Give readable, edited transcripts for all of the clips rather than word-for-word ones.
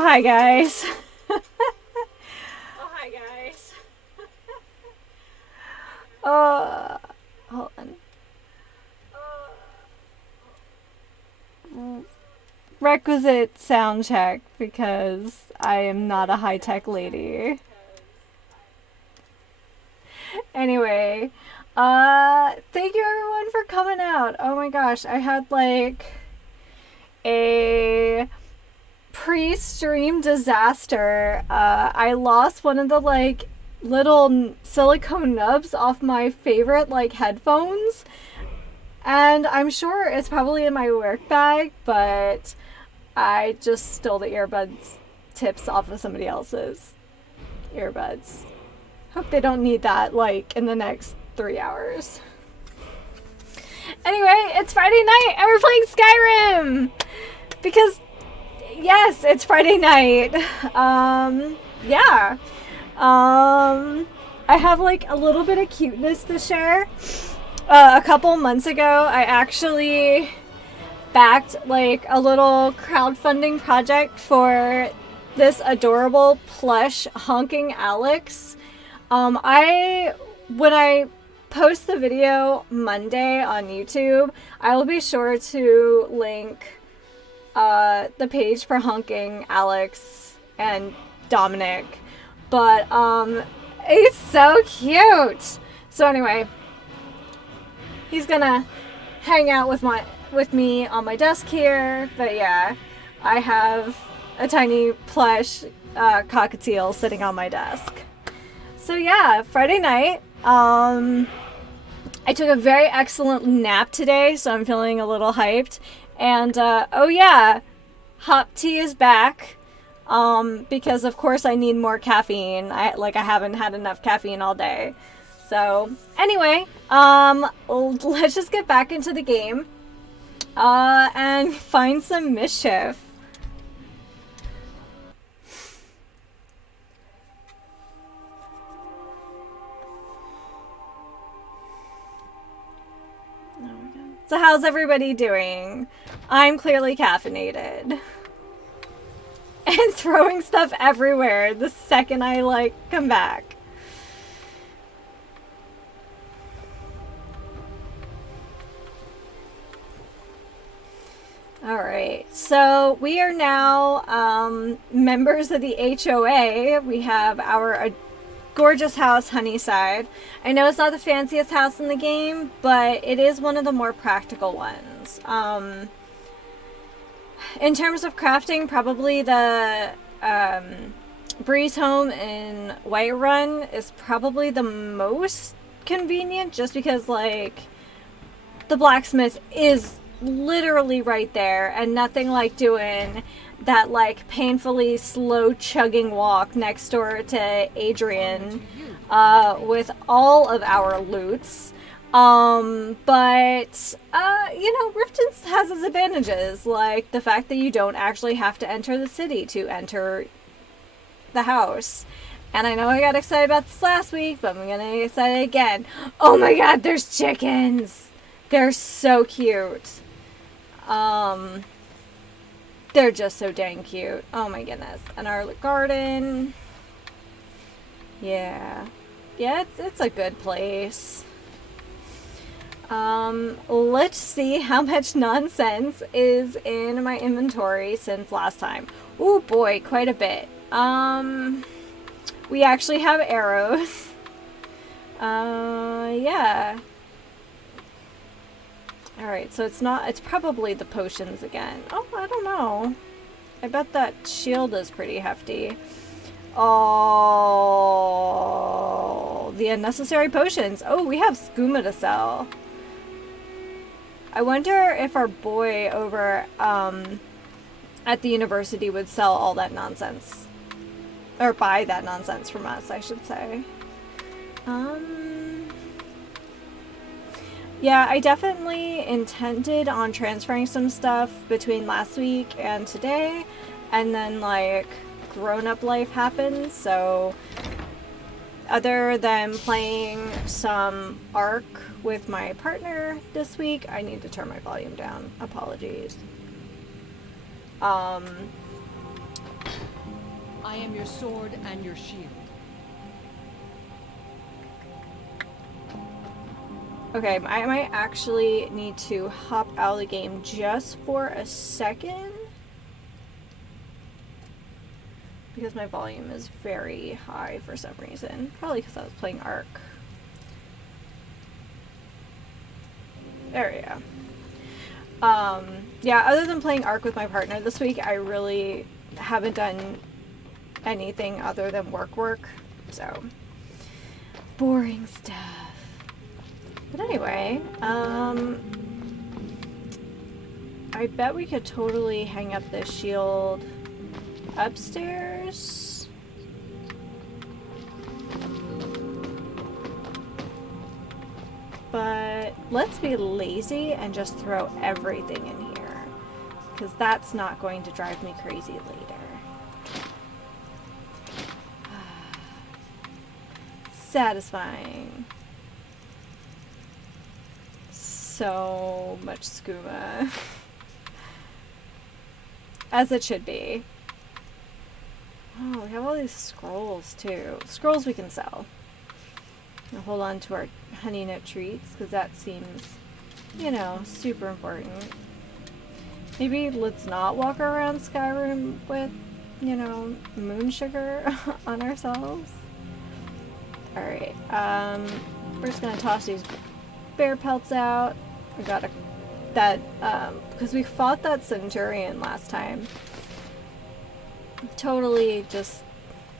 Oh, hi guys. Oh, hi guys. Hold on. Requisite sound check because I am not a high-tech lady. Anyway, thank you everyone for coming out. Oh my gosh, I had like a pre-stream disaster. I lost one of the like little silicone nubs off my favorite like headphones, and I'm sure it's probably in my work bag, but I just stole the earbuds tips off of somebody else's earbuds. Hope they don't need that like in the next 3 hours. Anyway, it's Friday night and we're playing Skyrim because yes, it's Friday night. Yeah. I have like a little bit of cuteness to share. A couple months ago, I actually backed like a little crowdfunding project for this adorable plush honking Alex. When I post the video Monday on YouTube, I will be sure to link the page for honking Alex and Dominic. But he's so cute. So anyway, he's gonna hang out with me on my desk here. But yeah, I have a tiny plush cockatiel sitting on my desk. So yeah, Friday night. I took a very excellent nap today, so I'm feeling a little hyped. And oh yeah, Hoppy is back. Because of course I need more caffeine. I haven't had enough caffeine all day. So anyway, let's just get back into the game, and find some mischief. So how's everybody doing? I'm clearly caffeinated. And throwing stuff everywhere the second I come back. Alright, so we are now members of the HOA. We have our gorgeous house, Honeyside. I know it's not the fanciest house in the game, but it is one of the more practical ones. In terms of crafting, probably the Breeze Home in Whiterun is probably the most convenient, just because like the blacksmith is literally right there, and nothing like doing that like painfully slow chugging walk next door to Adrian with all of our loots. But you know, Riften has its advantages, like the fact that you don't actually have to enter the city to enter the house. And I know I got excited about this last week, but I'm gonna get excited again. Oh my god, there's chickens! They're so cute. They're just so dang cute. Oh my goodness. And our garden. Yeah. Yeah, it's a good place. Let's see how much nonsense is in my inventory since last time. Oh boy, quite a bit. We actually have arrows. Yeah. Alright, so it's probably the potions again. Oh, I don't know. I bet that shield is pretty hefty. Oh, the unnecessary potions. Oh, we have skooma to sell. I wonder if our boy over at the university would sell all that nonsense. Or buy that nonsense from us, I should say. Yeah, I definitely intended on transferring some stuff between last week and today, and then like grown-up life happens, so other than playing some Ark with my partner this week, I need to turn my volume down. Apologies. I am your sword and your shield. Okay, I might actually need to hop out of the game just for a second. Because my volume is very high for some reason. Probably because I was playing Ark. There we go. Yeah, other than playing Ark with my partner this week, I really haven't done anything other than work. So, boring stuff. But anyway, I bet we could totally hang up this shield upstairs. But let's be lazy and just throw everything in here, because that's not going to drive me crazy later. Satisfying. So much skooma. As it should be. Oh, we have all these scrolls too. Scrolls we can sell. We'll hold on to our honey nut treats, because that seems, you know, super important. Maybe let's not walk around Skyrim with, you know, moon sugar on ourselves. Alright, we're just gonna toss these bear pelts out. We got because we fought that Centurion last time. Totally just,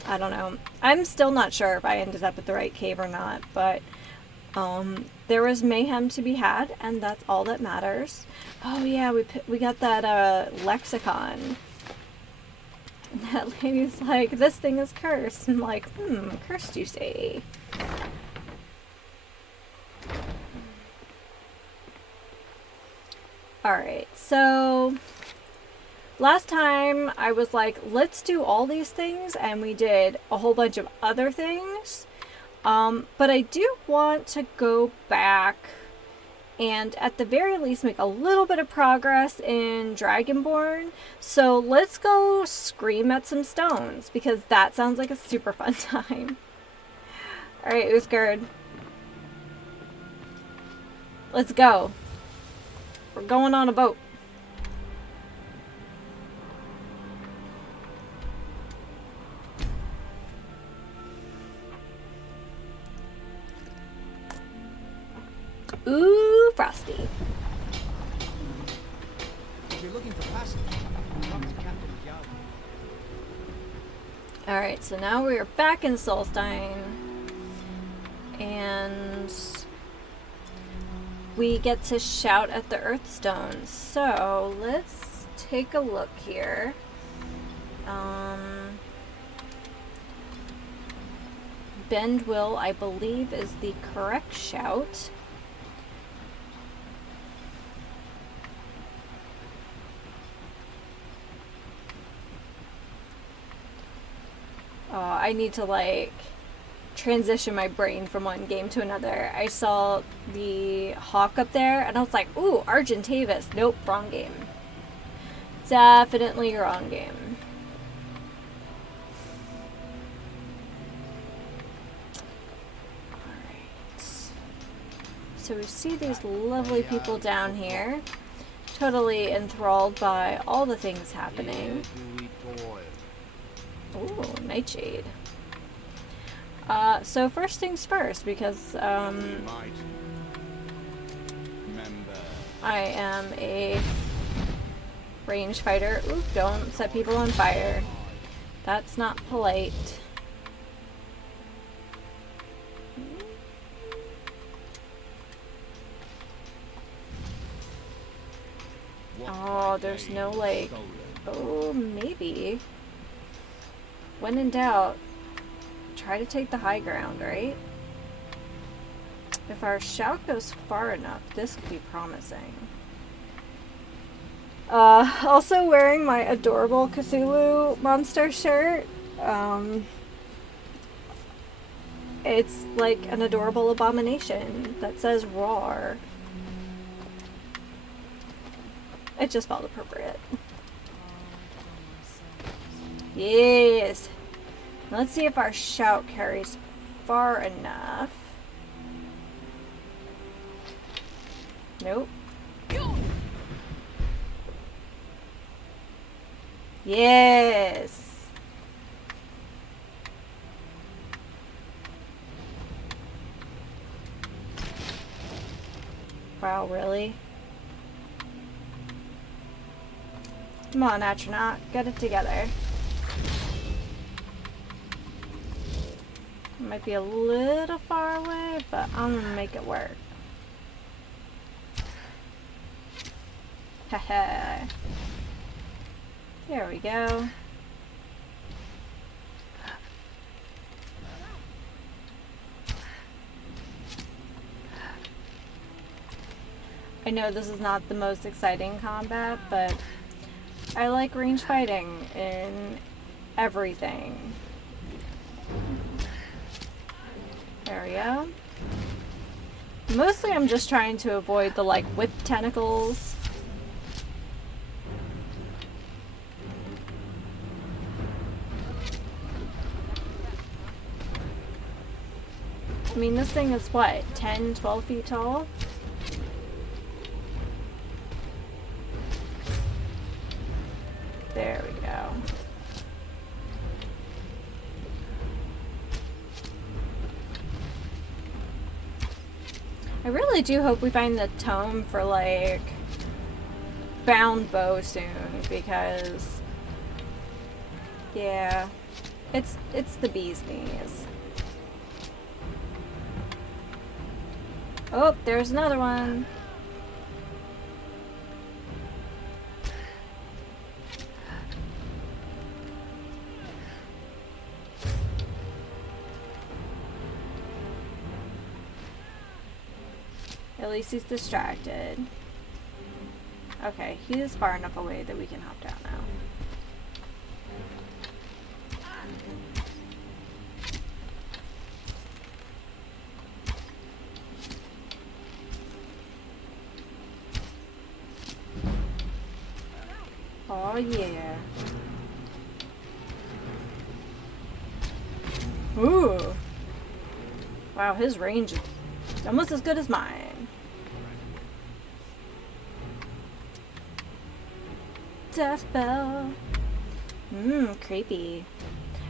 I don't know. I'm still not sure if I ended up at the right cave or not, but there was mayhem to be had, and that's all that matters. Oh yeah, we got that lexicon. And that lady's like, this thing is cursed. And I'm like, cursed you say? Alright, so last time I was like, let's do all these things, and we did a whole bunch of other things. But I do want to go back and at the very least make a little bit of progress in Dragonborn. So let's go scream at some stones, because that sounds like a super fun time. Alright, Uthgard. Let's go. We're going on a boat. Ooh, frosty. If you're looking for passage, come to Captain Yao. Alright, so now we are back in Solstein. And we get to shout at the Earthstones. So let's take a look here. Bend will, I believe, is the correct shout. I need to like transition my brain from one game to another. I saw the hawk up there and I was like, ooh, Argentavis. Nope, wrong game. Definitely wrong game. Alright. So we see these lovely people down here. Totally enthralled by all the things happening. Ooh, Nightshade. So first things first, because I am a range fighter. Ooh, don't set people on fire. That's not polite. Oh, there's no like... Oh, maybe. When in doubt, try to take the high ground, right? If our shout goes far enough, this could be promising. Also wearing my adorable Cthulhu monster shirt. It's like an adorable abomination that says roar. It just felt appropriate. Yes. Let's see if our shout carries far enough. Nope. Yes. Wow, really? Come on, Astronaut. Get it together. Might be a little far away, but I'm gonna make it work. Haha. There we go. I know this is not the most exciting combat, but I like range fighting in everything. There we go. Mostly I'm just trying to avoid the like whip tentacles. I mean, this thing is what, 10, 12 feet tall? There we go. I really do hope we find the tome for like bound bow soon, because yeah, it's the bee's knees. Oh, there's another one. At least he's distracted. Okay, he is far enough away that we can hop down now. Oh yeah. Ooh. Wow, his range is almost as good as mine. Death bell. Creepy.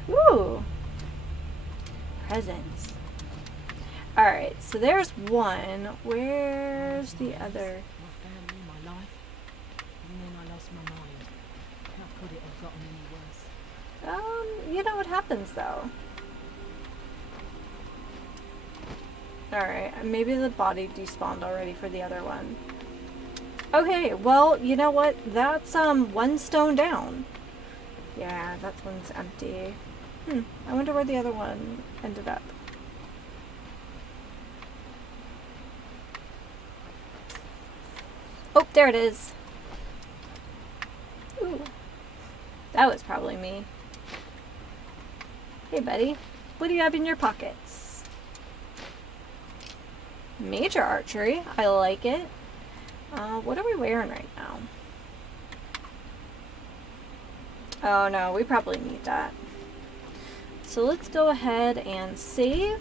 Ooh. Presents. Alright, so there's one. Where's the other? My family, my life, and then I lost my mind. How could it have gotten any worse? You know what happens though. Alright, maybe the body despawned already for the other one. Okay, well, you know what? That's one stone down. Yeah, that one's empty. I wonder where the other one ended up. Oh, there it is. Ooh. That was probably me. Hey, buddy. What do you have in your pockets? Major archery. I like it. What are we wearing right now? Oh no, we probably need that. So let's go ahead and save.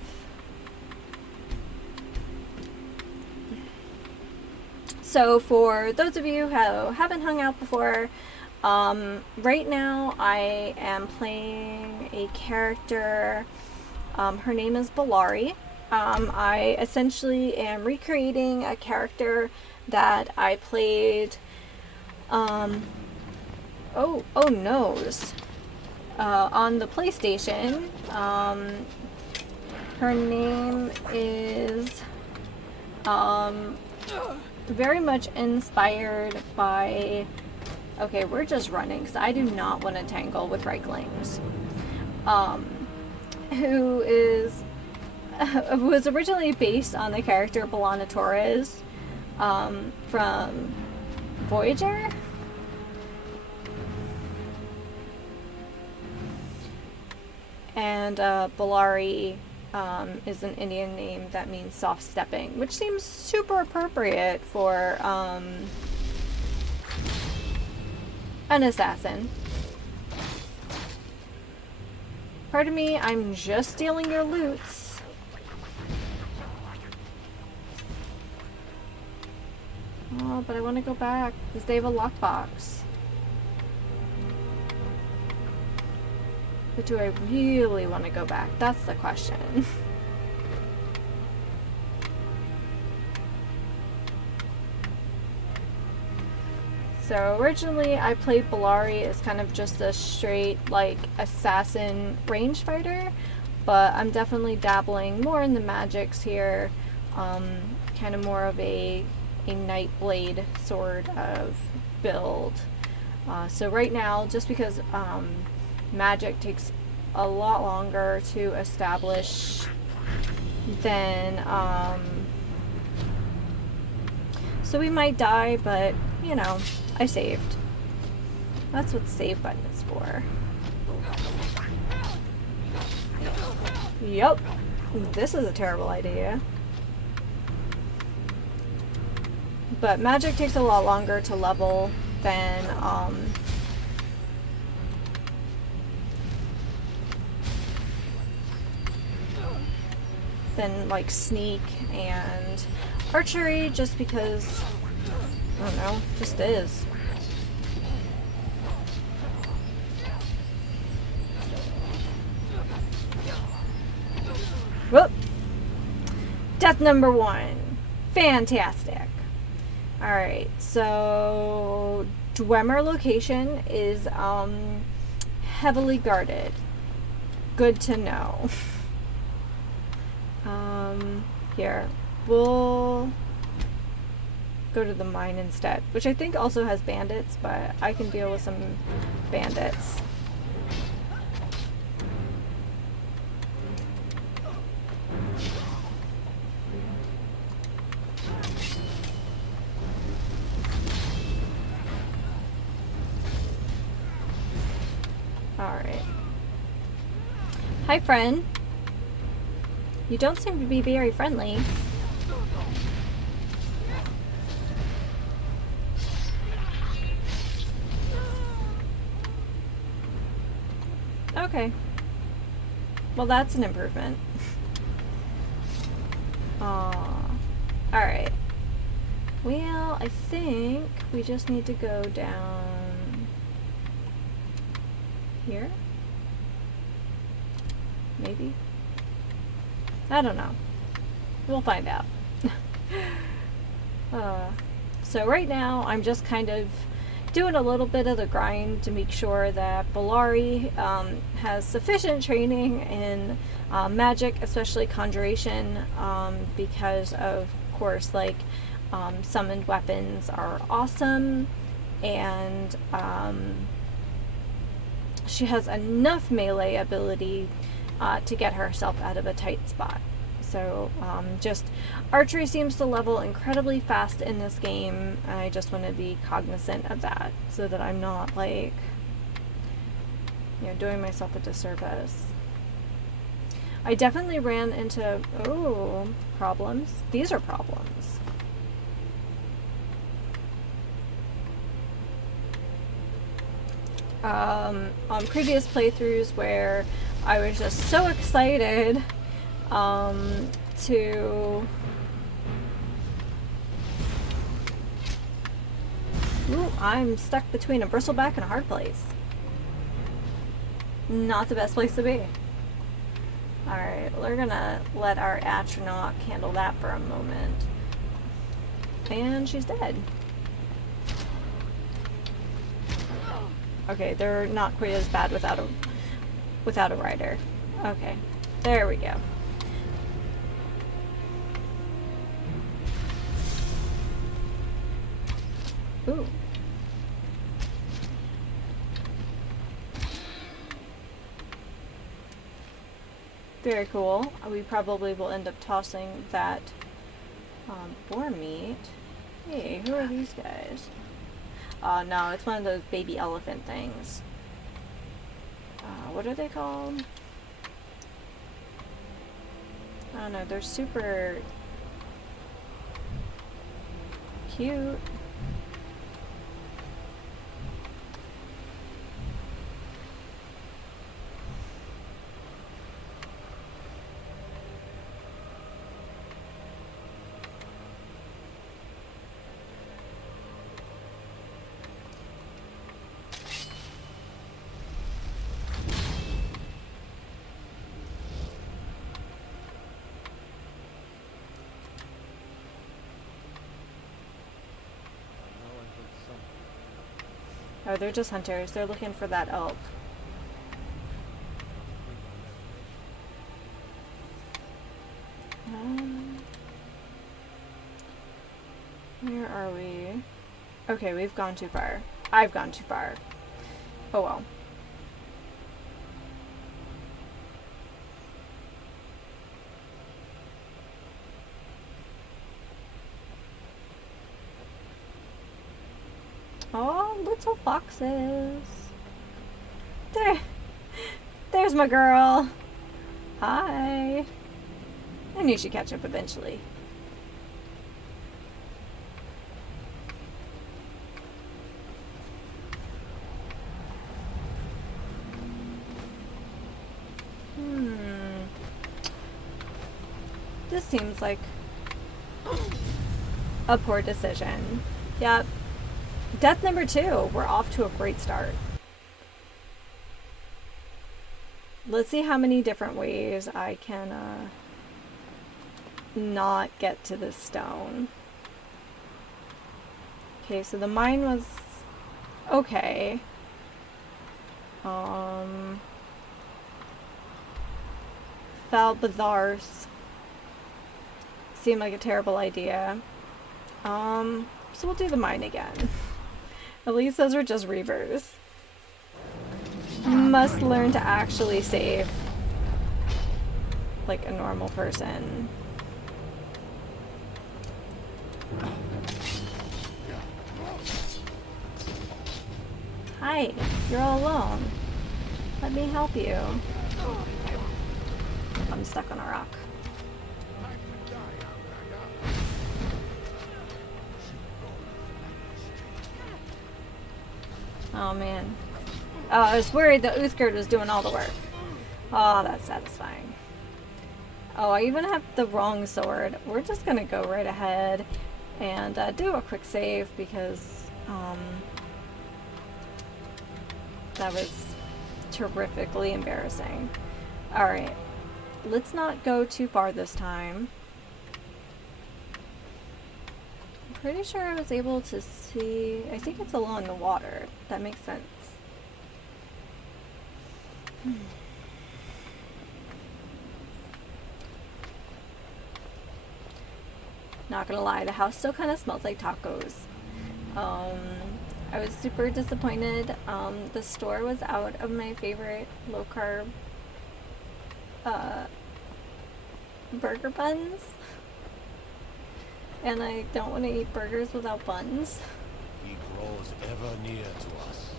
So for those of you who haven't hung out before, right now I am playing a character. Her name is Bellari. I essentially am recreating a character that I played, oh noes, on the PlayStation. Her name is, very much inspired by, okay, we're just running because I do not want to tangle with Reiklings, who is, was originally based on the character Belana Torres, from Voyager. And Bellari is an Indian name that means soft stepping, which seems super appropriate for an assassin. Pardon me, I'm just stealing your loots. Oh, but I want to go back because they have a lockbox. But do I really want to go back? That's the question. So originally I played Bellari as kind of just a straight like assassin range fighter, but I'm definitely dabbling more in the magics here, kind of more of a Nightblade sort of build. So right now, just because magic takes a lot longer to establish than so we might die, but you know, I saved. That's what the save button is for. Yup. This is a terrible idea. But magic takes a lot longer to level than like sneak and archery, just because I don't know, just is. Whoop! Death number 1. Fantastic. Alright, so Dwemer location is heavily guarded. Good to know. Here, we'll go to the mine instead, which I think also has bandits, but I can deal with some bandits. Alright. Hi, friend. You don't seem to be very friendly. Okay. Well, that's an improvement. Alright. Well, I think we just need to go down here. Maybe? I don't know. We'll find out. So right now, I'm just kind of doing a little bit of the grind to make sure that Bellari has sufficient training in magic, especially conjuration, because of course, like, summoned weapons are awesome, and she has enough melee ability to get herself out of a tight spot. So just archery seems to level incredibly fast in this game. I just want to be cognizant of that so that I'm not, like, you know, doing myself a disservice. I definitely ran into problems. These are problems. On previous playthroughs where I was just so excited to I'm stuck between a bristleback and a hard place. Not the best place to be. Alright, we're gonna let our astronaut handle that for a moment. And she's dead. Okay, they're not quite as bad without a rider. Okay, there we go. Ooh. Very cool. We probably will end up tossing that boar meat. Hey, who are these guys? No, it's one of those baby elephant things. What are they called? I don't know, they're super cute. Oh, they're just hunters. They're looking for that elk. Where are we? Okay, we've gone too far. I've gone too far. Oh well. Oh, little foxes. There's my girl. Hi. I knew she'd catch up eventually. This seems like a poor decision. Yep. Death number 2. We're off to a great start. Let's see how many different ways I can not get to this stone. Okay, so the mine was okay. Falbathars seemed like a terrible idea. So we'll do the mine again. At least those are just reavers. Must learn to actually save like a normal person. Hi, you're all alone. Let me help you. I'm stuck on a rock. Oh man. Oh, I was worried that Uthgerd was doing all the work. Oh, that's satisfying. Oh, I even have the wrong sword. We're just gonna go right ahead and do a quick save because that was terrifically embarrassing. Alright, let's not go too far this time. I'm pretty sure I was able to see... I think it's along the water. That makes sense. Not gonna lie, the house still kind of smells like tacos. I was super disappointed. The store was out of my favorite low-carb burger buns. And I don't want to eat burgers without buns. He grows ever near to us.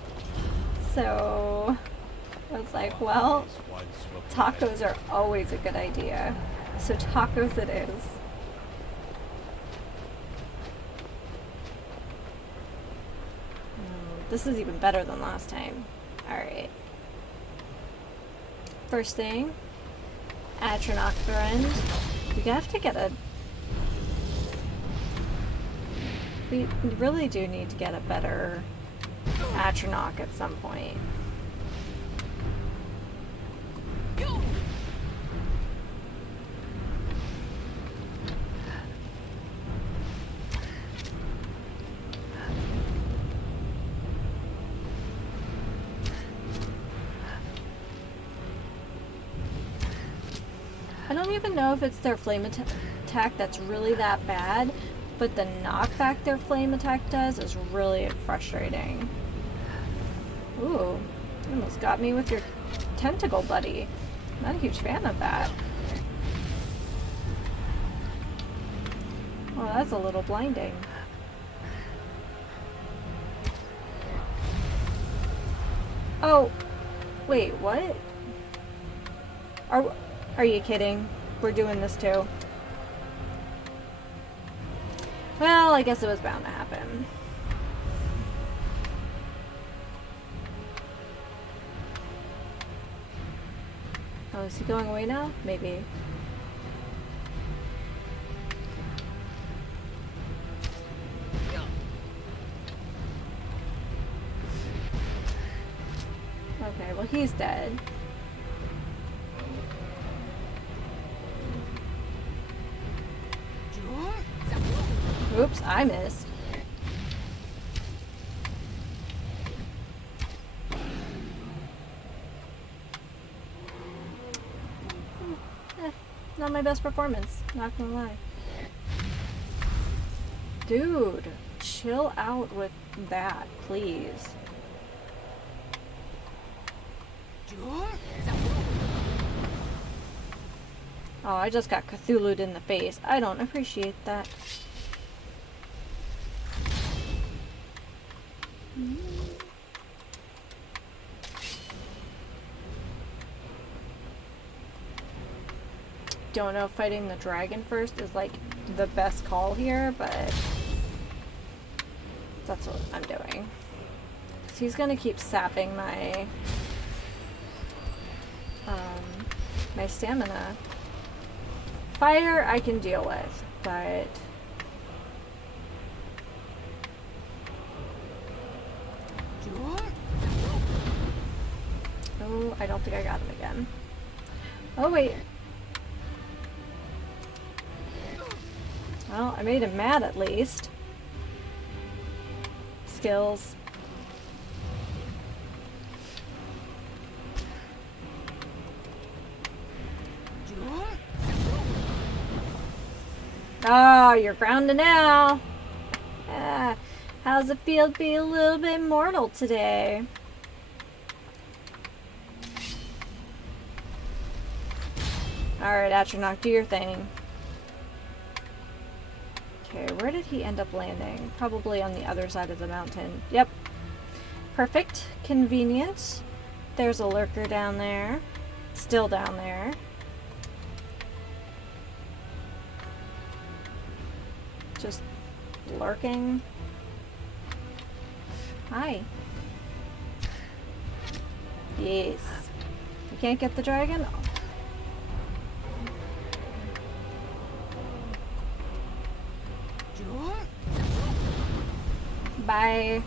So I was like, well, tacos are always a good idea. So tacos it is. This is even better than last time. Alright. First thing, Atronach Thrend. We have to get a... We really do need to get a better Atronach at some point. I don't even know if it's their flame attack that's really that bad, but the knockback their flame attack does is really frustrating. Ooh, you almost got me with your tentacle buddy. Not a huge fan of that. Well, that's a little blinding. Oh, wait, what? Are you kidding? We're doing this too. Well, I guess it was bound to happen. Oh, is he going away now? Maybe. Okay, well he's dead. Oops, I missed. not my best performance. Not gonna lie. Dude, chill out with that, please. Oh, I just got Cthulhu'd in the face. I don't appreciate that. Don't know if fighting the dragon first is like the best call here, but that's what I'm doing. 'Cause he's gonna keep sapping my my stamina. Fire I can deal with, but oh, I don't think I got him again. Oh wait. Well, I made him mad at least. Skills. Oh, you're grounded now. How's it feel to be a little bit mortal today? Alright, Atronach, do your thing. Okay, where did he end up landing? Probably on the other side of the mountain. Yep. Perfect. Convenient. There's a lurker down there. Still down there. Just lurking. Hi. Yes. You can't get the dragon? Bye.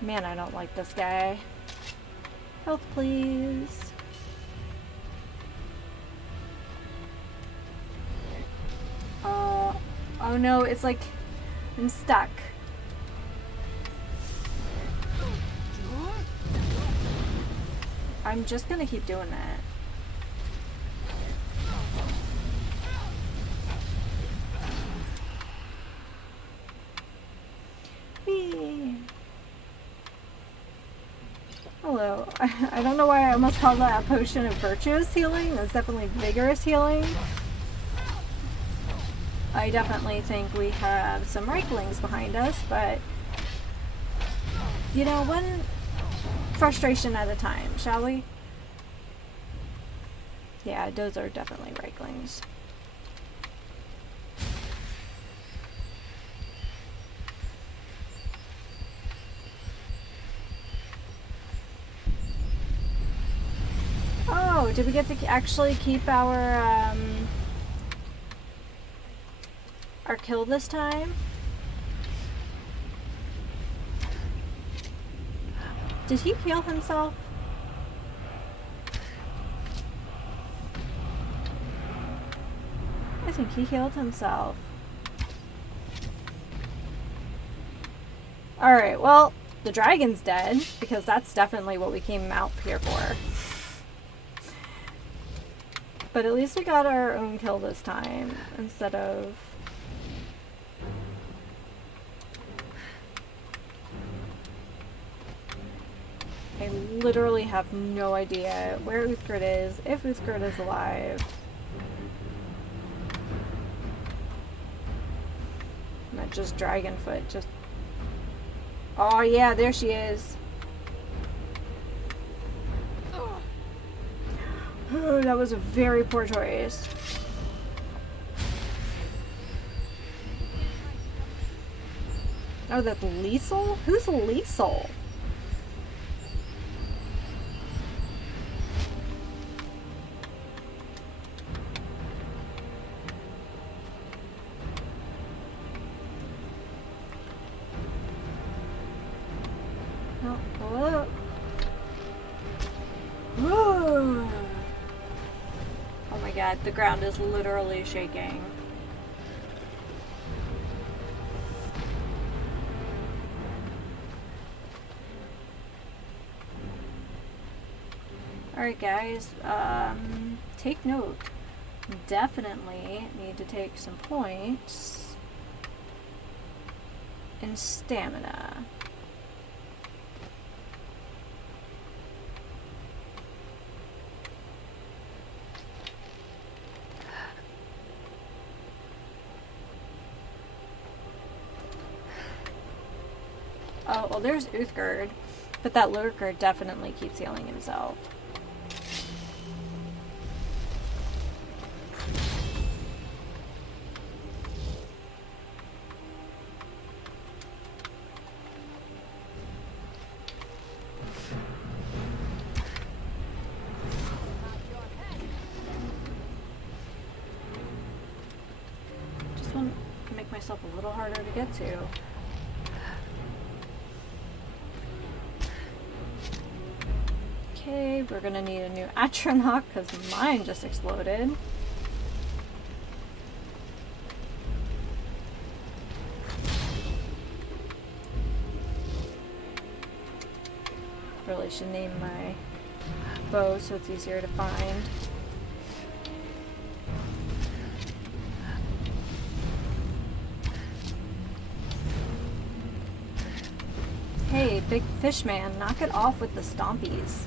Man, I don't like this guy. Health, please. Oh no, it's like I'm stuck. I'm just gonna keep doing that. Whee. Hello. I don't know why I almost called that a potion of virtuous healing. That's definitely vigorous healing. I definitely think we have some Reiklings behind us, but you know, one frustration at a time, shall we? Yeah, those are definitely Reiklings. Oh, did we get to actually keep our kill this time? Did he heal himself? I think he healed himself. Alright, well, the dragon's dead, because that's definitely what we came out here for. But at least we got our own kill this time, instead of... I literally have no idea where Uthgard is, if Uthgard is alive. Not just Dragonfoot, just... Oh yeah, there she is. Oh, that was a very poor choice. Oh, that's Liesel? Who's Liesel? Whoa. Yeah, the ground is literally shaking. Alright guys, take note. Definitely need to take some points in stamina. Oh, well there's Uthgerd, but that lurker definitely keeps healing himself. Just want to make myself a little harder to get to. Okay, we're gonna need a new Atronach because mine just exploded. Really should name my bow so it's easier to find. Hey, big fish man, knock it off with the stompies.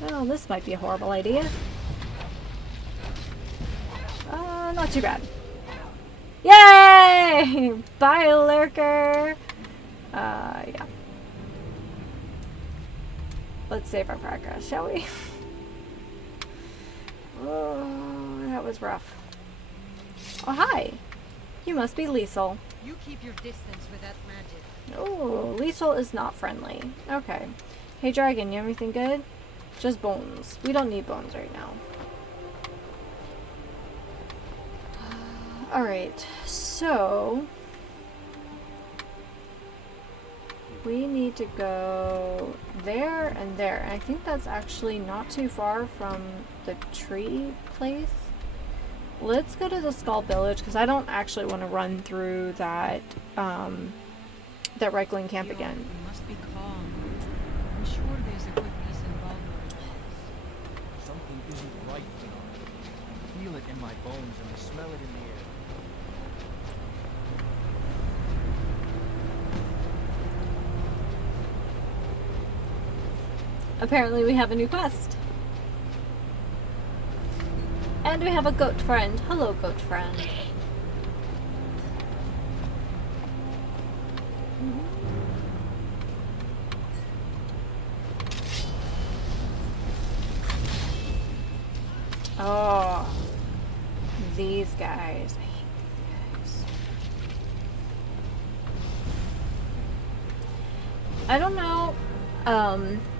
Well, this might be a horrible idea. Not too bad. Yay! Bye, lurker! Yeah. Let's save our progress, shall we? Oh, that was rough. Oh, hi! You must be Liesel. You keep your distance with that magic. Oh, Liesel is not friendly. Okay. Hey, dragon, you have anything good? Just bones. We don't need bones right now. Alright, so we need to go there and there. And I think that's actually not too far from the tree place. Let's go to the Skull Village because I don't actually want to run through that that Reichling camp again. You must be calm. I'm sure there's a good reason why you're Something isn't right, Leon. I feel it in my bones and I smell it in the air. Apparently we have a new quest. And we have a goat friend. Hello, goat friend. Oh, these guys. I hate these guys. I don't know.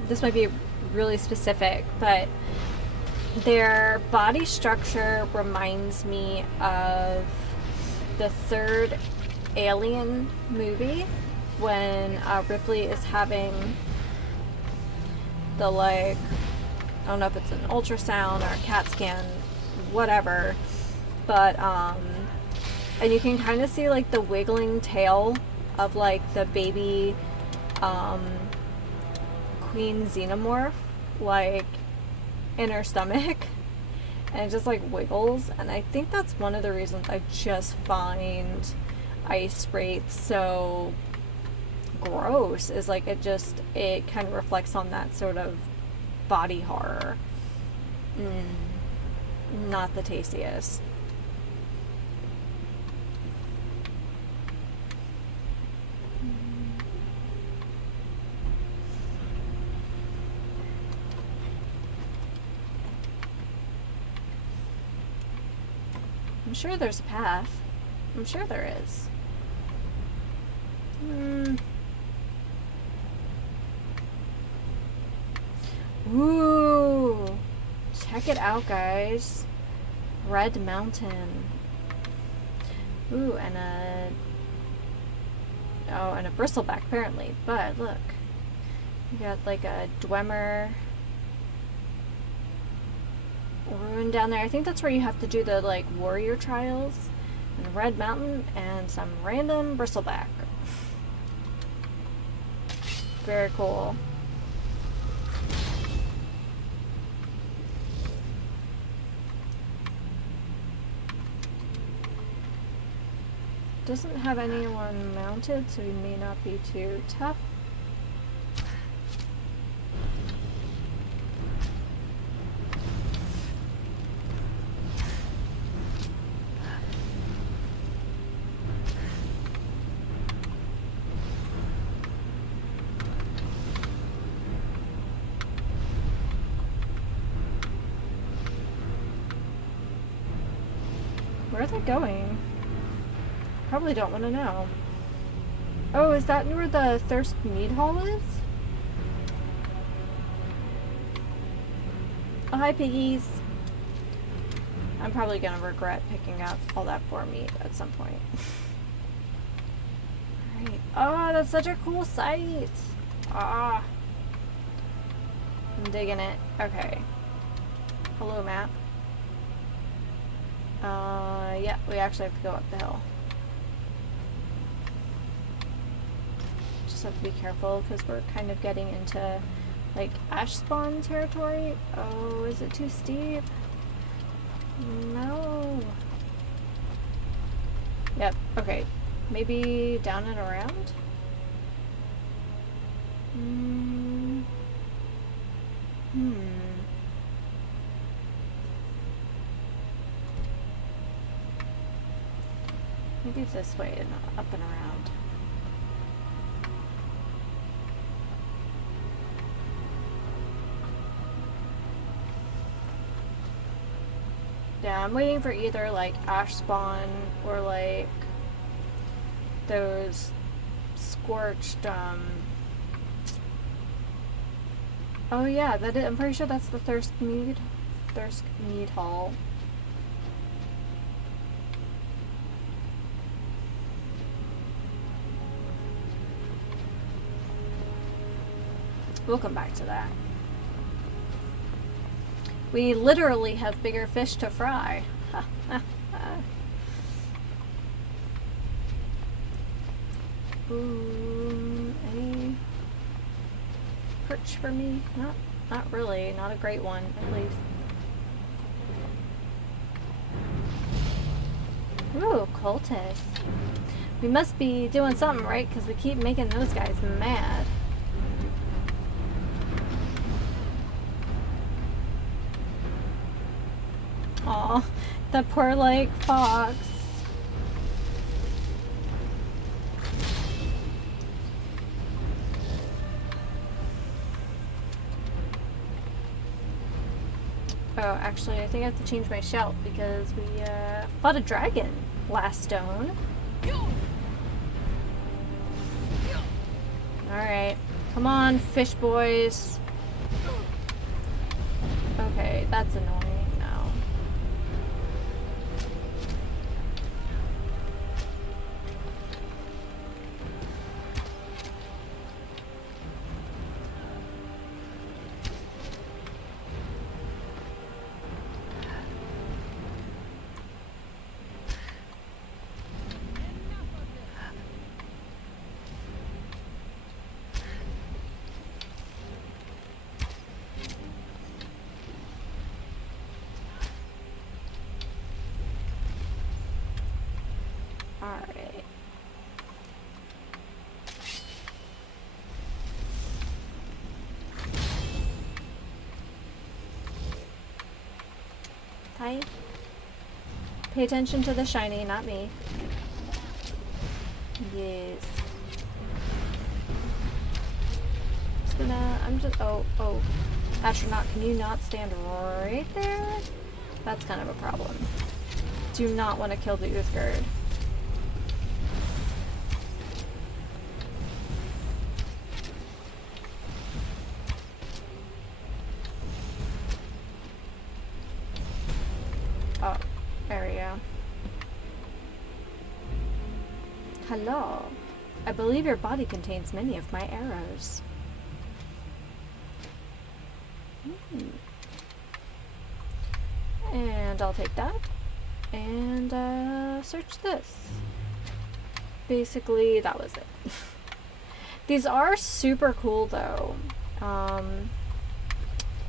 This might be really specific, but their body structure reminds me of the third Alien movie when Ripley is having the, like, I don't know if it's an ultrasound or a CAT scan, whatever, but and you can kind of see like the wiggling tail of like the baby queen xenomorph like in her stomach, and it just like wiggles, and I think that's one of the reasons I just find ice wraiths so gross, is like it kind of reflects on that sort of body horror. Not the tastiest. I'm sure there's a path. I'm sure there is. Ooh. Check it out, guys. Red Mountain. Ooh, and a... Oh, and a bristleback, apparently. But, look. You got, like, a Dwemer ruin down there. I think that's where you have to do the, like, warrior trials. And Red Mountain, and some random bristleback. Very cool. Doesn't have anyone mounted, so he may not be too tough. Where are they going? Probably don't want to know. Oh, is that where the Thirst Mead Hall is? Oh, hi, piggies. I'm probably gonna regret picking up all that boar meat at some point. Alright. Oh, that's such a cool site. Ah. I'm digging it. Okay. Hello, map. Yeah, we actually have to go up the hill. Just have to be careful because we're kind of getting into like ash spawn territory. Oh, is it too steep? No. Yep, okay. Maybe down and around? Maybe it's this way and up and around. Yeah, I'm waiting for either like ash spawn or like those scorched oh yeah, I'm pretty sure that's the Thirst Mead Hall. We'll come back to that. We literally have bigger fish to fry. Ooh, any perch for me? Not really. Not a great one, at least. Ooh, cultists. We must be doing something right because we keep making those guys mad. Aw, the poor, like, fox. Oh, actually, I think I have to change my shout because we, fought a dragon last stone. Alright. Come on, fish boys. Okay, that's annoying now. Alright. Hi. Pay attention to the shiny, not me. Yes. Oh. Astronaut, can you not stand right there? That's kind of a problem. Do not want to kill the Uthgard. Hello. I believe your body contains many of my arrows. And I'll take that. And search this. Basically, that was it. These are super cool though.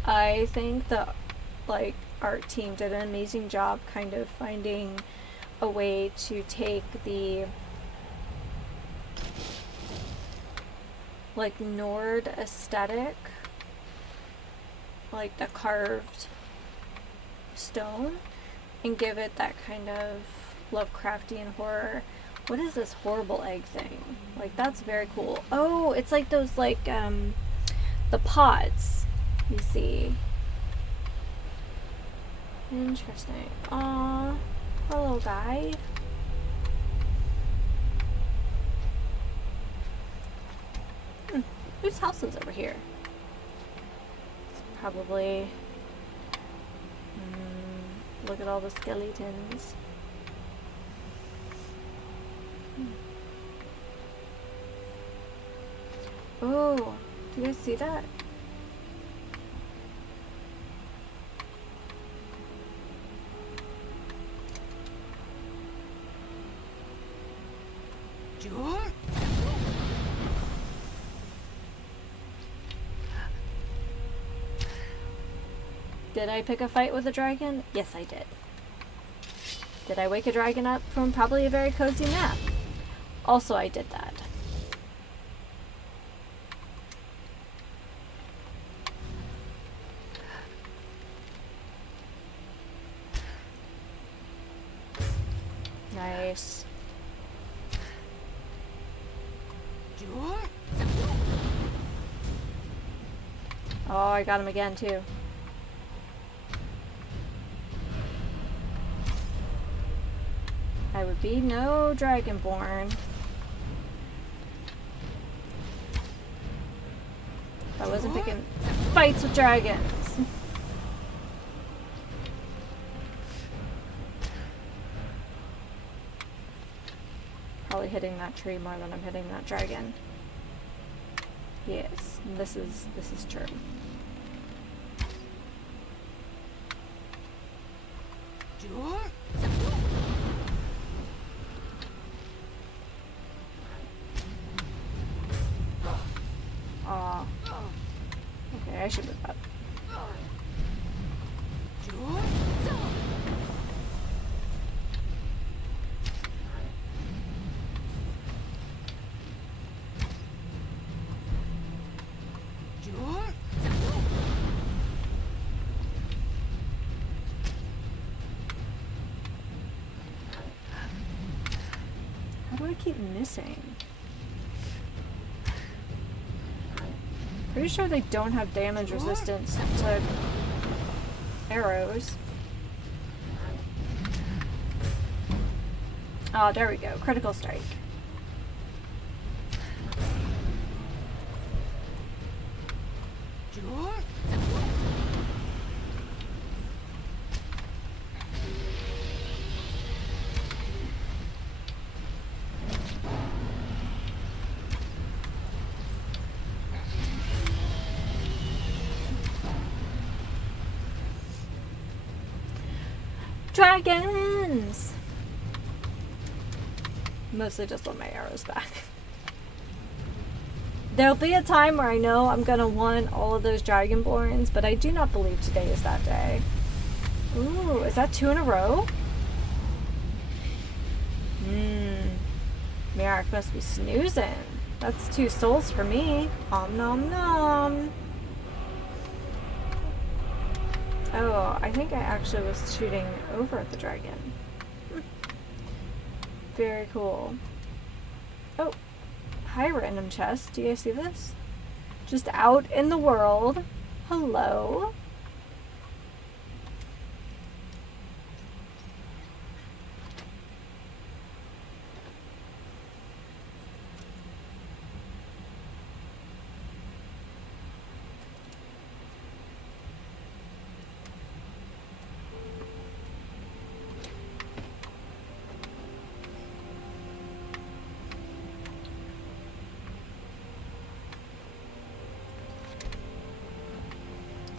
I think the art team did an amazing job kind of finding a way to take the Nord aesthetic, like the carved stone, and give it that kind of Lovecraftian horror. What is this horrible egg thing? Like, that's very cool. Oh, it's like those, the pods, you see. Interesting. Aww. Hello, guy. Whose house is over here? It's probably... look at all the skeletons. Oh, do you guys see that? Did I pick a fight with a dragon? Yes, I did. Did I wake a dragon up from probably a very cozy nap? Also, I did that. Nice. Oh, I got him again, too. I would be no dragonborn. If I wasn't picking fights with dragons. Probably hitting that tree more than I'm hitting that dragon. Yes, this is true. Aw. Okay, I should move up. How do I keep missing? Pretty sure they don't have damage resistance to arrows. Oh, there we go. Critical strike. Dragons! Mostly just want my arrows back. There'll be a time where I know I'm gonna want all of those dragonborns, but I do not believe today is that day. Ooh, is that 2 in a row? Miark must be snoozing. That's 2 souls for me. Om nom nom. Oh, I think I actually was shooting over at the dragon. Very cool. Oh, hi random chest. Do you guys see this? Just out in the world. Hello.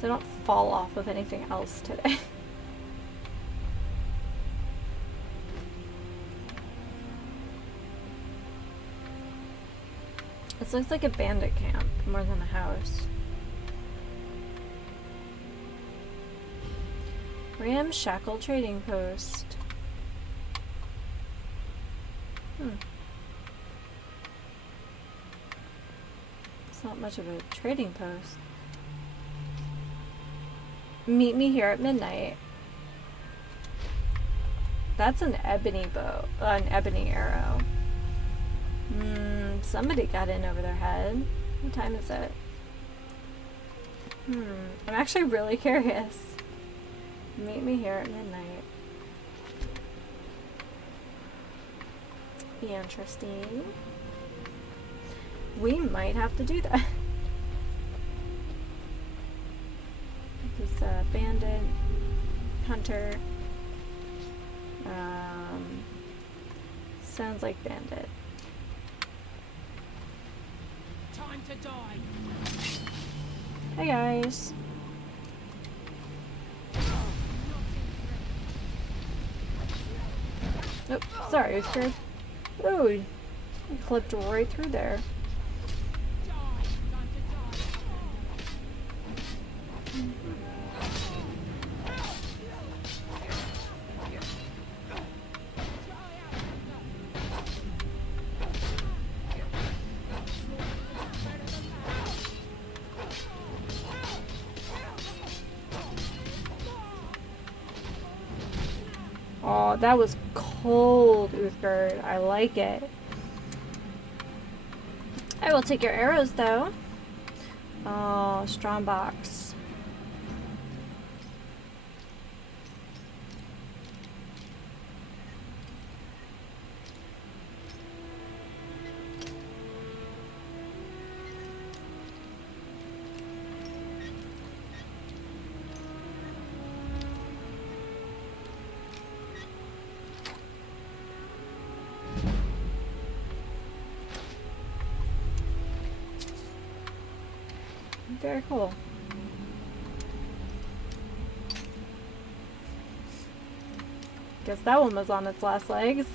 So I don't fall off of anything else today. This looks like a bandit camp more than a house. Ramshackle trading post. It's not much of a trading post. Meet me here at midnight. That's an ebony bow, an ebony arrow. Somebody got in over their head. What time is it? I'm actually really curious. Meet me here at midnight. Interesting. We might have to do that. This is a bandit, hunter. Sounds like bandit. Time to die. Hey guys. Nope, sorry, I was scared. Oh, you clipped right through there. Oh, that was cold, Uthgerd. I like it. I will take your arrows, though. Oh, strong box. Very cool. Guess that one was on its last legs.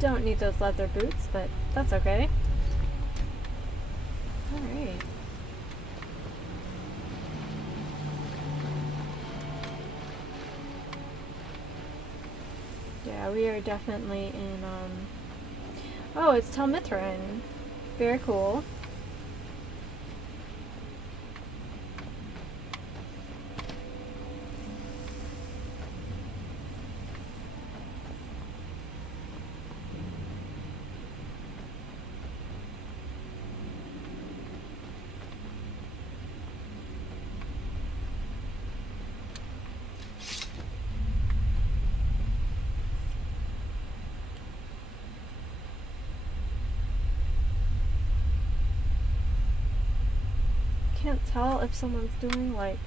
Don't need those leather boots, but that's okay. Alright. Yeah, we are definitely in, oh, it's Tel Mithrin. Very cool. Can't tell if someone's doing like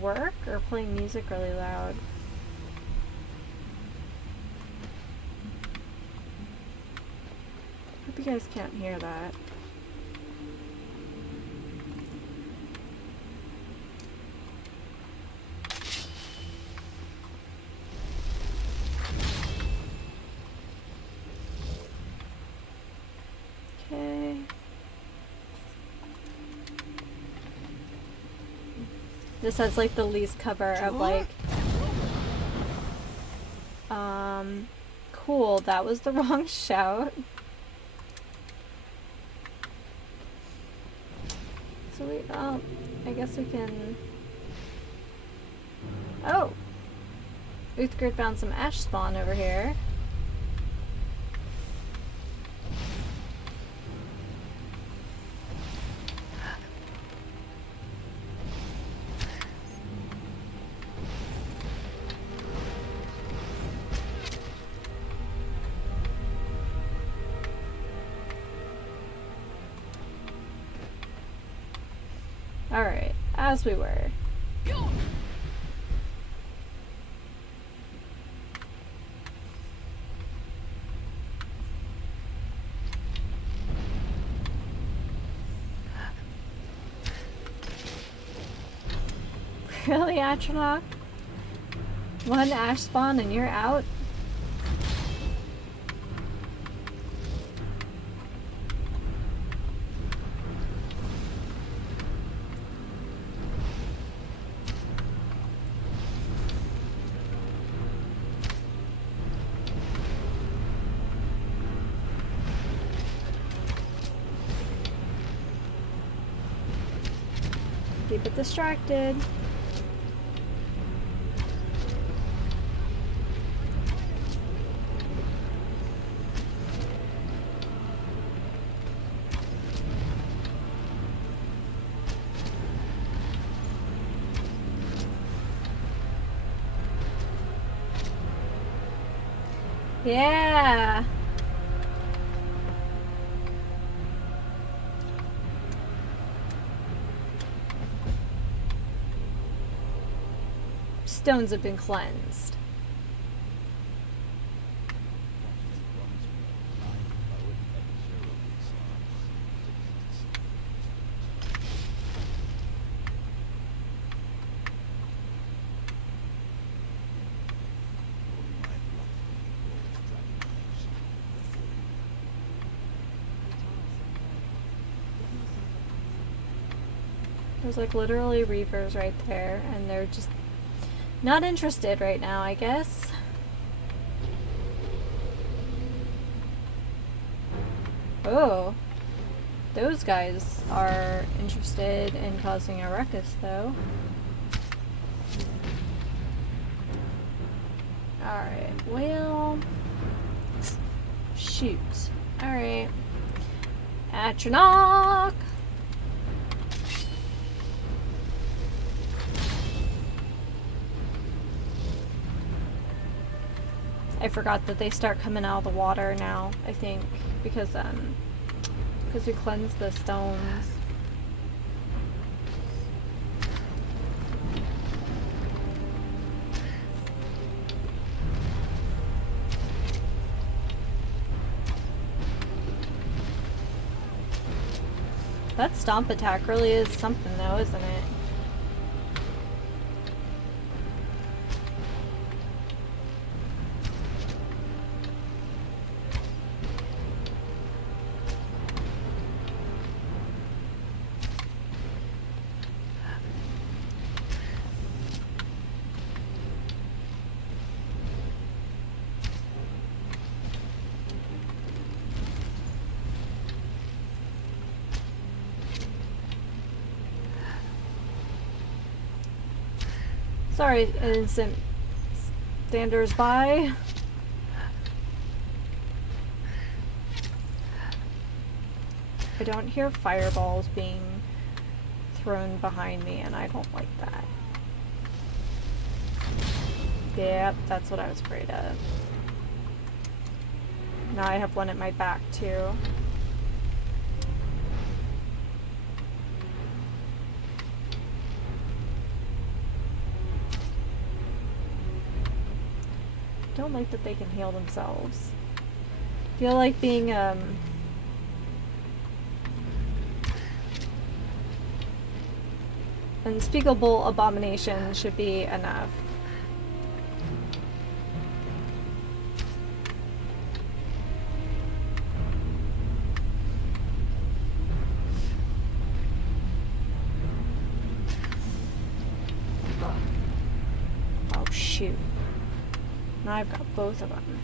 work or playing music really loud. Hope you guys can't hear that. Okay. This has like the least cover of like cool, that was the wrong shout. So we I guess we can oh, Uthgerd found some ash spawn over here. Alright, as we were. Really, Atronach? One ash spawn and you're out? Keep it distracted. Yeah. Stones have been cleansed. There's like literally reavers right there, and they're just not interested right now, I guess. Oh, those guys are interested in causing a ruckus, though. Alright, well, shoot. Alright. Atronach! I forgot that they start coming out of the water now, I think, because we cleansed the stones. That stomp attack really is something though, isn't it? Sorry, innocent standers by. I don't hear fireballs being thrown behind me, and I don't like that. Yep, that's what I was afraid of. Now I have one at my back, too. Don't like that they can heal themselves. Feel like being unspeakable abomination should be enough. Oh shoot. Now I've got both of them.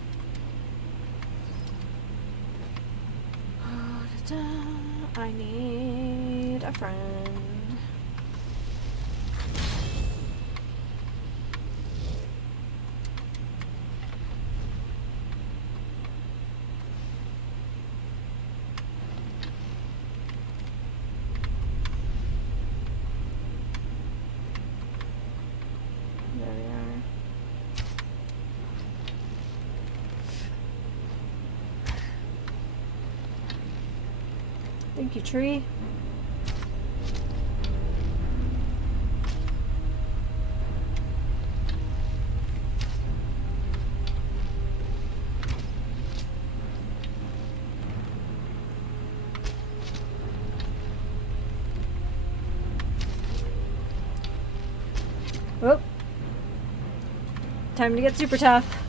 I need a friend. There we are. Thank you, tree. Time to get super tough.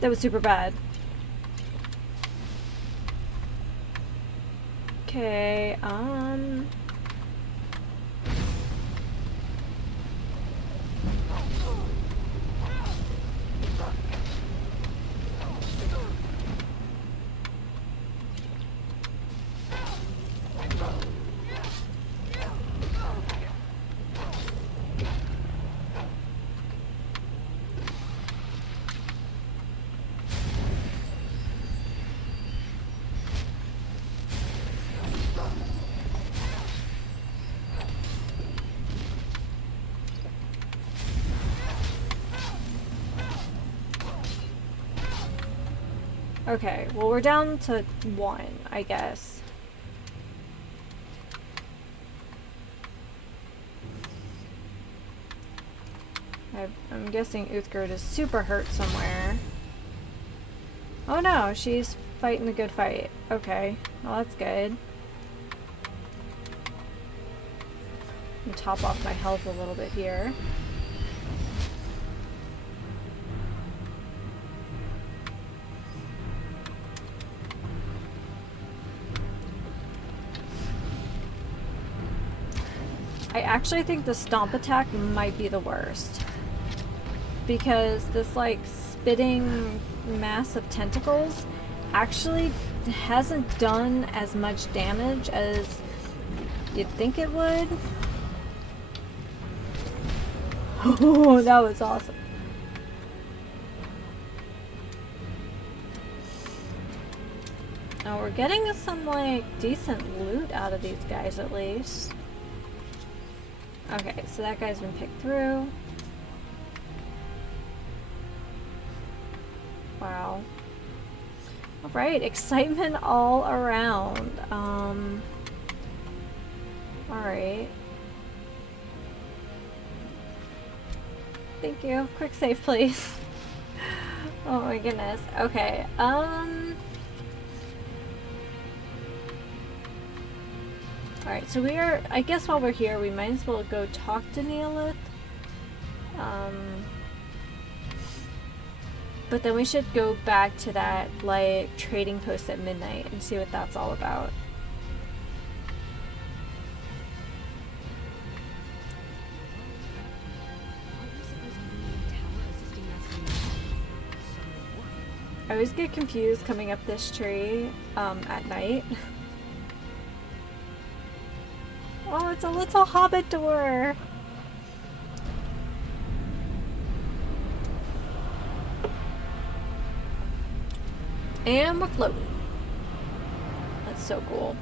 That was super bad. Okay, okay, well we're down to 1, I guess. I'm guessing Uthgerd is super hurt somewhere. Oh no, she's fighting a good fight. Okay, well that's good. Let me top off my health a little bit here. I actually think the stomp attack might be the worst. Because this like spitting mass of tentacles actually hasn't done as much damage as you'd think it would. Oh, that was awesome. Now we're getting some like decent loot out of these guys at least. Okay, so that guy's been picked through. Wow. Alright, excitement all around. Alright. Thank you. Quick save, please. Oh my goodness. Okay, Alright, so we are, I guess while we're here, we might as well go talk to Neolith. But then we should go back to that, like, trading post at midnight and see what that's all about. I always get confused coming up this tree, at night. Oh, it's a little hobbit door! And we're floating. That's so cool.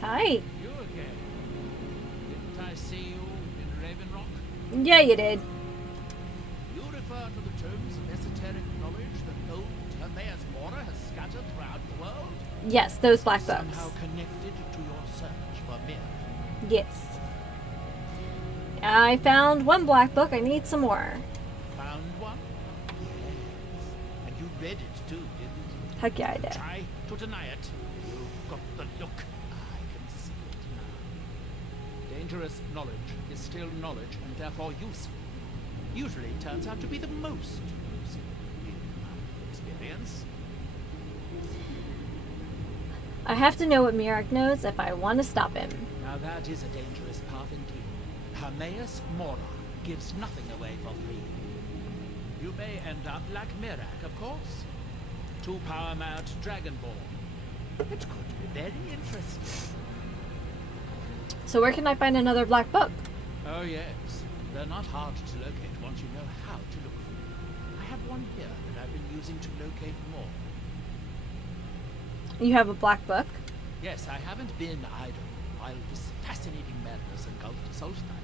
Hi. You again. Didn't I see you in Raven Rock? Yeah, you did. You refer to the terms of esoteric knowledge that old Hermaeus Mora has scattered throughout the world? Yes, those black books. Somehow connected to your search for Mir. Yes. I found one black book. I need some more. Found one? Yes. And you read it too, didn't you? Heck yeah, I did. Try to deny it. You've got the look. I can see it now. Dangerous knowledge is still knowledge and therefore useful. Usually turns out to be the most useful in my experience. I have to know what Mirak knows if I want to stop him. Now that is a dangerous path indeed. Hermaeus Mora gives nothing away for free. You may end up like Mirak, of course. 2 power-mount Dragonborn. It could be very interesting. So where can I find another black book? Oh yes, they're not hard to locate once you know how to look for them. I have one here that I've been using to locate more. You have a black book? Yes, I haven't been idle while this fascinating madness engulfed Solstein.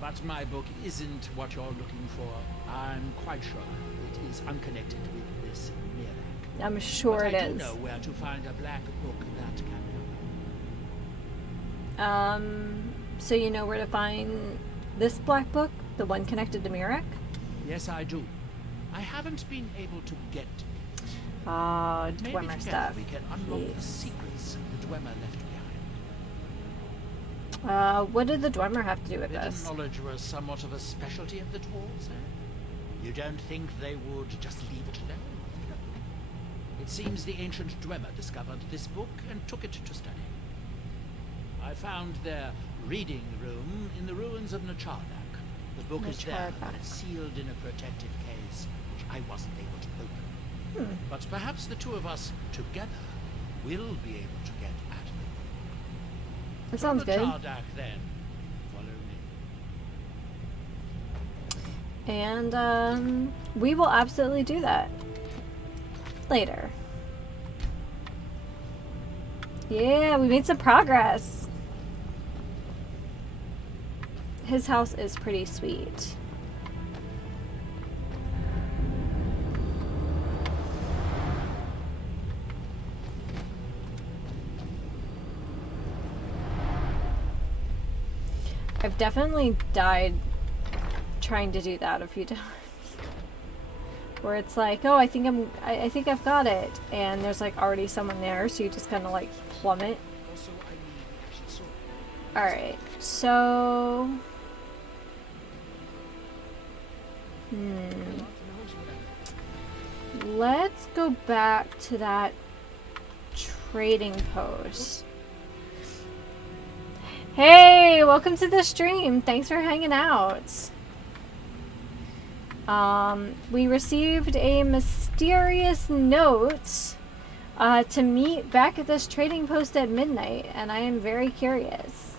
But my book isn't what you're looking for. I'm quite sure it is unconnected with Miss Mirak. I'm sure But it I do is. know where to find a black book that can help. So you know where to find this black book? The one connected to Mirak? Yes, I do. I haven't been able to get to it. Oh, Maybe Dwemer together stuff. we can unlock the Yes. secrets the Dwemer left behind. What did the Dwemer have to do with Hidden this? knowledge was somewhat of a specialty of the dwarves, eh? You don't think they would just leave it alone? It seems the ancient Dwemer discovered this book and took it to study. I found their reading room in the ruins of Nachardak. The book is there, but it's sealed in a protective case, which I wasn't able to open. But perhaps the two of us together will be able to get at the book. That sounds good. Nachardak, then. Follow me. And we will absolutely do that later. Yeah, we made some progress. His house is pretty sweet. I've definitely died trying to do that a few times. Where it's like, oh, I think I've got it, and there's like already someone there, so you just kind of like plummet. Also, I need ancient sword. All right, so let's go back to that trading post. Hey, welcome to the stream. Thanks for hanging out. We received a mysterious note to meet back at this trading post at midnight, and I am very curious.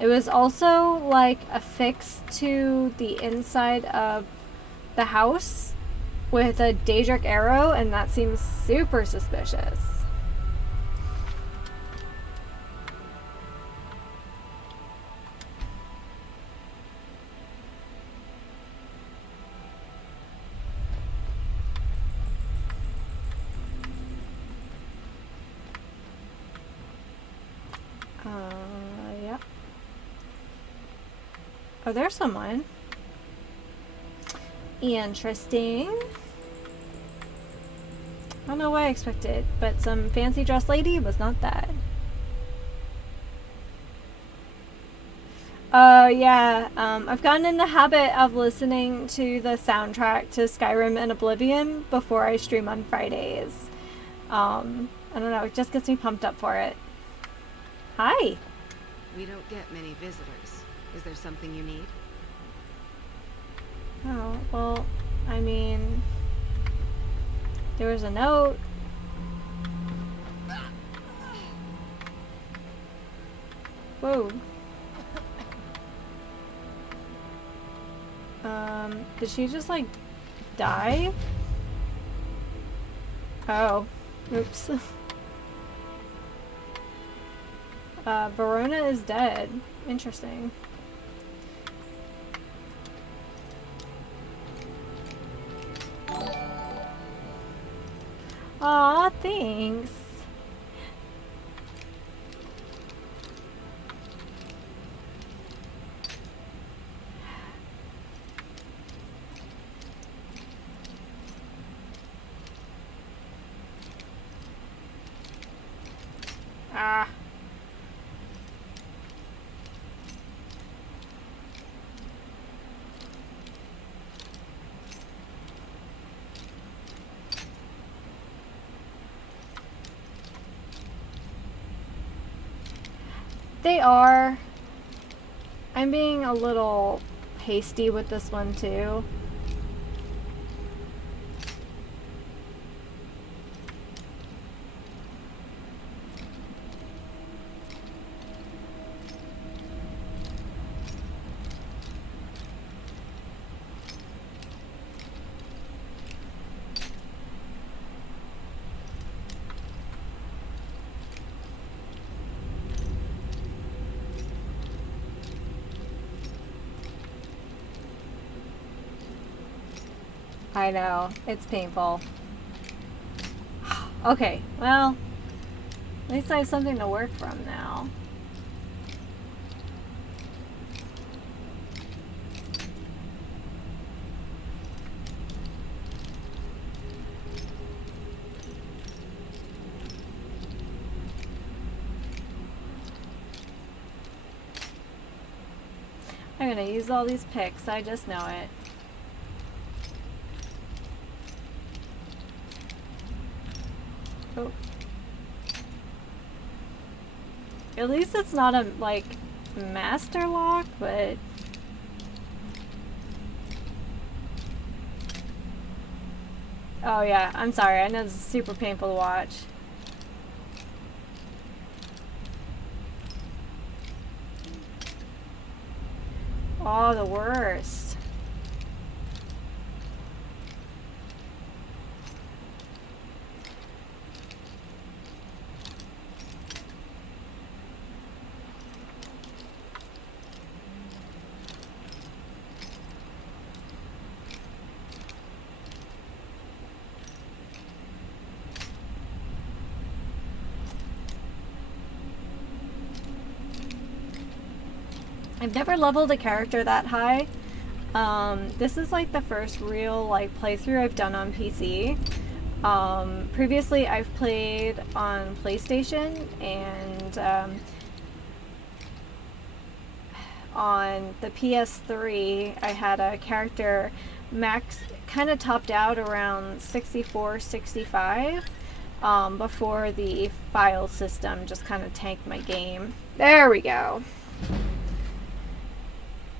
It was also like affixed to the inside of the house with a Daedric arrow, and that seems super suspicious. Yeah. Oh, there's someone. Interesting. I don't know what I expected, but some fancy dressed lady was not that. Oh, yeah. I've gotten in the habit of listening to the soundtrack to Skyrim and Oblivion before I stream on Fridays. I don't know, it just gets me pumped up for it. Hi. We don't get many visitors. Is there something you need? Oh, well, I mean, there was a note. Whoa. Did she just, like, die? Oh. Oops. Verona is dead. Interesting. Aw, thanks. Ah. They are. I'm being a little hasty with this one too. I know, it's painful. Okay, well, at least I have something to work from now. I'm gonna use all these picks, I just know it. Oh. At least it's not a, like, master lock, but... Oh yeah, I'm sorry, I know this is super painful to watch. Oh, the worst. I've never leveled a character that high. This is like the first real like playthrough I've done on PC. Previously I've played on PlayStation and on the PS3 I had a character max kind of topped out around 64, 65 before the file system just kind of tanked my game. There we go.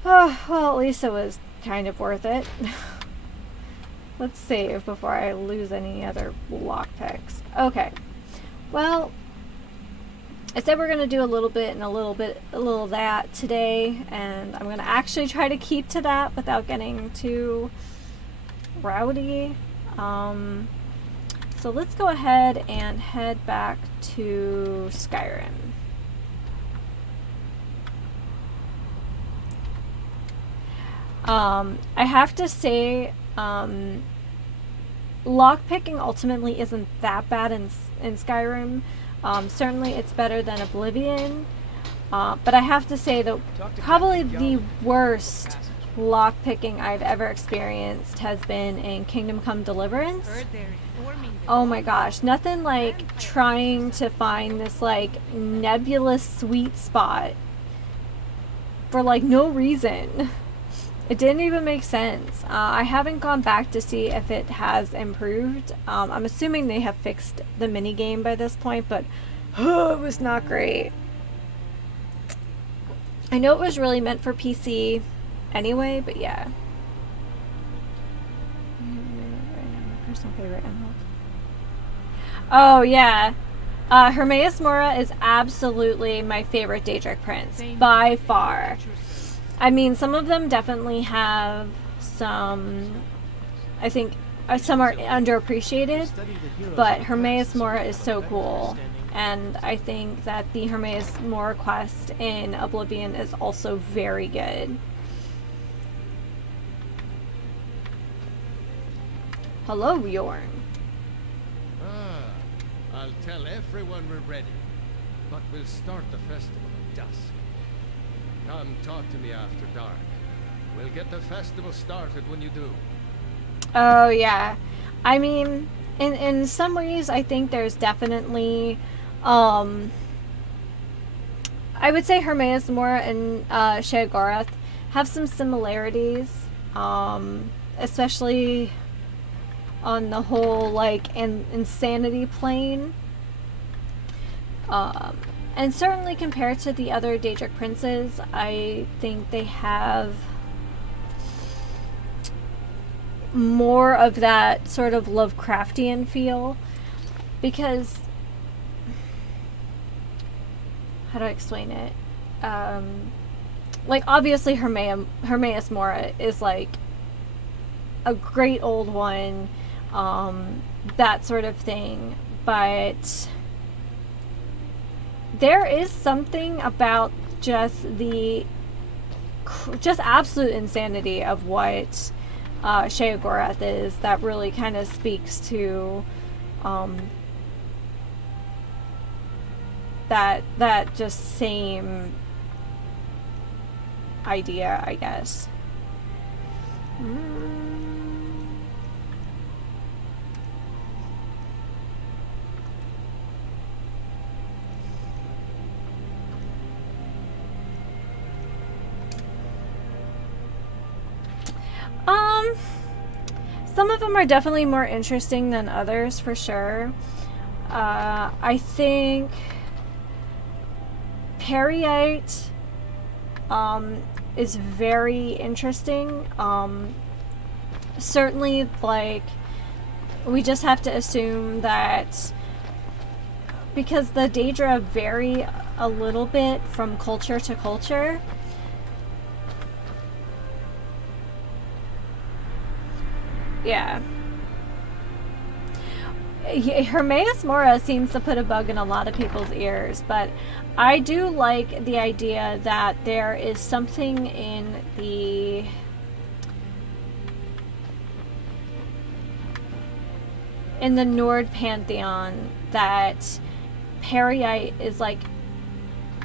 Oh, well, at least it was kind of worth it. Let's save before I lose any other lockpicks. Okay. Well, I said we're going to do a little bit and a little of that today, and I'm going to actually try to keep to that without getting too rowdy. So let's go ahead and head back to Skyrim. I have to say, lockpicking ultimately isn't that bad in Skyrim. Certainly it's better than Oblivion, but I have to say that probably the worst lockpicking I've ever experienced has been in Kingdom Come Deliverance. Oh my gosh, nothing like trying to find this like nebulous sweet spot for like no reason. It didn't even make sense. I haven't gone back to see if it has improved. I'm assuming they have fixed the minigame by this point, but it was not great. I know it was really meant for PC anyway, but yeah. My personal favorite emerald. Oh yeah. Hermaeus Mora is absolutely my favorite Daedric Prince, by far. I mean, some of them definitely have some, I think, some are underappreciated, but Hermaeus Mora is so cool. And I think that the Hermaeus Mora quest in Oblivion is also very good. Hello, Bjorn. I'll tell everyone we're ready, but we'll start the festival at dusk. Come talk to me after dark. We'll get the festival started when you do. Oh yeah, I mean, in some ways, I think there's definitely, I would say Hermaeus Mora and Sheogorath have some similarities, especially on the whole like insanity plane. And certainly compared to the other Daedric princes, I think they have more of that sort of Lovecraftian feel, because how do I explain it? Like obviously Hermaeus Mora is like a great old one, that sort of thing, but there is something about just absolute insanity of what Sheogorath is that really kind of speaks to that just same idea, I guess. Some of them are definitely more interesting than others, for sure. I think Peryite is very interesting. Certainly, like, we just have to assume that because the Daedra vary a little bit from culture to culture. Yeah. Hermaeus Mora seems to put a bug in a lot of people's ears, but I do like the idea that there is something in the Nord pantheon that Peryite is like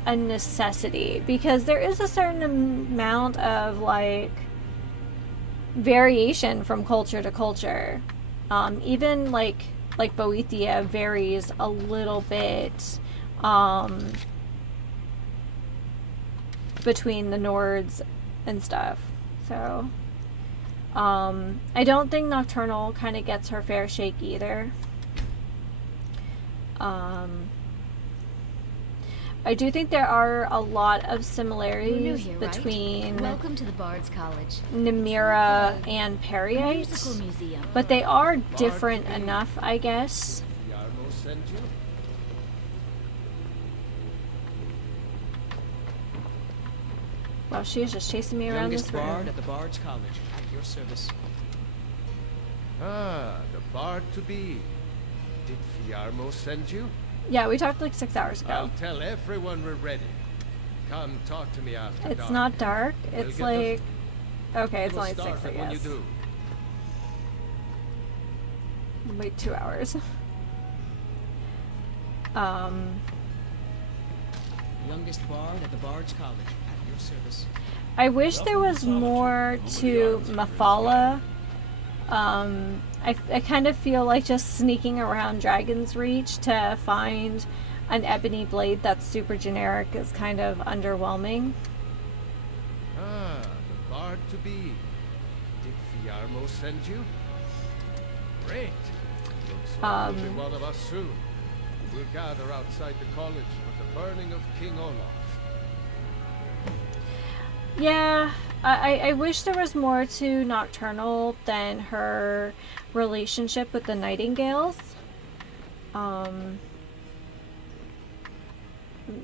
a necessity, because there is a certain amount of like variation from culture to culture. Even like Boethia varies a little bit between the Nords and stuff. So I don't think Nocturnal kind of gets her fair shake either. I do think there are a lot of similarities here, between Welcome to the Bard's College. Nemira and Peryite, Musical museum. but they are different enough, I guess. Yarmo sent you? Well, she is just chasing me around Youngest this room. bard at the Bard's College, at your service. Ah, the bard to be. Did Fiarmo send you? Yeah, we talked like 6 hours ago. I'll tell everyone we're ready. Come talk to me after dark. It's not dark. We'll It's get like... Okay, it's We'll only 6, start I it when you guess. do. Wait 2 hours. Youngest bard at the Bard's College, at your service. I wish there was more to Mafala. I kind of feel like just sneaking around Dragon's Reach to find an ebony blade that's super generic is kind of underwhelming. Ah, the bard to be. Did Fiarmo send you? Great. Looks like he'll be one of us soon. We'll gather outside the college for the burning of King Olaf. Yeah, I wish there was more to Nocturnal than her relationship with the Nightingales.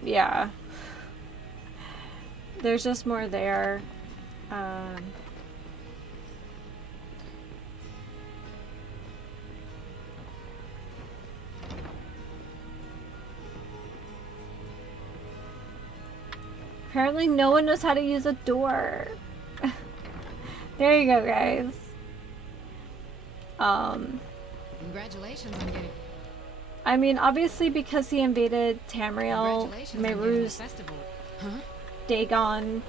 Yeah. There's just more there. Apparently no one knows how to use a door. There you go, guys. Congratulations on getting. I mean, obviously because he invaded Tamriel, Congratulations on getting the Mehru's festival. Huh? Dagon,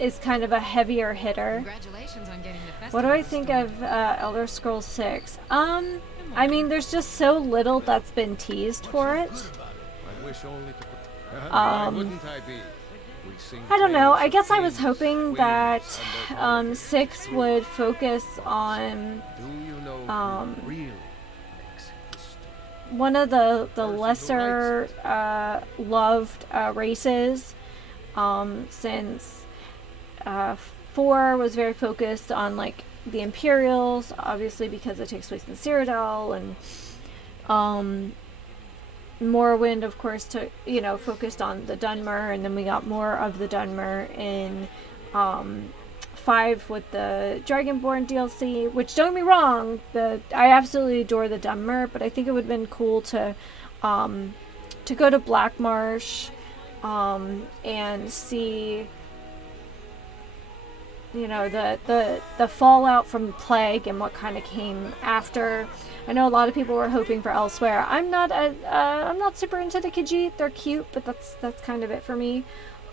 is kind of a heavier hitter. Congratulations on getting the festival. What do I think of Elder Scrolls 6? I mean, there's just so little that's been teased for it. I wish only to. Why wouldn't I be? We sing I don't know. tales I of guess I was kings, hoping queens, that and their politics. 6 would focus on Do you know who really exists? one of the lesser loved races, since 4 was very focused on like the Imperials, obviously because it takes place in Cyrodiil, and Morrowind, of course, focused on the Dunmer, and then we got more of the Dunmer in 5 with the Dragonborn DLC, which, don't get me wrong, I absolutely adore the Dunmer, but I think it would have been cool to go to Black Marsh and see the fallout from the plague and what kind of came after. I know a lot of people were hoping for Elsewhere. I'm not super into the Khajiit. They're cute, but that's kind of it for me.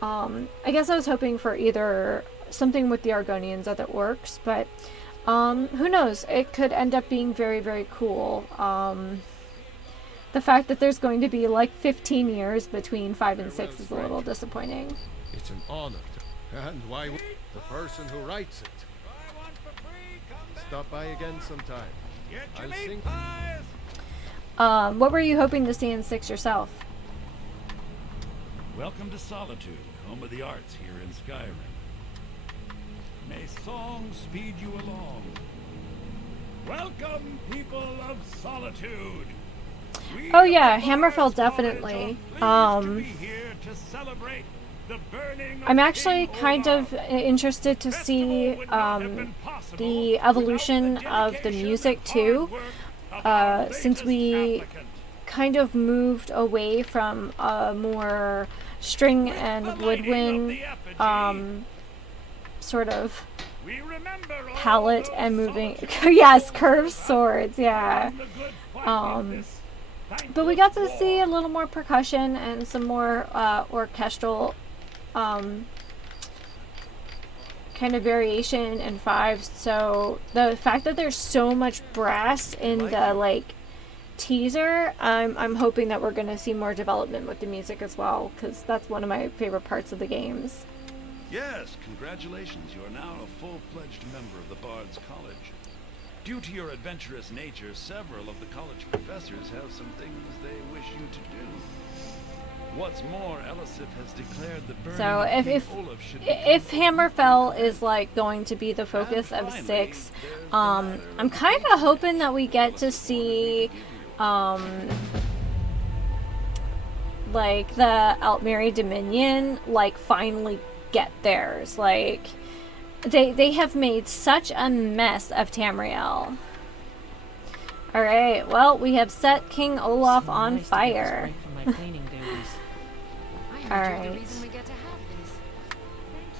I guess I was hoping for either something with the Argonians or the Orcs, but who knows? It could end up being very, very cool. The fact that there's going to be like 15 years between 5 and 6 is a little disappointing. It's an honor. And why would the person who writes it? Stop by again sometime. I'll sing. What were you hoping to see in 6 yourself? Welcome to Solitude, home of the arts here in Skyrim. May song speed you along. Welcome, people of Solitude. Oh yeah, Hammerfell definitely. I'm actually kind of interested to see the evolution of the music too, since we kind of moved away from a more string and woodwind sort of palette and moving yes, curved swords, yeah. But we got to see a little more percussion and some more orchestral kind of variation in 5. So the fact that there's so much brass in the like teaser, I'm hoping that we're going to see more development with the music as well, because that's one of my favorite parts of the games. Yes, congratulations. You are now a full-fledged member of the Bard's College. Due to your adventurous nature, several of the college professors have some things they wish you to do. What's more, Elisif has declared the burning So of King Olaf should if Hammerfell is like going to be the focus of 6, I'm kind of hoping that we get to see like the Altmeri Dominion like finally get theirs. Like they have made such a mess of Tamriel. Alright, well, we have set King Olaf on fire. Alright. The reason we get to have these. Thank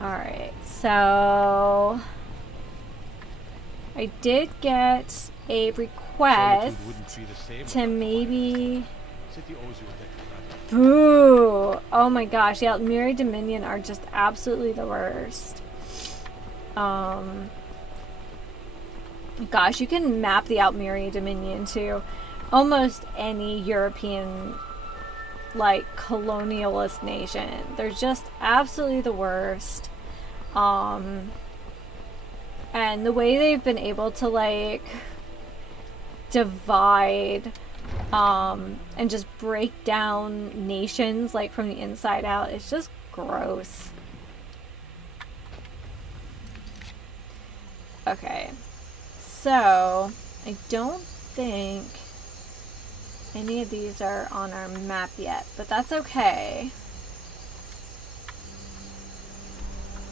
you. Alright, so I did get a request to maybe... Boo! Oh my gosh, the Altmeri Dominion are just absolutely the worst. Gosh, you can map the Altmeri Dominion to almost any European, like, colonialist nation. They're just absolutely the worst. And the way they've been able to, like, divide and just break down nations, like, from the inside out, it's just gross. Okay. So, I don't think any of these are on our map yet, but that's okay.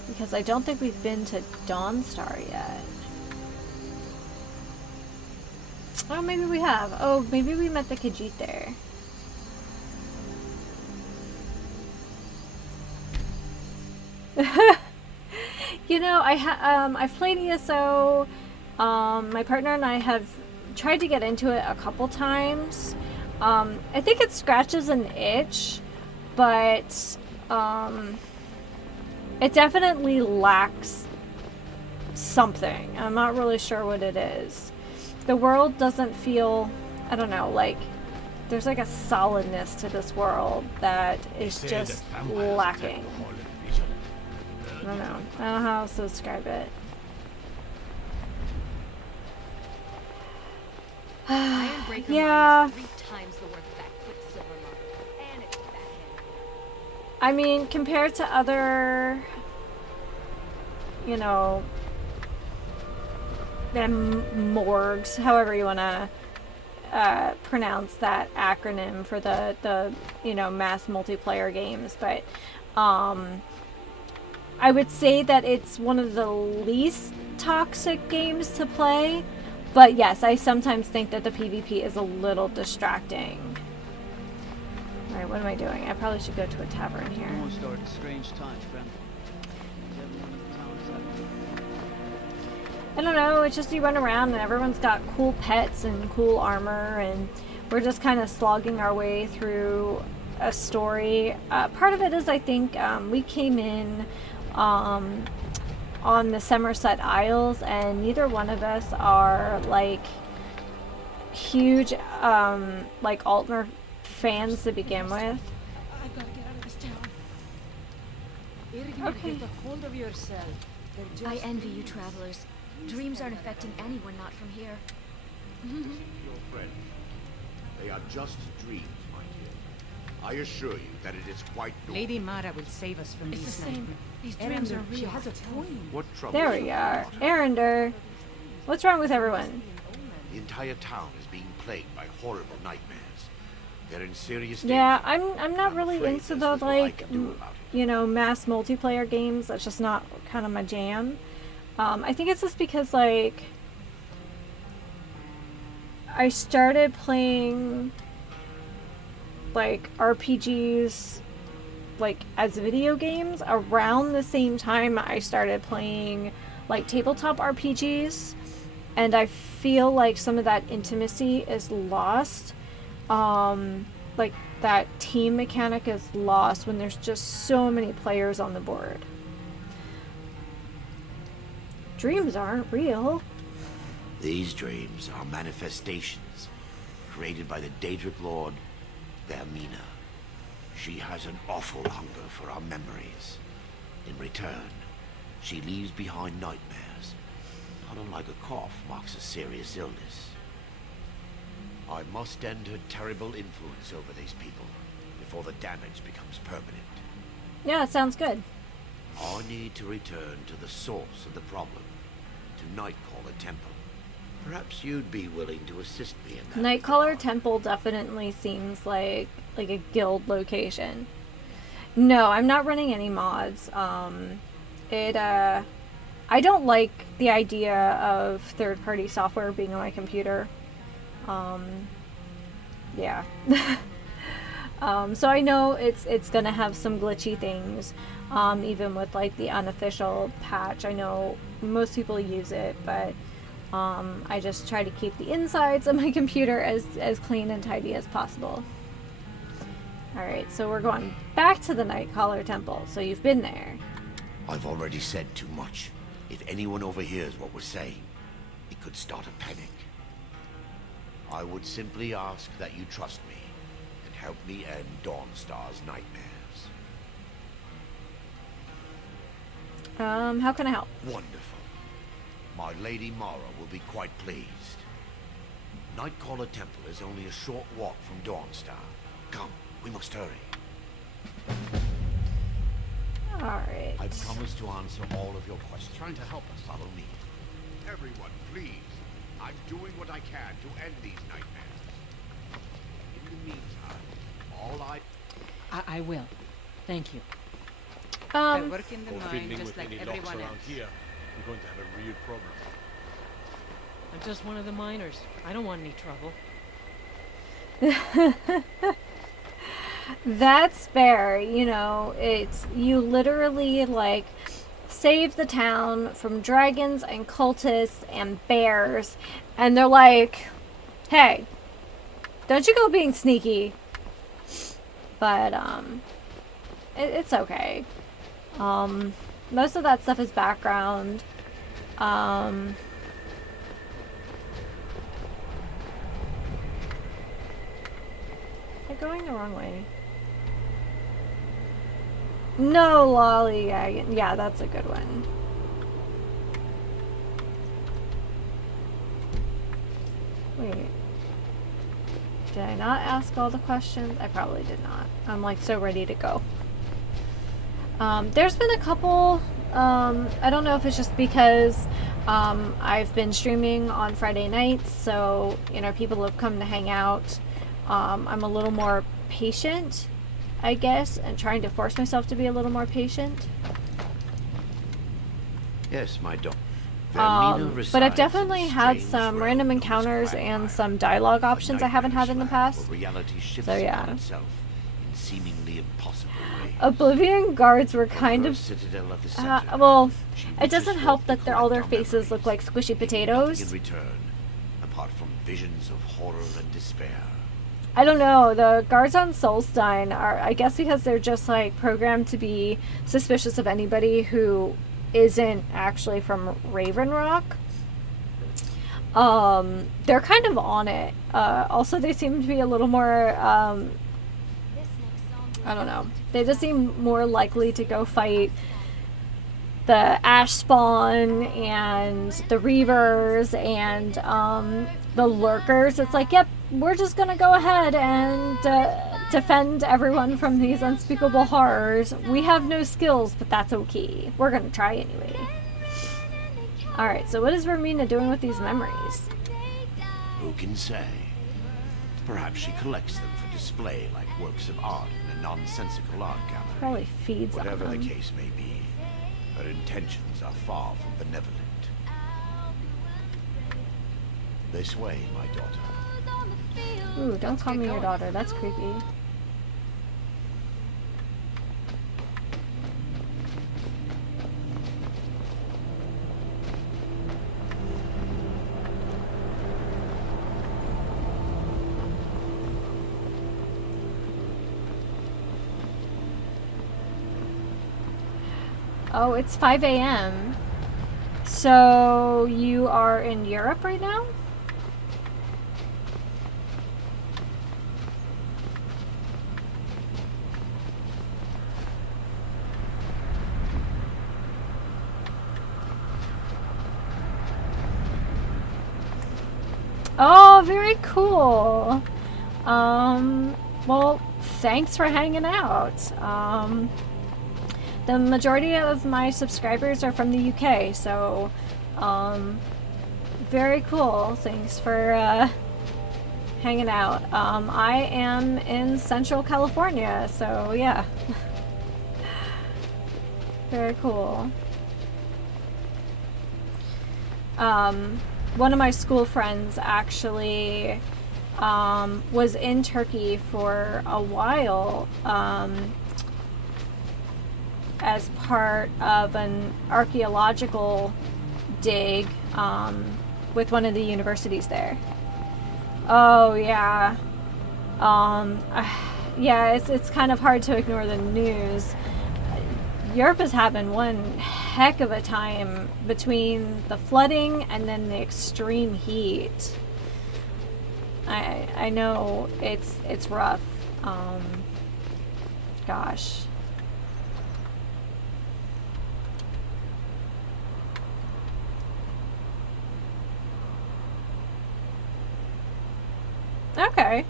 Because I don't think we've been to Dawnstar yet. Oh, maybe we have. Oh, maybe we met the Khajiit there. You know, I've played ESO. My partner and I have tried to get into it a couple times. I think it scratches an itch, but it definitely lacks something. I'm not really sure what it is. The world doesn't feel, I don't know, like there's like a solidness to this world that is just lacking. I don't know. I don't know how else to describe it. Yeah. I mean, compared to other, you know, morgues, however you want to pronounce that acronym for the you know, mass multiplayer games, but I would say that it's one of the least toxic games to play. But yes, I sometimes think that the PvP is a little distracting. Alright, what am I doing? I probably should go to a tavern here. Almost are at a strange time, friend. I don't know, it's just you run around and everyone's got cool pets and cool armor, and we're just kind of slogging our way through a story. Part of it is, I think, we came in on the Somerset Isles, and neither one of us are like huge like Altmer fans to begin with. I've got to get out of this town. Okay. Get a hold of yourself. They're I just envy you dreams. travelers. Dreams aren't affecting anyone not from here. Your friends. They are just dreams, my dear. I assure you that it is quite normal. Lady Mara will save us from It's the these same. nightmares. These dreams are real. She has a point. What trouble? There we are. Arender. What's wrong with everyone? The entire town is being plagued by horrible nightmares. They're in serious danger. Yeah, I'm not really afraid into there's the little I like can do about it. you know, mass multiplayer games. That's just not kind of my jam. I think it's just because like I started playing like RPGs like as video games around the same time I started playing like tabletop RPGs, and I feel like some of that intimacy is lost. Like that team mechanic is lost when there's just so many players on the board. Dreams aren't real. These dreams are manifestations created by the Daedric Lord, Vermina. She has an awful hunger for our memories. In return, she leaves behind nightmares. Not unlike a cough marks a serious illness. I must end her terrible influence over these people before the damage becomes permanent. Yeah, it sounds good. I need to return to the source of the problem, to Nightcaller Temple. Perhaps you'd be willing to assist me in that. Nightcaller regard. Temple definitely seems like a guild location. No, I'm not running any mods. I don't like the idea of third-party software being on my computer. Yeah. So I know it's gonna have some glitchy things, even with like the unofficial patch. I know most people use it, but I just try to keep the insides of my computer as clean and tidy as possible. Alright, so we're going back to the Nightcaller Temple. So you've been there. I've already said too much. If anyone overhears what we're saying, it could start a panic. I would simply ask that you trust me and help me end Dawnstar's nightmares. How can I help? Wonderful. My Lady Mara will be quite pleased. Nightcaller Temple is only a short walk from Dawnstar. Come, we must hurry. Alright. I promise to answer all of your questions. Trying to help us. Follow me. Everyone, please. I'm doing what I can to end these nightmares. In the meantime, all I will. Thank you. I work in the Or mine fiddling just with like any locks everyone around else. here, we're going to have a real problem. I'm just one of the miners. I don't want any trouble. That's fair, you know, it's, you literally, like, save the town from dragons and cultists and bears, and they're like, hey, don't you go being sneaky. But, it's okay. Most of that stuff is background. They're going the wrong way. No, lollygagging. Yeah, that's a good one. Wait. Did I not ask all the questions? I probably did not. I'm like so ready to go. There's been a couple, I don't know if it's just because I've been streaming on Friday nights, so, you know, people have come to hang out. I'm a little more patient, I guess, and trying to force myself to be a little more patient. Yes, my dog. But I've definitely had some random encounters and some dialogue options I haven't had in the past. So yeah. seemingly impossible ways. Oblivion guards were From kind her of citadel at the center, well, she it reaches doesn't forth help to that all their collect our faces look like memories, squishy giving potatoes. nothing in return, apart from visions of horror and despair. I don't know. The guards on Solstein are, I guess, because they're just like programmed to be suspicious of anybody who isn't actually from Raven Rock. They're kind of on it. Also, they seem to be a little more, I don't know. They just seem more likely to go fight the Ash Spawn and the Reavers and the Lurkers. It's like, yep, we're just gonna go ahead and defend everyone from these unspeakable horrors. We have no skills, but that's okay. We're gonna try anyway. Alright, so what is Romina doing with these memories? Who can say? Perhaps she collects them for display like works of art in a nonsensical art gallery. Probably feeds on Whatever them. the case may be, her intentions are far from benevolent. This way, my daughter. Ooh, don't call me your daughter. That's creepy. Oh, it's 5 a.m. So you are in Europe right now? Oh, very cool. Well, thanks for hanging out. The majority of my subscribers are from the UK, so, very cool. Thanks for, hanging out. I am in Central California, so yeah. Very cool. One of my school friends actually was in Turkey for a while as part of an archaeological dig with one of the universities there. Oh yeah. Yeah, it's kind of hard to ignore the news. Europe is having one heck of a time between the flooding and then the extreme heat. I know it's rough. Gosh. Okay.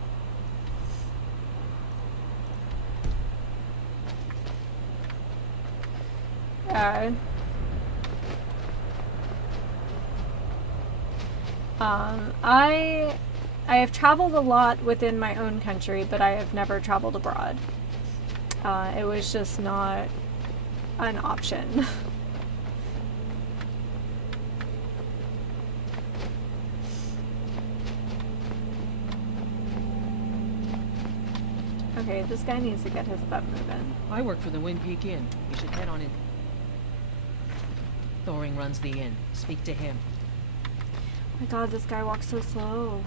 I have traveled a lot within my own country, but I have never traveled abroad. It was just not an option. Okay, this guy needs to get his butt moving. I work for the Wind Peak Inn. You should head on in. Thoring runs the inn. Speak to him. Oh my god, this guy walks so slow.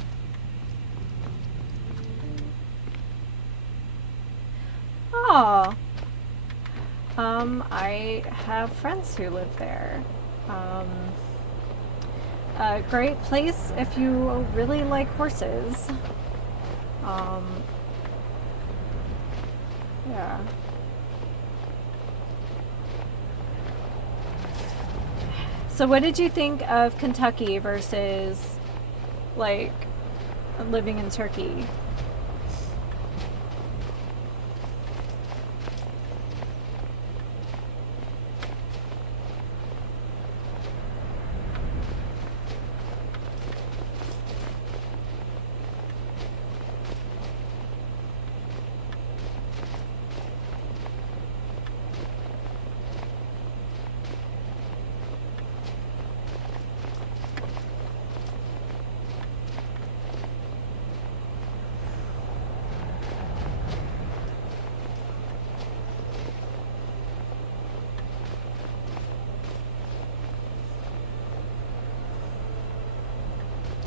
Oh. I have friends who live there. A great place if you really like horses. Yeah. So what did you think of Kentucky versus, like, living in Turkey?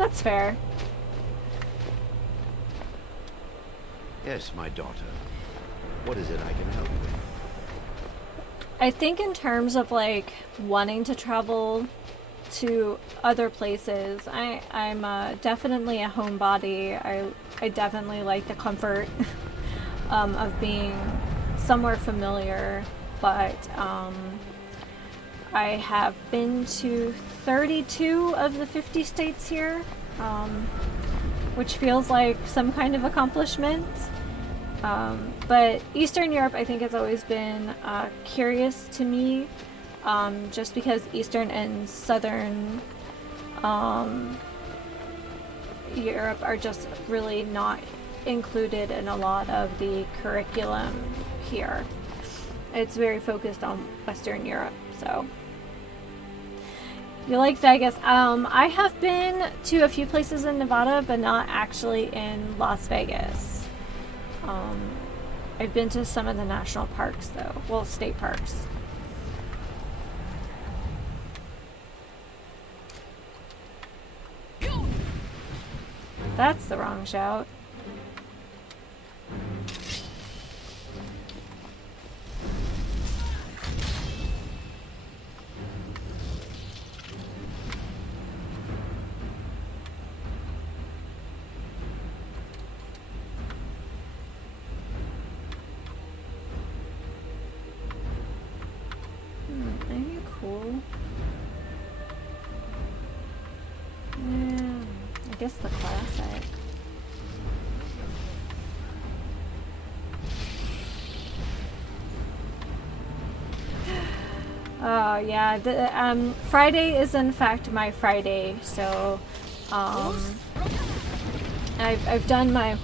That's fair. Yes, my daughter. What is it I can help with? I think in terms of like wanting to travel to other places, I'm definitely a homebody. I definitely like the comfort of being somewhere familiar, but I have been to 32 of the 50 states here, which feels like some kind of accomplishment. But Eastern Europe, I think, has always been curious to me, just because Eastern and Southern Europe are just really not included in a lot of the curriculum here. It's very focused on Western Europe, so. You like Vegas? I have been to a few places in Nevada, but not actually in Las Vegas. I've been to some of the national parks, though. Well, state parks. That's the wrong shout. I guess the classic. Oh yeah, the Friday is in fact my Friday, so I've done my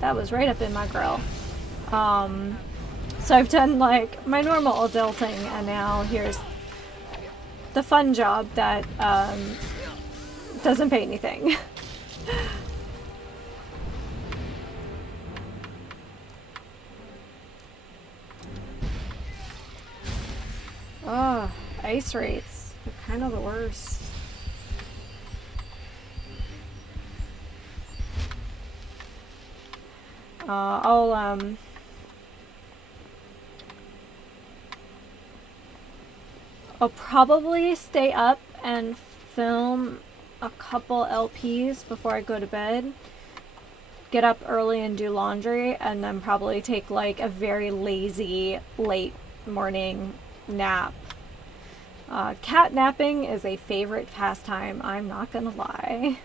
that was right up in my grill. So I've done like my normal adulting, and now here's the fun job that doesn't pay anything. Oh, ice rates. They're kind of the worst. I'll probably stay up and film a couple LPs before I go to bed, get up early and do laundry, and then probably take like a very lazy late morning nap. Cat napping is a favorite pastime, I'm not gonna lie.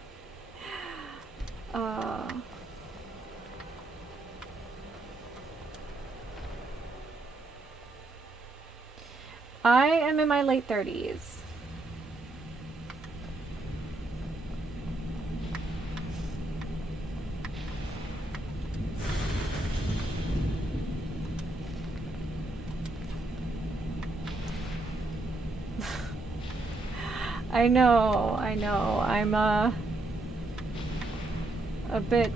I am in my late 30s. I know. I'm a bit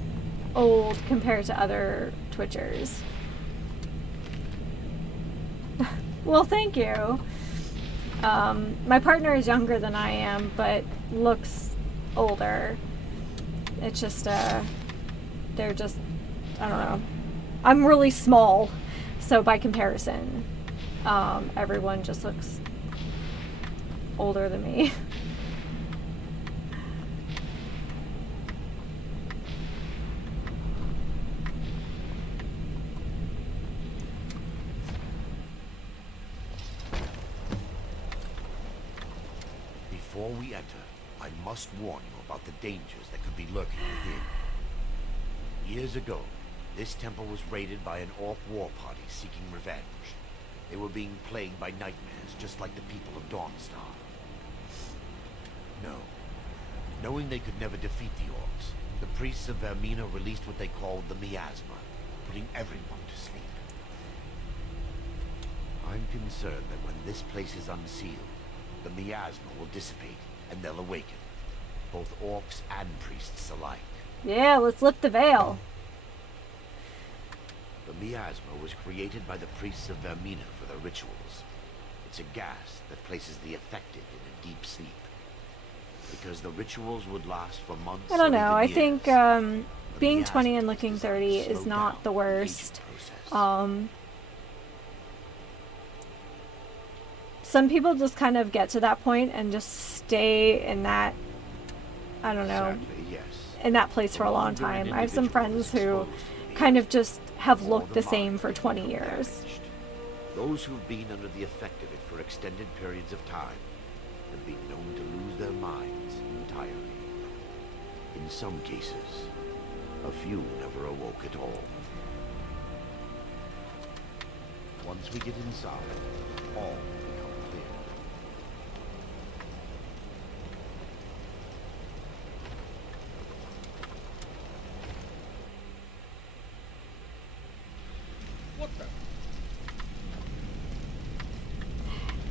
old compared to other Twitchers. Well, thank you. My partner is younger than I am, but looks older. It's just, they're just, I don't know. I'm really small, so by comparison, everyone just looks older than me. Before we enter, I must warn you about the dangers that could be lurking within. Years ago, this temple was raided by an orc war party seeking revenge. They were being plagued by nightmares, just like the people of Dawnstar. No. Knowing they could never defeat the orcs, the priests of Vermina released what they called the miasma, putting everyone to sleep. I'm concerned that when this place is unsealed, the miasma will dissipate and they'll awaken, both orcs and priests alike. Yeah, let's lift the veil. The miasma was created by the priests of Vermina for their rituals. It's a gas that places the affected in a deep sleep. because the rituals would last for months. I don't or know. even I years. think The being miasma 20 and is looking designed 30 to is slow not down the aging worst. process. Some people just kind of get to that point and just stay in that, I don't know, Sadly, yes. in that place for a long The longer an time. I have some individual friends is who exposed to the kind earth, of just have the more looked the same mind for can 20 become years. damaged. Those who've been under the effect of it for extended periods of time have been known to lose their minds entirely. In some cases, a few never awoke at all. Once we get inside, all will become clear. What the?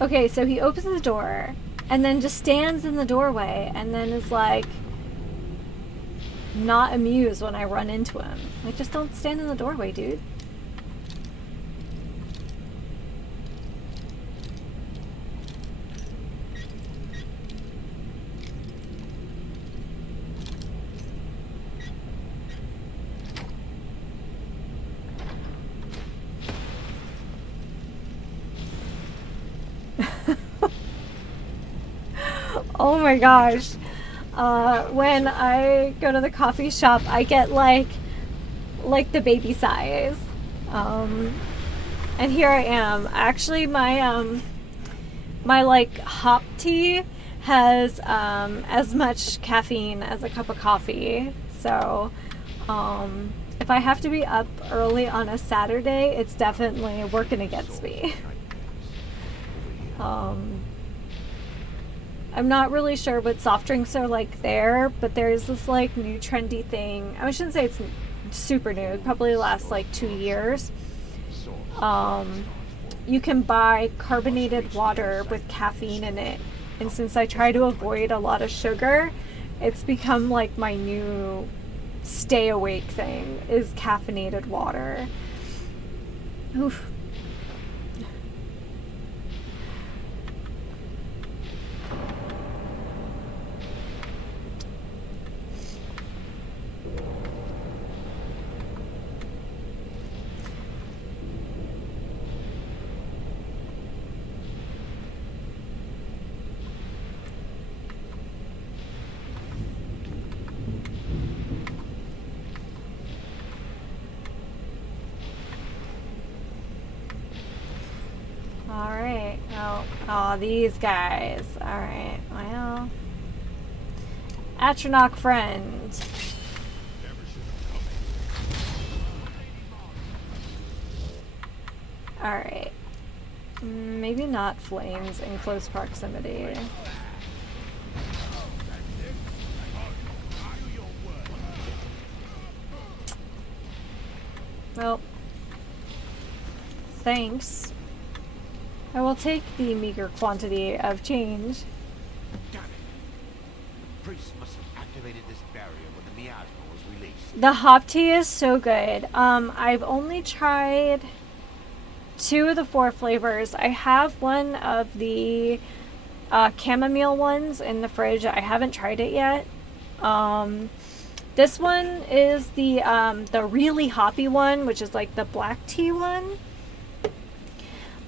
Okay, so he opens the door and then just stands in the doorway and then is like not amused when I run into him. Like, just don't stand in the doorway, dude. Oh my gosh. When I go to the coffee shop, I get like the baby size. And here I am. Actually, my like hop tea has as much caffeine as a cup of coffee. So if I have to be up early on a Saturday, it's definitely working against me. I'm not really sure what soft drinks are like there, but there's this like new trendy thing. I shouldn't say it's super new. It probably lasts like 2 years. You can buy carbonated water with caffeine in it. And since I try to avoid a lot of sugar, it's become like my new stay awake thing is caffeinated water. Oof. Alright. Oh, these guys. Alright, well. Atronach friend. Alright. Maybe not flames in close proximity. Well, thanks. I will take the meager quantity of change. Damn it! The priest must have activated this barrier when the miasma was released. The hop tea is so good. I've only tried 2 of the 4 flavors. I have one of the chamomile ones in the fridge. I haven't tried it yet. This one is the really hoppy one, which is like the black tea one.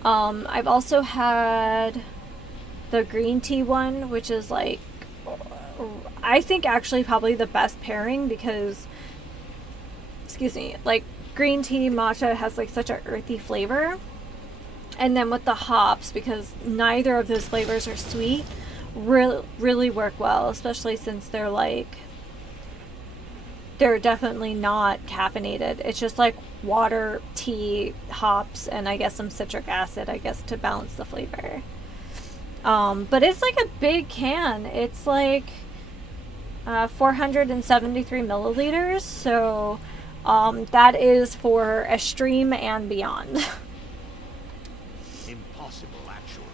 I've also had the green tea one, which is like, I think actually probably the best pairing because, excuse me, like green tea matcha has like such an earthy flavor. And then with the hops, because neither of those flavors are sweet, really work well, especially since they're definitely not caffeinated. It's just like water, tea, hops, and I guess some citric acid, I guess, to balance the flavor. But it's like a big can. It's like 473 milliliters. So that is for a stream and beyond. Impossible, actually.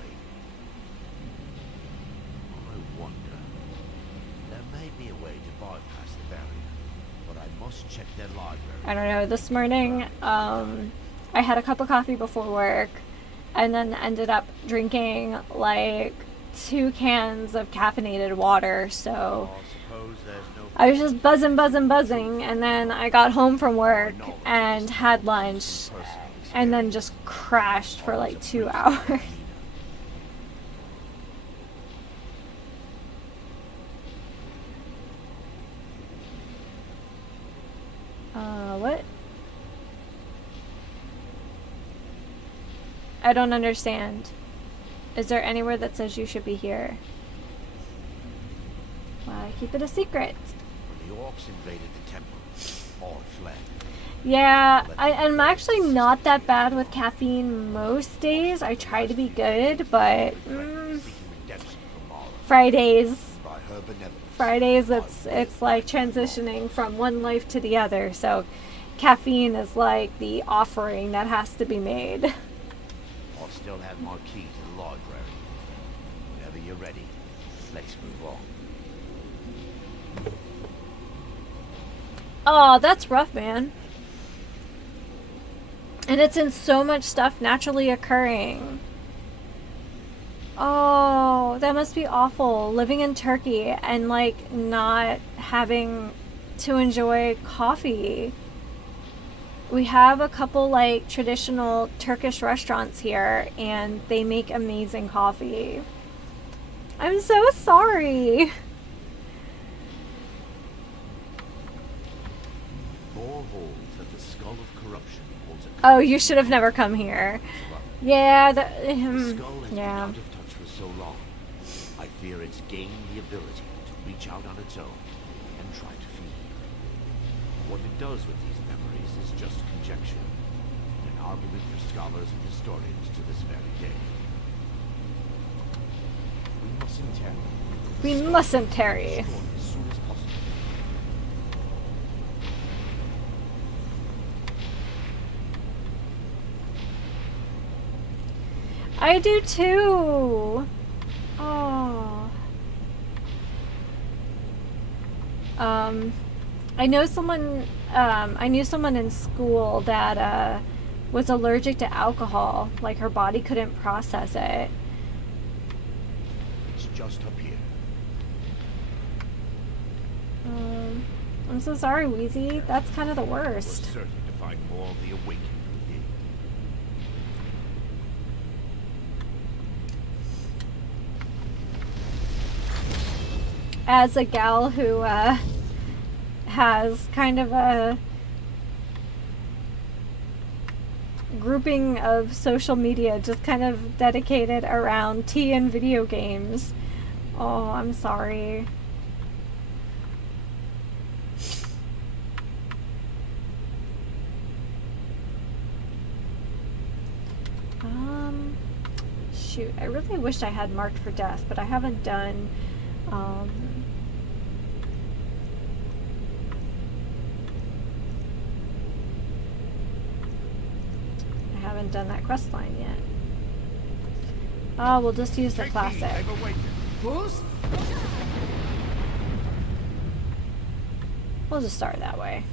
I wonder. There may be a way to bypass the barrier, but I must check their library. I don't know. This morning, I had a cup of coffee before work, and then ended up drinking like 2 cans of caffeinated water, so Suppose there's no I was just buzzing, and then I got home from work and had lunch, and then just crashed for like 2 hours. What? I don't understand. Is there anywhere that says you should be here? Why keep it a secret? When the orcs invaded the temple, all fled. Yeah, I'm actually not that bad with caffeine most days. I try to be good, but Fridays, it's like transitioning from one life to the other. So caffeine is like the offering that has to be made. I'll still have my key to the library. Whenever you're ready, let's move on. Oh, that's rough, man. And it's in so much stuff naturally occurring. Oh, that must be awful. Living in Turkey and like not having to enjoy coffee. We have a couple like traditional Turkish restaurants here and they make amazing coffee. I'm so sorry. Four holes at the skull of corruption holds a Oh, you should have never come here. Yeah, The skull has been yeah. out of touch for so long. I fear it's gained the ability to reach out on its own and try to feed. What it does with these memories is just conjecture, an argument for scholars and historians to this very day. We mustn't tarry. We mustn't tarry. Destroy as soon as possible. I do too. Oh. I know someone. I knew someone in school that was allergic to alcohol. Like her body couldn't process it. It's just up here. I'm so sorry, Wheezy. That's kind of the We're worst. certain to find more of the awakening within. As a gal who has kind of a grouping of social media just kind of dedicated around tea and video games. Oh, I'm sorry. Shoot, I really wished I had marked for death, but I haven't done that quest line yet. Oh, we'll just use the classic. We'll just start that way.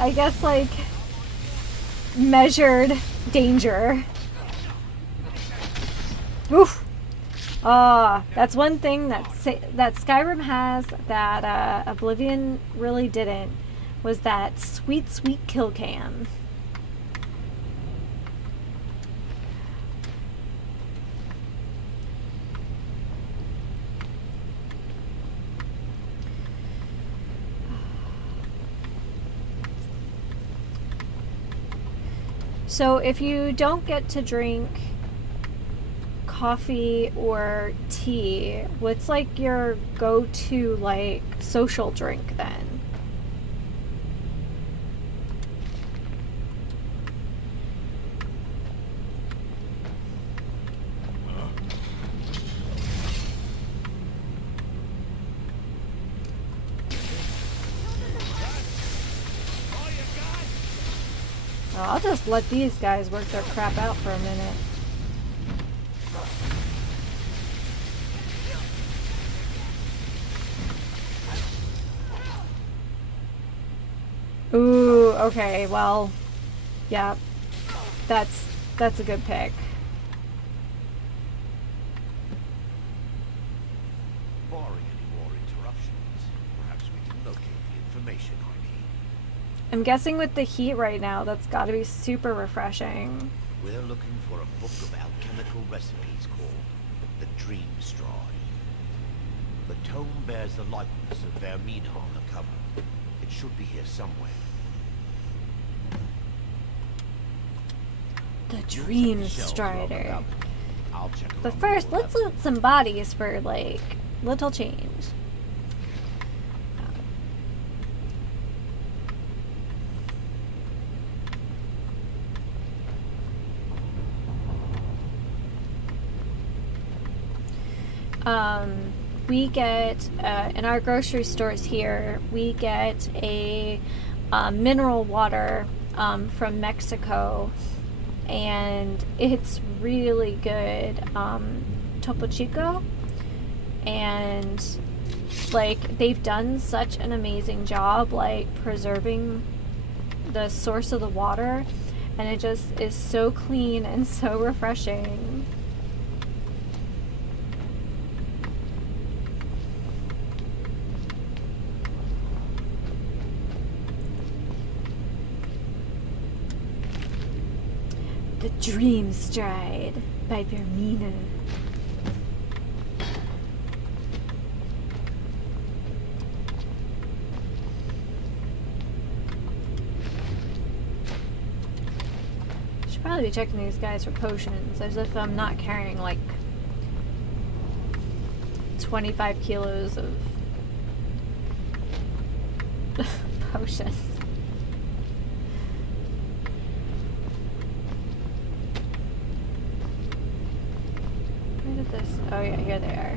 I guess like measured danger. Oof. That's one thing that Skyrim has that Oblivion really didn't, was that sweet kill cam. So if you don't get to drink coffee or tea, what's like your go-to like social drink then? I'll just let these guys work their crap out for a minute. okay, well, yeah, that's a good pick. Barring any more interruptions, perhaps we can locate the information I need. I'm guessing with the heat right now, that's got to be super refreshing. We're looking for a book of alchemical recipes called the Dream Straw. The tome bears the likeness of Vermina on the cover. It should be here somewhere. The Dream Strider. I'll check But along first, your let's level. loot some bodies for, like, little change. We get, in our grocery stores here, we get a mineral water from Mexico, and it's really good. Topo Chico, and like they've done such an amazing job like preserving the source of the water, and it just is so clean and so refreshing. The Dream Stride by Vermina. Should probably be checking these guys for potions, as if I'm not carrying like 25 kilos of potions. Where did this? Oh yeah, here they are.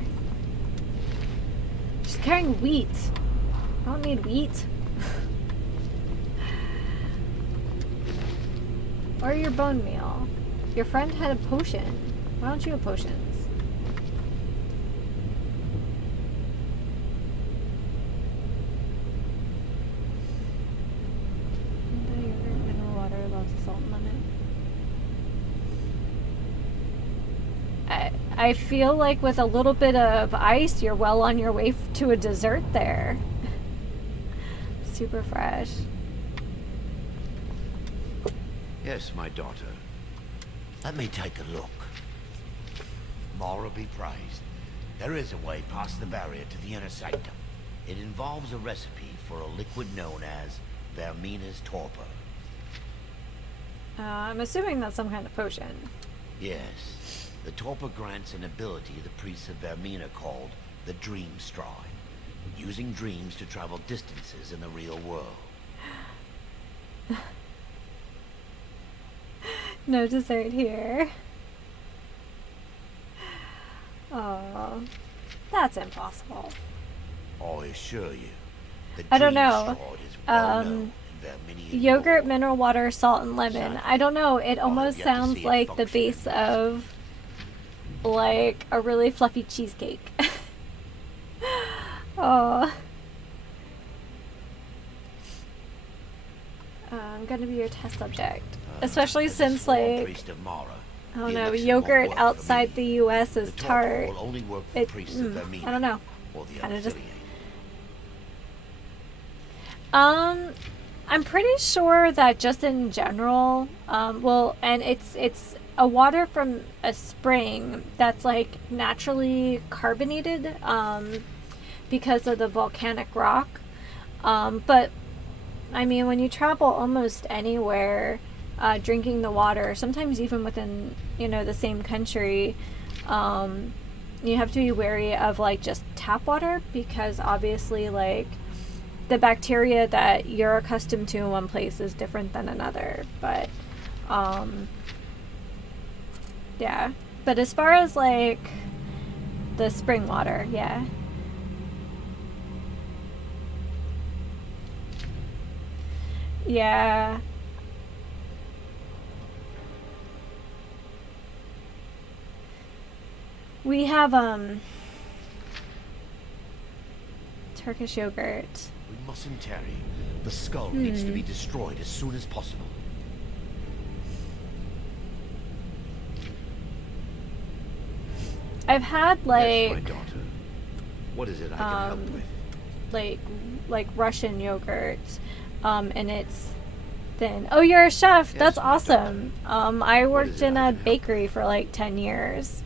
She's carrying wheat. I don't need wheat. Or your bone meal. Your friend had a potion. Why don't you have potions? Mineral water, lots of salt and lemon. I feel like with a little bit of ice, you're well on your way to a dessert there. Super fresh. Yes, my daughter. Let me take a look. Mara be praised. There is a way past the barrier to the inner sanctum. It involves a recipe for a liquid known as Vermina's torpor. I'm assuming that's some kind of potion. Yes. The torpor grants an ability the priests of Vermina called the Dream Stride, using dreams to travel distances in the real world. No dessert here. Oh, that's impossible. I assure you, the I don't Dream know. Stride is well known in Verminian Yogurt, lore. mineral water, salt, and lemon. I don't know. It almost yet to sounds see it like the function in base of like a really fluffy cheesecake. Oh. I'm gonna be your test subject. Especially As a since, sworn like, priest of Mara, I don't the know, elixir yogurt won't work for outside me. the US is The torpor tart. will only work for It, priests of Vermina, I don't know. or the Kinda just- unaffiliated. I'm pretty sure that just in general, well, and it's a water from a spring that's like naturally carbonated, because of the volcanic rock. But I mean, when you travel almost anywhere, drinking the water, sometimes even within, the same country, you have to be wary of like just tap water, because obviously like the bacteria that you're accustomed to in one place is different than another. But yeah, but as far as like the spring water, yeah. Yeah. We have Turkish yogurt. We mustn't tarry. The skull needs to be destroyed as soon as possible. I've had Yes, like my daughter. What is it I can help with? like Russian yogurt, and it's thin. Oh, you're a chef. Yes, That's my awesome. I What worked is it in I a can help bakery for like 10 years.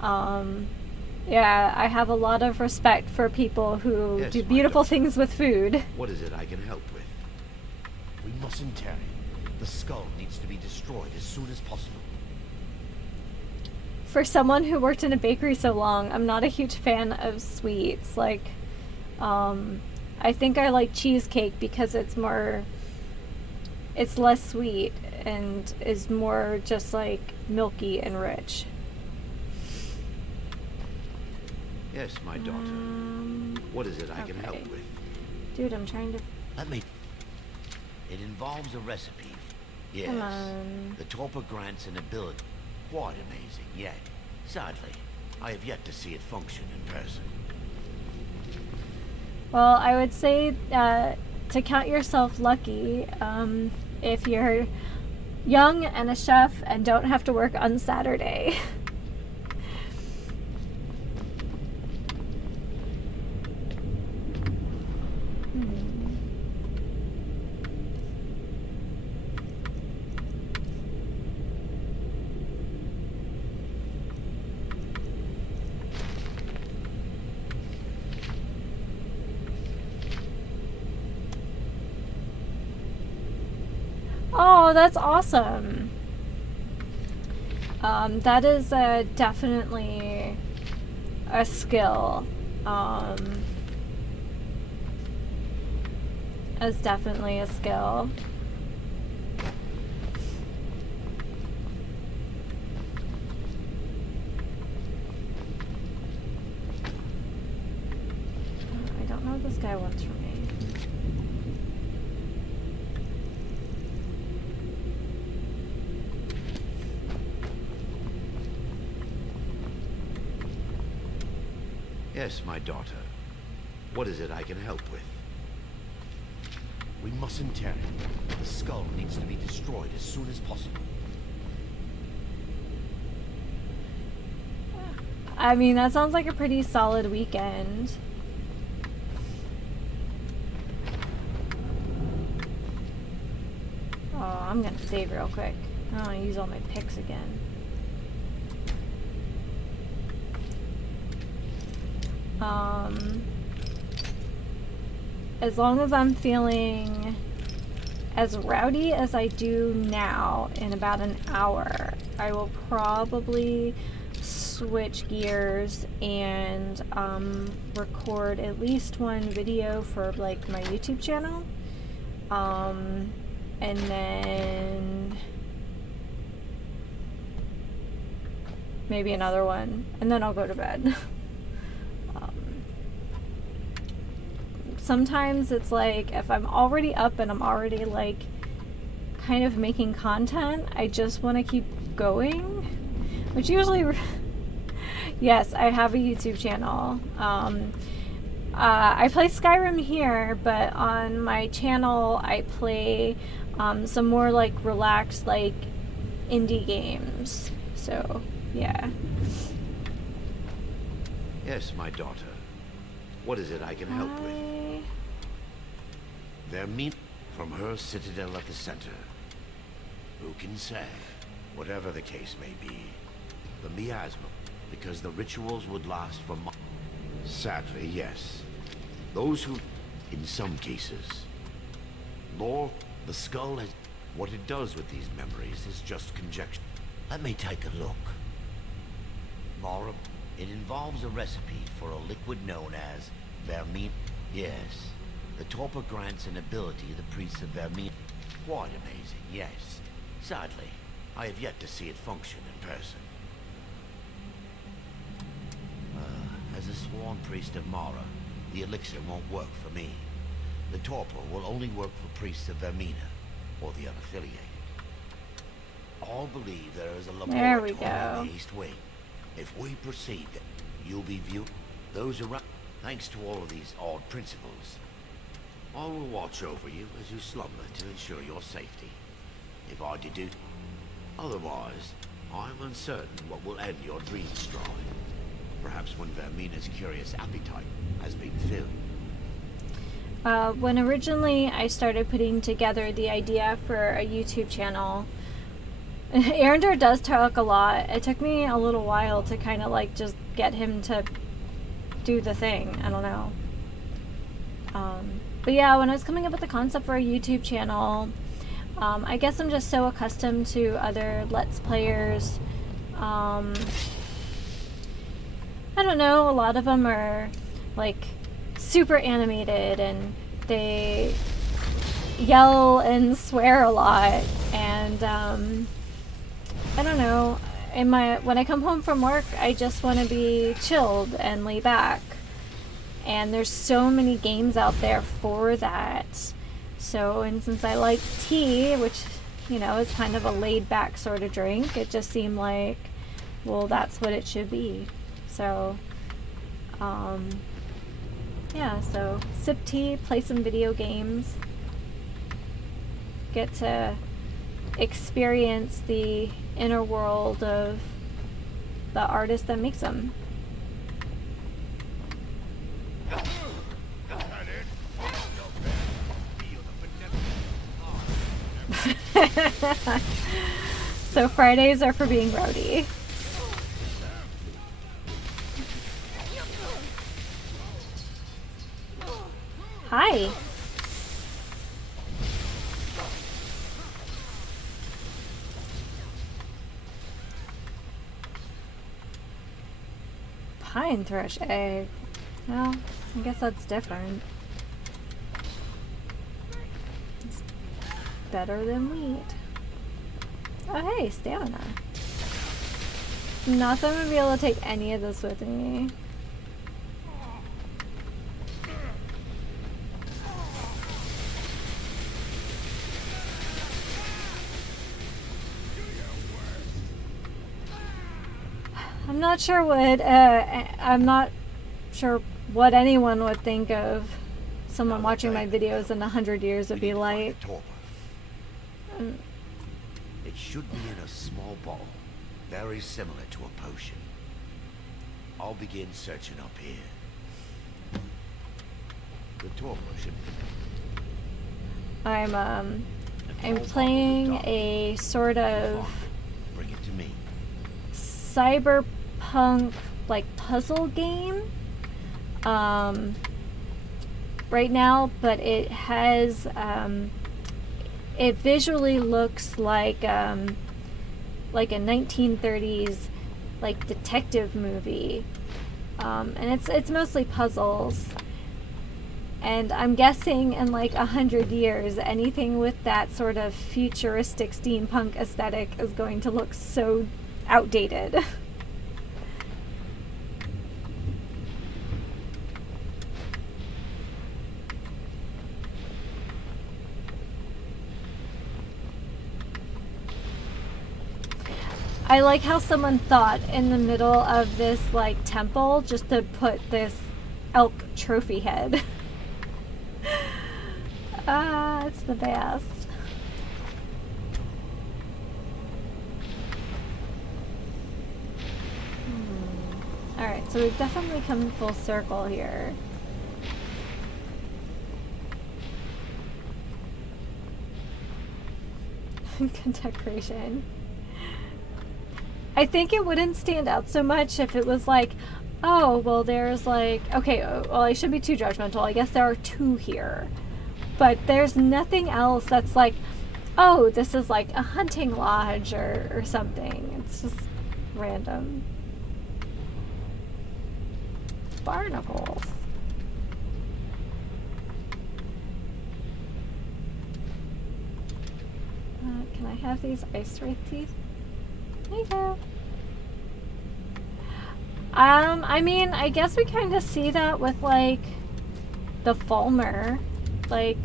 Yeah, I have a lot of respect for people who Yes, do my beautiful daughter. things with food. What is it I can help with? We mustn't tarry. The skull needs to be destroyed as soon as possible. For someone who worked in a bakery so long, I'm not a huge fan of sweets. Like, I think I like cheesecake because it's less sweet and is more just like milky and rich. Yes, my daughter. What is it I can help okay. with? Dude, I'm trying to... Let me... It involves a recipe. Yes. Come on. The torpor grants an ability. Quite amazing, yet, sadly, I have yet to see it function in person. Well, I would say to count yourself lucky if you're young and a chef and don't have to work on Saturday. Oh, that's awesome. That is definitely a skill. That's definitely a skill. I don't know what this guy wants from me. Yes, my daughter. What is it I can help with? We mustn't tarry. The skull needs to be destroyed as soon as possible. I mean, that sounds like a pretty solid weekend. Oh, I'm gonna save real quick. I don't want to use all my picks again. As long as I'm feeling as rowdy as I do now in about an hour, I will probably switch gears and record at least one video for like my YouTube channel. And then maybe another one, and then I'll go to bed. Sometimes it's like if I'm already up and I'm already like kind of making content, I just want to keep going, which usually yes, I have a YouTube channel. I play Skyrim here, but on my channel I play some more like relaxed like indie games. So yeah. Yes, my daughter. What is it I can help with? Their meat from her citadel at the center. Who can say? Whatever the case may be. The miasma, because the rituals would last for months. Sadly, yes. Those who, in some cases. Lore, the skull has... What it does with these memories is just conjecture. Let me take a look. Mara, it involves a recipe for a liquid known as vermine. Yes. The torpor grants an ability the priests of vermine. Quite amazing, yes. Sadly, I have yet to see it function in person. As a sworn priest of Mara, the elixir won't work for me. The torpor will only work for priests of Vermina, or the unaffiliated. All believe there is a laboratory in the East Wing. If we proceed, you'll be viewed. Those around, thanks to all of these odd principles. I will watch over you as you slumber to ensure your safety, if I do. Otherwise, I am uncertain what will end your dream stride. Perhaps when Vermina's curious appetite has been filled. When originally I started putting together the idea for a YouTube channel, Arender does talk a lot. It took me a little while to kind of like just get him to do the thing. I don't know. But yeah, when I was coming up with the concept for a YouTube channel, I guess I'm just so accustomed to other Let's Players. I don't know, a lot of them are like super animated and they yell and swear a lot, and I don't know, when I come home from work I just want to be chilled and lay back, and there's so many games out there for that. So, and since I like tea, which, you know, is kind of a laid back sort of drink, it just seemed like, well, that's what it should be. So, yeah, so sip tea, play some video games, get to experience the inner world of the artist that makes them. So Fridays are for being rowdy. Hi. Pine thrush egg. Well, I guess that's different. It's better than wheat. Oh hey, stamina. Not that I'm gonna be able to take any of this with me. I'm not sure what anyone would think of someone watching my videos in 100 years would be like. It should be in a small bottle, very similar to a potion. I'll begin searching up here. The torpor should be. I'm playing a sort of Bring it to me. cyberpunk like puzzle game right now, but it has it visually looks like a 1930s like detective movie, and it's mostly puzzles, and I'm guessing in like 100 years anything with that sort of futuristic steampunk aesthetic is going to look so outdated. I like how someone thought in the middle of this like temple just to put this elk trophy head. It's the best. Alright, so we've definitely come full circle here. Good decoration. I think it wouldn't stand out so much if it was like, oh, well, there's like, okay, well, I shouldn't be too judgmental. I guess there are two here. But there's nothing else that's like, oh, this is like a hunting lodge or something. It's just random. Barnacles. Can I have these ice wraith teeth? There you go. I mean, I guess we kind of see that with like the Fulmer. Like,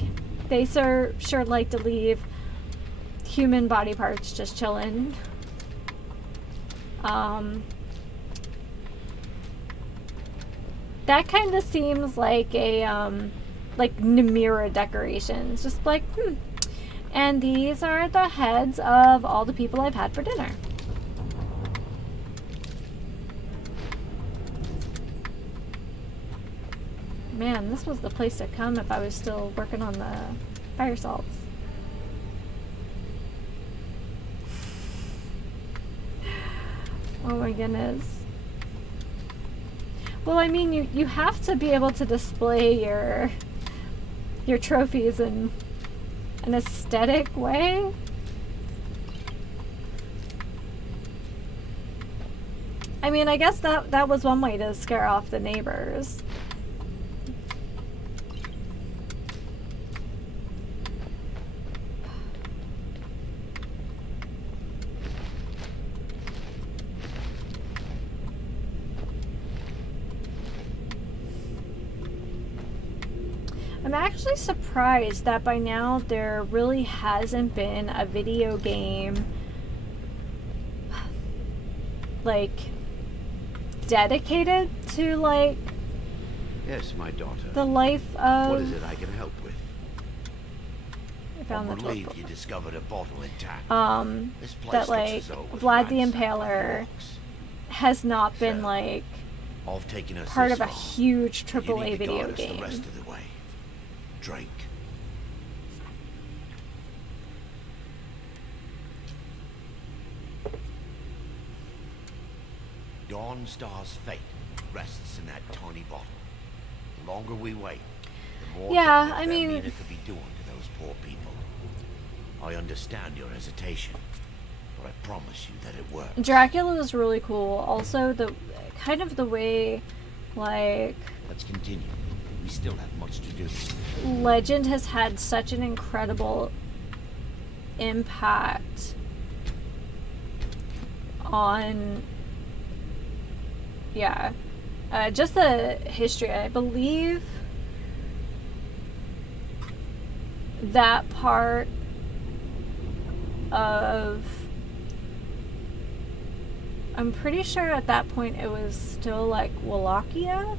they sure like to leave human body parts just chilling. That kind of seems like a like Namira decorations. Just like, And these are the heads of all the people I've had for dinner. Man, this was the place to come if I was still working on the fire salts. Oh my goodness. Well, I mean, you have to be able to display your trophies in an aesthetic way. I mean, I guess that was one way to scare off the neighbors. I'm actually surprised that by now there really hasn't been a video game like dedicated to like Yes, my daughter. the life of. What is it I can help with? I found I'm the relieved you discovered a bottle intact. This place that looks like as though it was Vlad the ransacked by Impaler orcs. has not been So, like Of taking us part this of a far, huge you AAA need to video guide us game. the rest of the way. Drink. Dawnstar's fate rests in that tiny bottle. The longer we wait, the more Yeah, damage I that mean- Mina could be doing to those poor people. I understand your hesitation, but I promise you that it works. Dracula was really cool. Also, the kind of the way like Let's continue. We still have much to do. Legend has had such an incredible impact on just the history. I believe that part of, I'm pretty sure at that point it was still like Wallachia.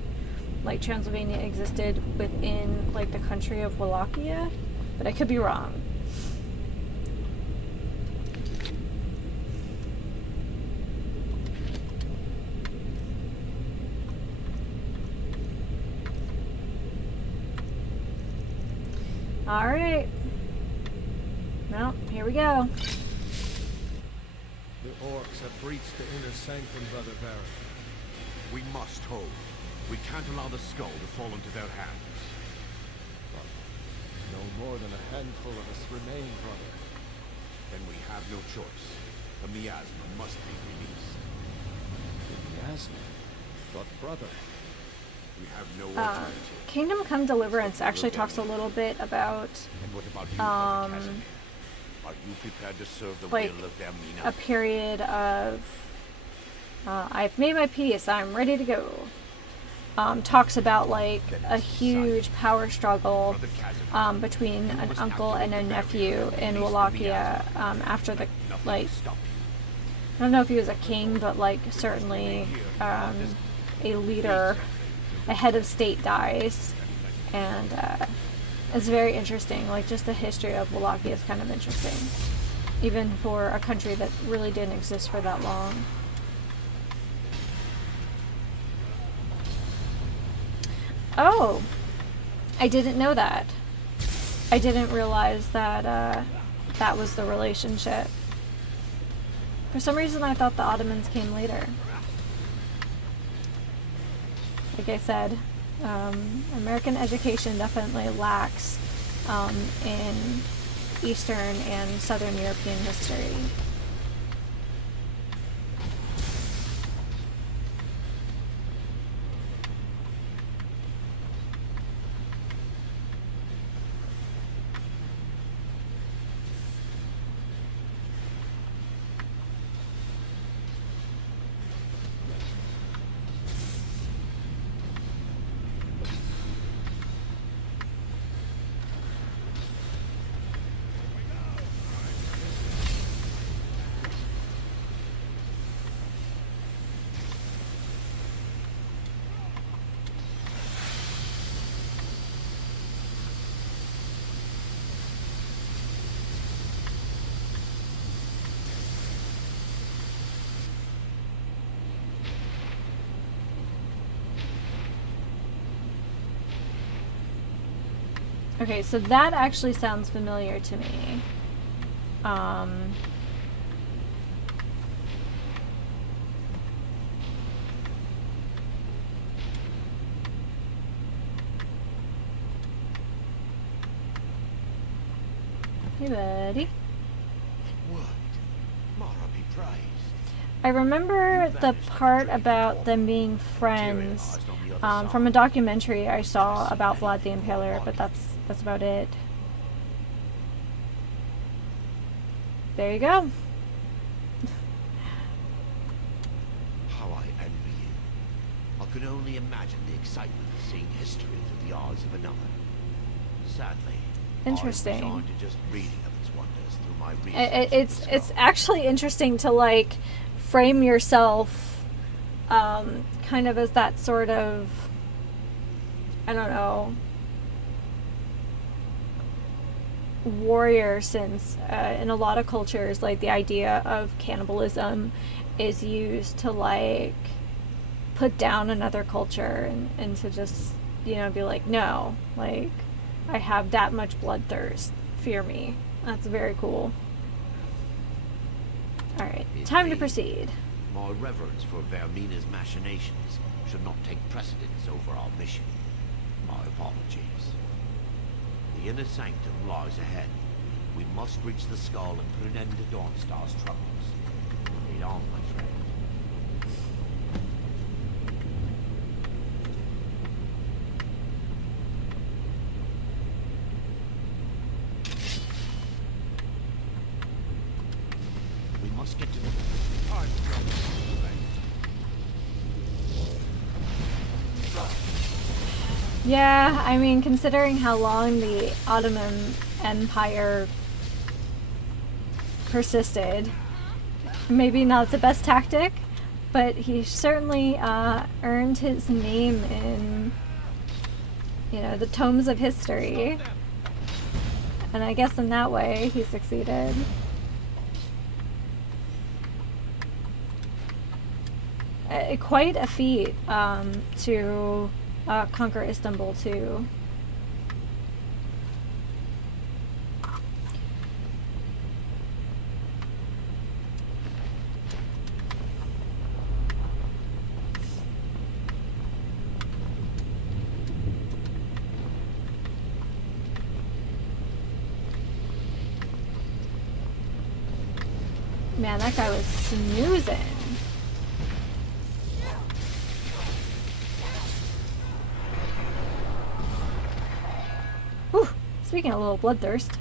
Like Transylvania existed within like the country of Wallachia, but I could be wrong. All right. Well, here we go. The orcs have breached the inner sanctum, Brother Varric. We must hold. We can't allow the skull to fall into their hands. But no more than a handful of us remain, brother. Then we have no choice. The miasma must be released. The miasma. But brother, We have no alternative. Kingdom Come Deliverance actually talks a little bit about And what about you, Brother Casimir? Are you prepared to serve the like will of their Mina? a period of I've made my peace, I'm ready to go. Talks about like a huge power struggle between an uncle and a nephew in Wallachia after the like, I don't know if he was a king, but like certainly a leader, a head of state dies, and it's very interesting. Like just the history of Wallachia is kind of interesting, even for a country that really didn't exist for that long. Oh, I didn't know that. I didn't realize that that was the relationship. For some reason, I thought the Ottomans came later. Like I said, American education definitely lacks in Eastern and Southern European history. Okay, so that actually sounds familiar to me. Hey, buddy. I remember the part about them being friends from a documentary I saw about Vlad the Impaler, but that's about it. There you go. How I envy you. I can only imagine the excitement of seeing history through the eyes of another. Sadly, Interesting. I'm resigned to just reading of its wonders through my research. It's actually interesting to like frame yourself kind of as that sort of, I don't know, warrior, since in a lot of cultures like the idea of cannibalism is used to like put down another culture and to just, you know, be like, no, like I have that much bloodthirst, fear me. That's very cool. Alright, time to proceed. My reverence for Vermina's machinations should not take precedence over our mission. My apologies. The inner sanctum lies ahead. We must reach the skull and put an end to Dawnstar's troubles. Read on, my friend. We must get to the... Yeah, I mean, considering how long the Ottoman Empire persisted, maybe not the best tactic, but he certainly earned his name in, you know, the tomes of history. And I guess in that way, he succeeded. Quite a feat to conquer Istanbul too. Man, that guy was snoozing. Whew. Speaking of a little bloodthirst.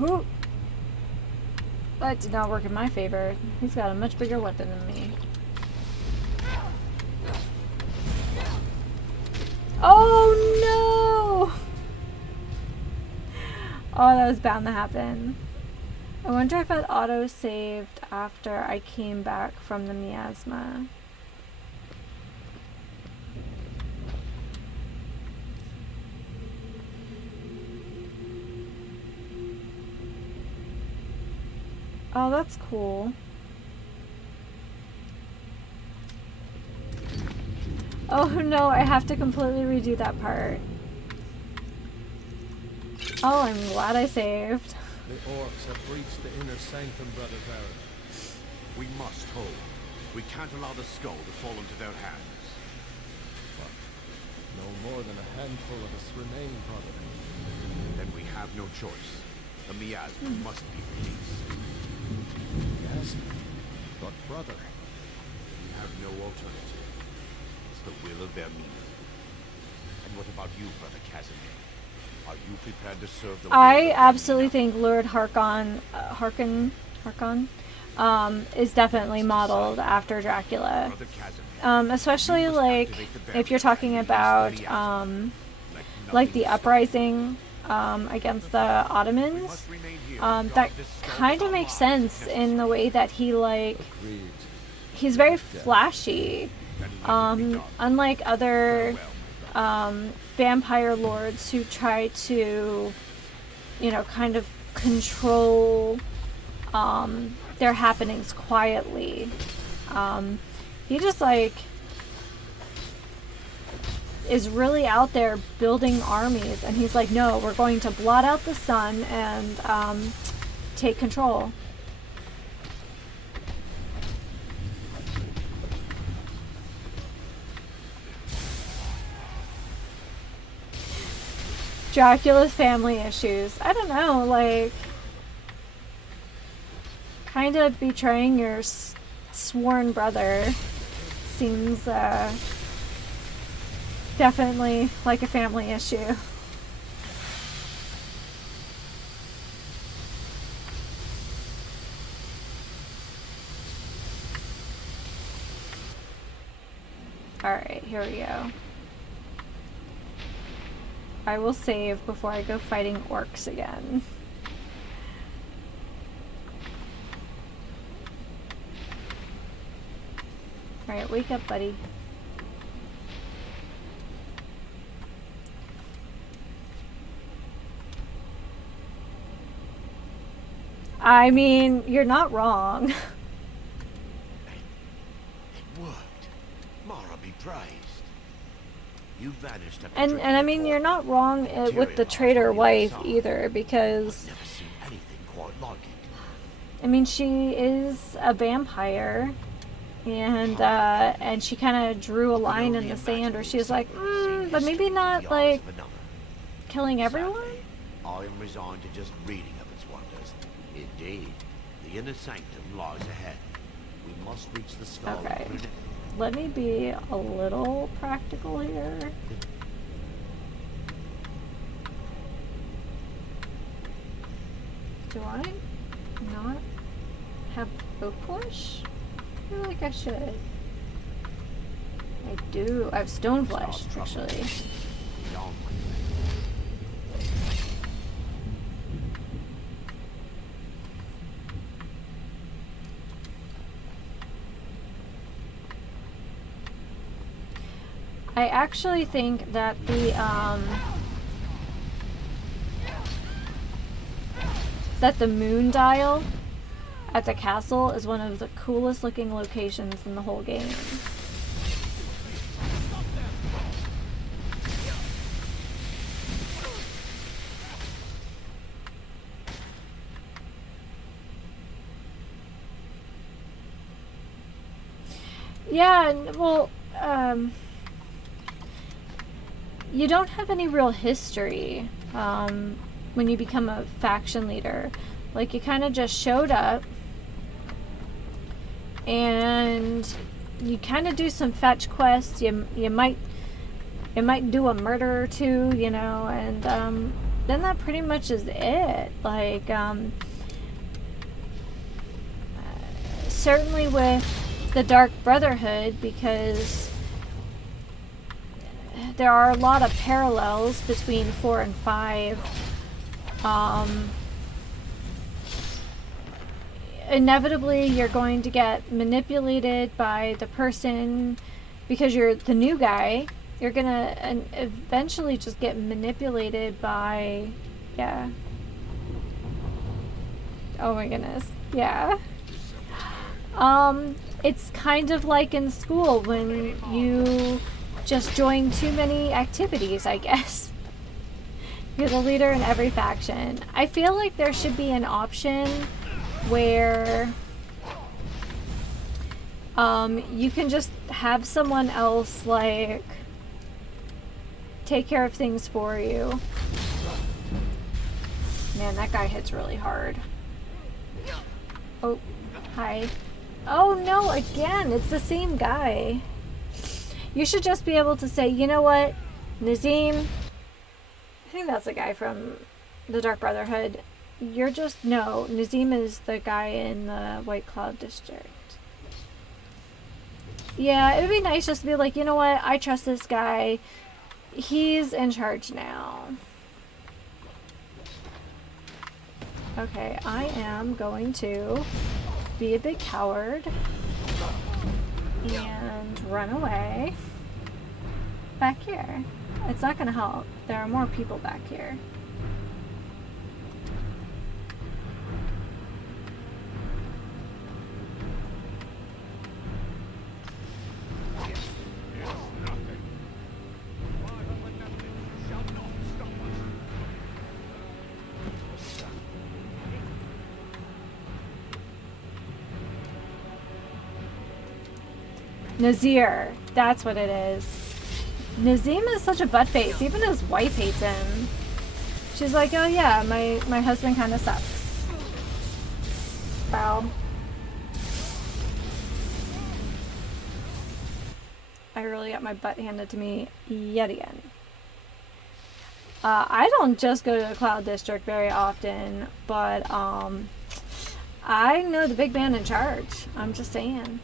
Ooh. That did not work in my favor. He's got a much bigger weapon than me. Oh no! Oh, that was bound to happen. I wonder if I'd auto-saved after I came back from the miasma. Oh, that's cool. Oh no, I have to completely redo that part. Oh, I'm glad I saved. The orcs have breached the inner sanctum, Brother Baron. We must hold. We can't allow the skull to fall into their hands. But no more than a handful of us remain, Brother. Then we have no choice. The miasma must be released. Yes, but Brother, We have no alternative. It's the will of Vermina. And what about you, Brother Casimir? Are you prepared to serve the will I of absolutely Vermina? think Lord Harkon is definitely modeled after Dracula. Especially like if you're talking about like the uprising against the Ottomans. That kind of makes sense in the way that he's very flashy. Unlike other vampire lords who try to, you know, kind of control their happenings quietly. He just like is really out there building armies, and he's like, no, we're going to blot out the sun and take control. Dracula's family issues. I don't know, like, kind of betraying your sworn brother seems definitely like a family issue. Alright, here we go. I will save before I go fighting orcs again. Alright, wake up, buddy. I mean, you're not wrong. It worked. Mara be praised. You vanished after And I mean, you're not wrong with the traitor wife either, because I've never seen anything quite like it. I mean, she is a vampire, and she kind of drew a line in the sand where she was like, but maybe not like killing everyone. I am resigned to just reading of its wonders. Indeed, the inner sanctum lies ahead. We must reach the skull. Okay. Let me be a little practical here. Do I not have boat push? I feel like I should. I do. I have stone flesh, actually. I actually think that the moon dial at the castle is one of the coolest looking locations in the whole game. Yeah, well, you don't have any real history when you become a faction leader. Like, you kind of just showed up and you kind of do some fetch quests. You might do a murder or two, you know, and then that pretty much is it. Like, certainly with the Dark Brotherhood, because there are a lot of parallels between 4 and 5. Inevitably, you're going to get manipulated by the person because you're the new guy. You're gonna eventually just get manipulated by, yeah. Oh my goodness, yeah. It's kind of like in school when you just join too many activities, I guess. You're the leader in every faction. I feel like there should be an option where you can just have someone else, like, take care of things for you. Man, that guy hits really hard. Oh, hi. Oh no, again, it's the same guy. You should just be able to say, you know what, Nazim, I think that's a guy from the Dark Brotherhood. You're just, no, Nazim is the guy in the White Cloud District. Yeah, it would be nice just to be like, you know what, I trust this guy. He's in charge now. Okay, I am going to be a big coward and run away back here. It's not gonna help. There are more people back here. Nazir, that's what it is. Nazim is such a butt face. Even his wife hates him. She's like, oh yeah, my husband kind of sucks. Wow. I really got my butt handed to me yet again. I don't just go to the Cloud District very often, but I know the big man in charge. I'm just saying.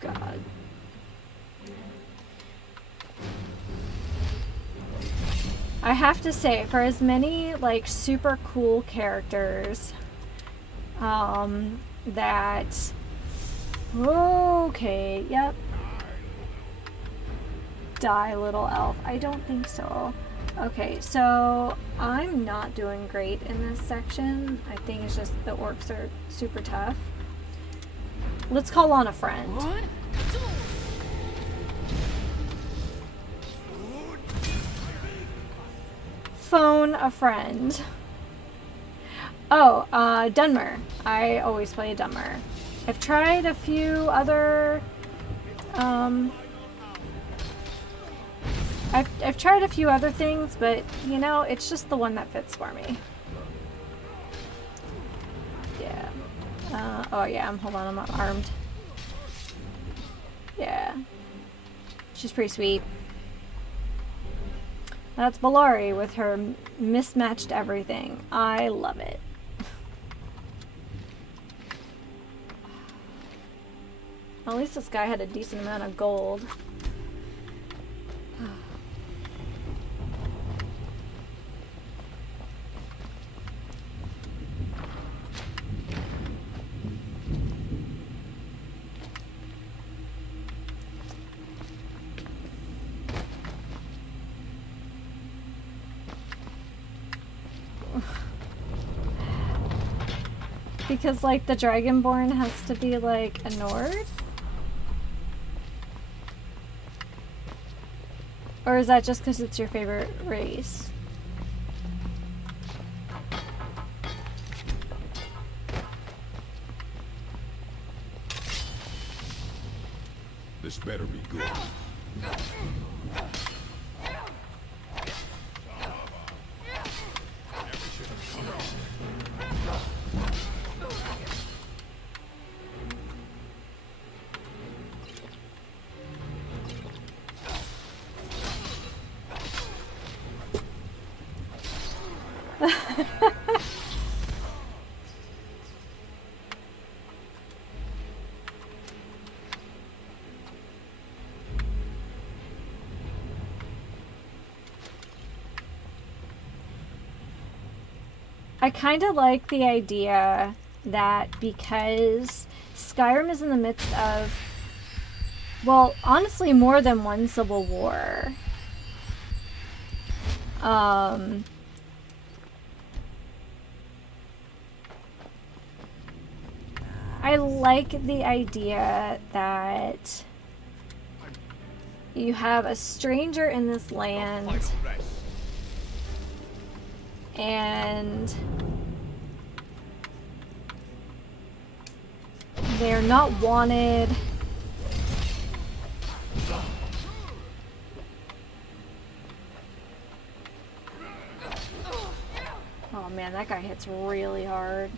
God. I have to say, for as many like super cool characters that okay, yep. Die, little elf. I don't think so. Okay, so I'm not doing great in this section. I think it's just the orcs are super tough. Let's call on a friend. Phone a friend. Oh, Dunmer. I always play Dunmer. I've tried a few other, I've tried a few other things, but you know, it's just the one that fits for me. Yeah. Oh yeah, hold on, I'm not armed. Yeah. She's pretty sweet. That's Balari with her mismatched everything. I love it. At least this guy had a decent amount of gold. Because, like, the Dragonborn has to be, like, a Nord? Or is that just because it's your favorite race? This better be good. I kind of like the idea that because Skyrim is in the midst of, well, honestly, more than one civil war. I like the idea that you have a stranger in this land and they're not wanted. Oh man, that guy hits really hard.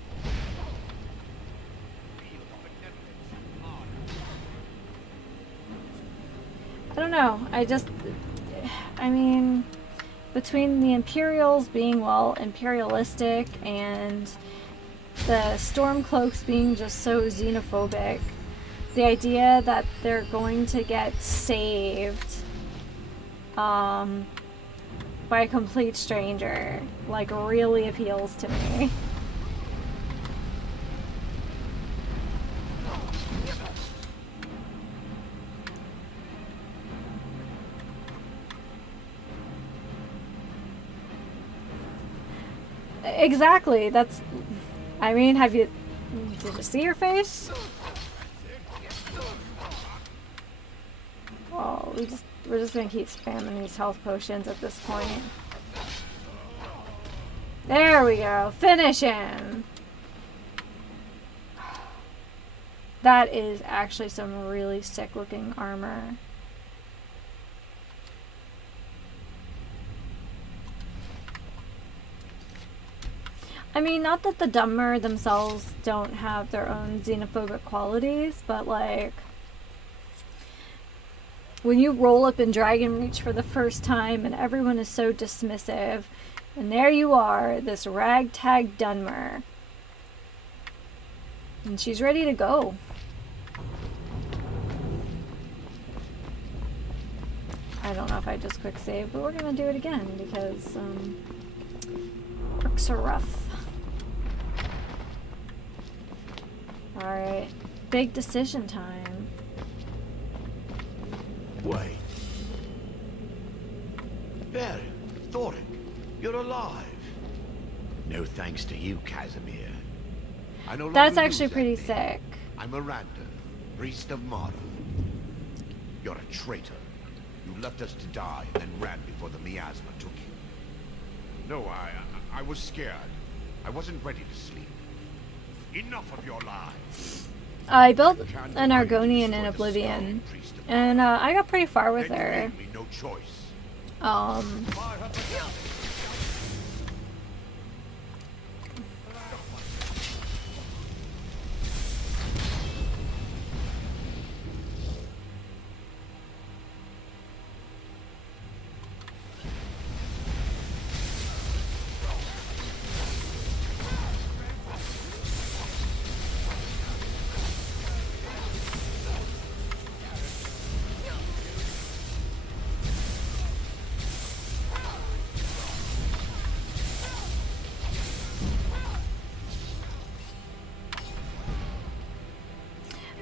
I don't know. I mean, between the Imperials being, well, imperialistic and the Stormcloaks being just so xenophobic, the idea that they're going to get saved by a complete stranger, like, really appeals to me. Exactly, that's... I mean, did you see your face? Oh, we're just gonna keep spamming these health potions at this point. There we go, finish him! That is actually some really sick looking armor. I mean, not that the Dummer themselves don't have their own xenophobic qualities, but like, when you roll up in Dragon Reach for the first time and everyone is so dismissive, and there you are, this ragtag Dunmer, and she's ready to go. I don't know if I just quick save, but we're gonna do it again because orcs are rough. Alright, big decision time. Wait. There, Thoric, you're alive. No thanks to you, Casimir. I no That's longer actually use pretty that name. sick. I'm Miranda, priest of Mara. You're a traitor. You left us to die and then ran before the miasma took you. No, I was scared. I wasn't ready to sleep. Enough of your lies. I built an Argonian in Oblivion, and I got pretty far with her. Then you gave me no choice.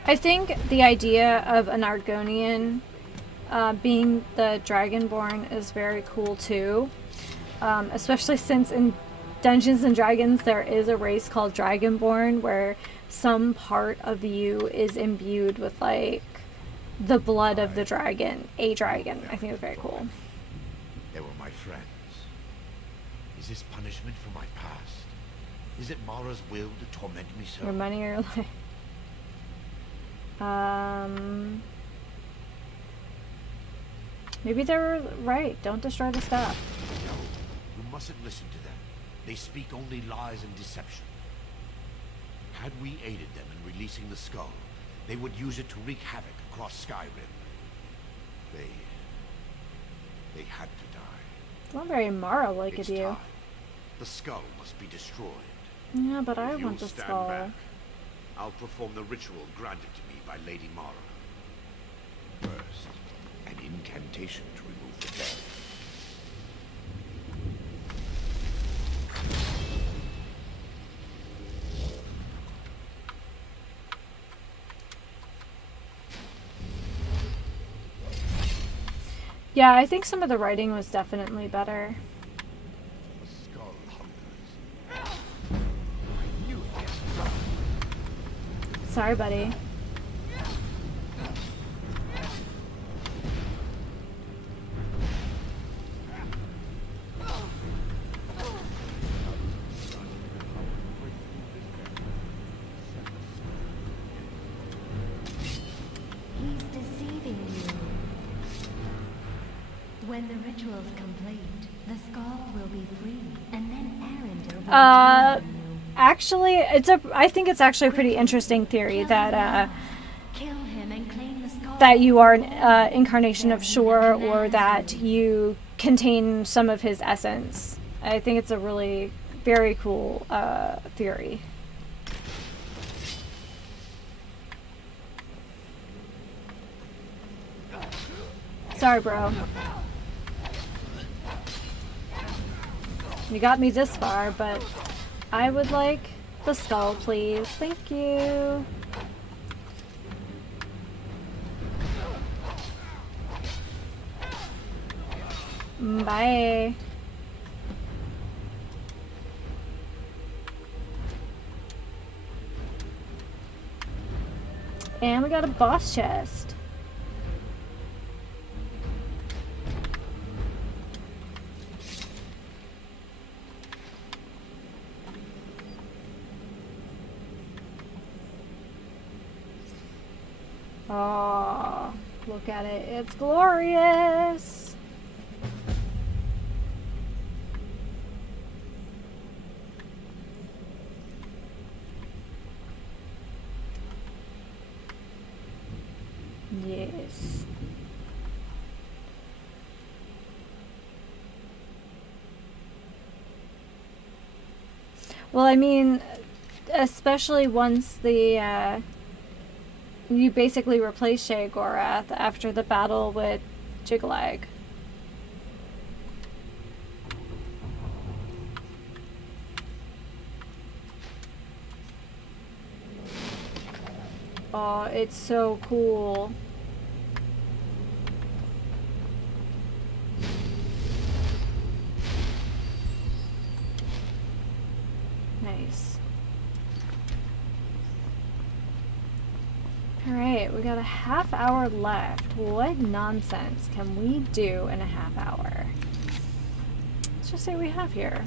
I think the idea of an Argonian being the Dragonborn is very cool too. Especially since in Dungeons and Dragons there is a race called Dragonborn where some part of you is imbued with like the blood of the dragon, a dragon. I think it's very cool. They were my friends. Is this punishment for my past? Is it Mara's will to torment me so? Your money or your life. Maybe they were right. Don't destroy the stuff. No, you mustn't listen to them. They speak only lies and deception. Had we aided them in releasing the skull, they would use it to wreak havoc across Skyrim. They had to die. It's not very Mara-like of you. Time. The skull must be destroyed. Yeah, but I If want the you'll stand skull. back, I'll perform the ritual granted to me by Lady Mara. First, an incantation to remove the dead. Yeah, I think some of the writing was definitely better. The skull hungers. Sorry, buddy. He's deceiving you. When the ritual's complete, the skull will be free, and then Arendelle will return you. Actually, I think it's actually a pretty interesting theory that Kill him and claim the skull. that you are an incarnation of Shore, or that you contain some of his essence. I think it's a really very cool theory. Sorry, bro. You got me this far, but I would like the skull, please. Thank you. Bye. And we got a boss chest. Oh, look at it. It's glorious. Yes. Well, I mean, especially once the you basically replace Sheogorath after the battle with Jiglag. Oh, it's so cool. Nice. Alright, we got a half hour left. What nonsense can we do in a half hour? Let's just see what we have here.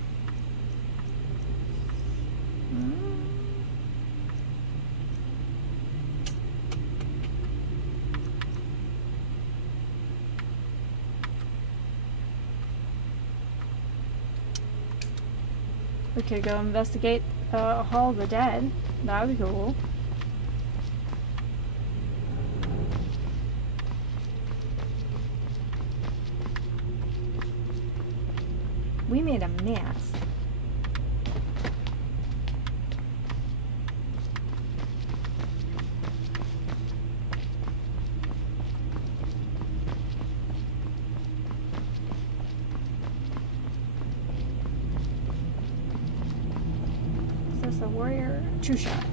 We could go investigate Hall of the Dead. That would be cool. We made a mess. Is this a warrior? True shot.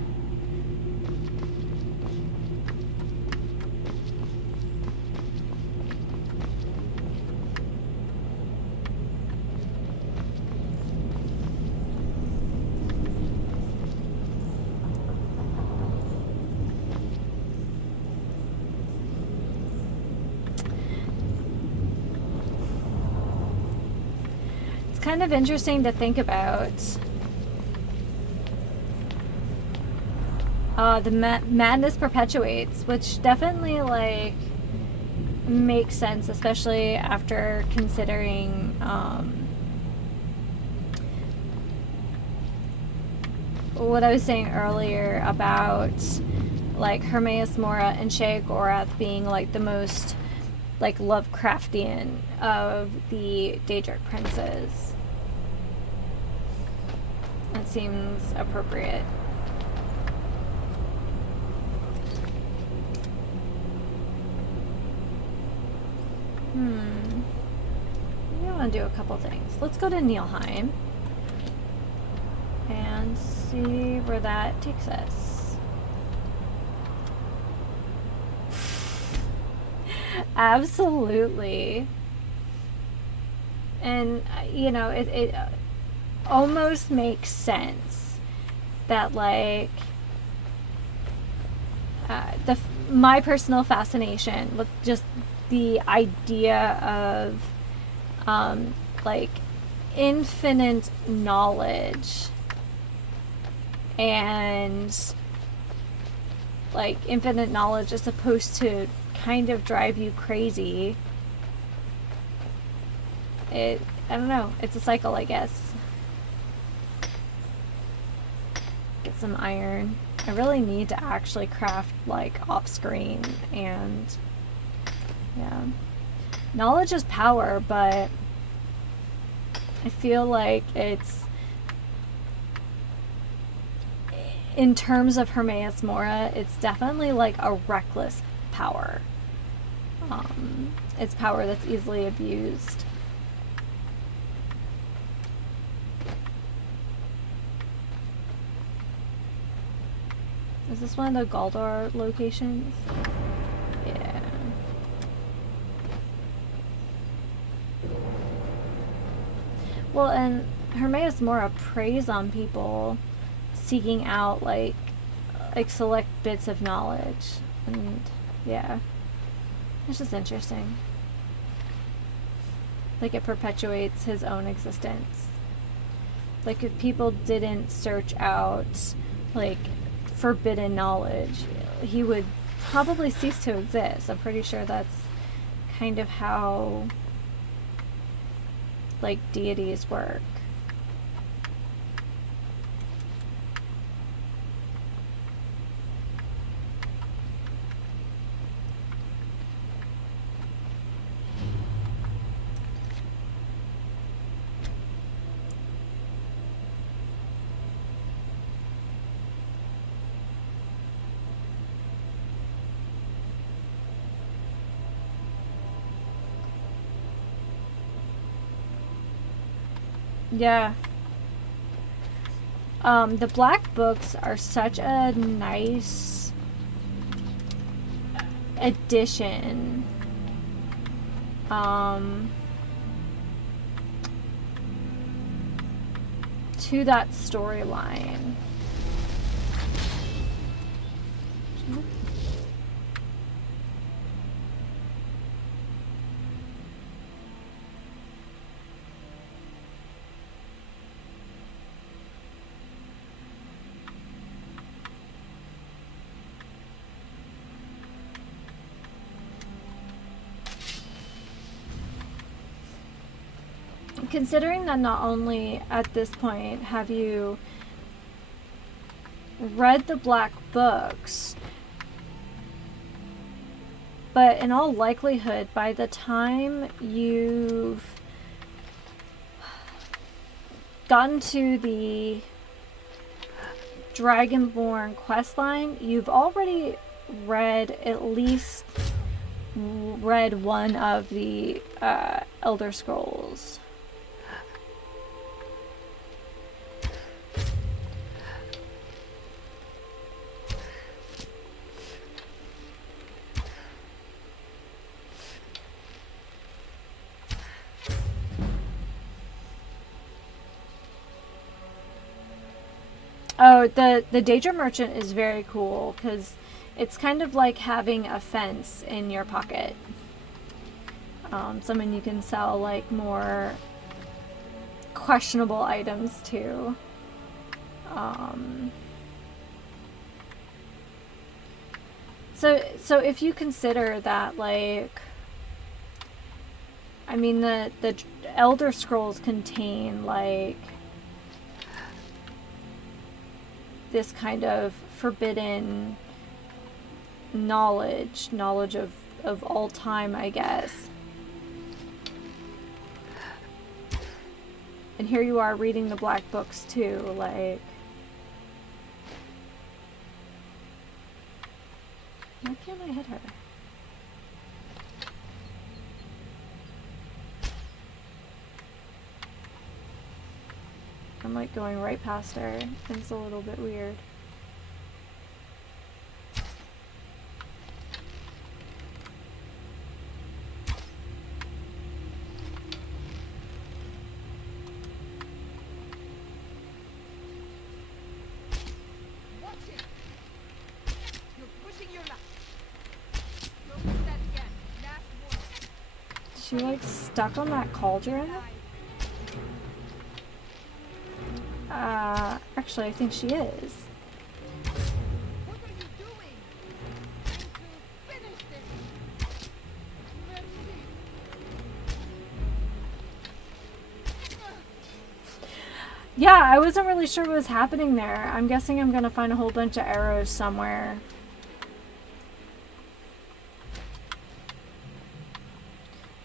Kind of interesting to think about. The madness perpetuates, which definitely like makes sense, especially after considering what I was saying earlier about like Hermaeus Mora and Sheogorath being like the most like Lovecraftian of the Daedric princes. That seems appropriate. I want to do a couple things. Let's go to Niflheim and see where that takes us. Absolutely. And you know, it almost makes sense that like my personal fascination with just the idea of like infinite knowledge and like infinite knowledge is supposed to kind of drive you crazy. I don't know, it's a cycle, I guess. Get some iron. I really need to actually craft like off screen, and yeah. Knowledge is power, but I feel like it's, in terms of Hermaeus Mora, it's definitely like a reckless power. It's power that's easily abused. Is this one of the Galdor locations? Yeah. Well, and Hermaeus Mora preys on people seeking out like select bits of knowledge, and yeah, it's just interesting. Like it perpetuates his own existence. Like if people didn't search out like forbidden knowledge, he would probably cease to exist. I'm pretty sure that's kind of how like deities work. Yeah. The black books are such a nice addition. To that storyline. Considering that not only at this point have you read the black books, but in all likelihood, by the time you've gotten to the Dragonborn questline, you've already read one of the Elder Scrolls. Oh, the Daedra Merchant is very cool because it's kind of like having a fence in your pocket. Someone you can sell like more questionable items to. So if you consider that, like, I mean, the Elder Scrolls contain like this kind of forbidden knowledge of all time, I guess. And here you are reading the black books too, like. Why can't I hit her? I'm like going right past her. It's a little bit weird. She like stuck on that cauldron? Actually, I think she is. What are you doing? Trying to finish this. Let's see. Yeah, I wasn't really sure what was happening there. I'm guessing I'm gonna find a whole bunch of arrows somewhere.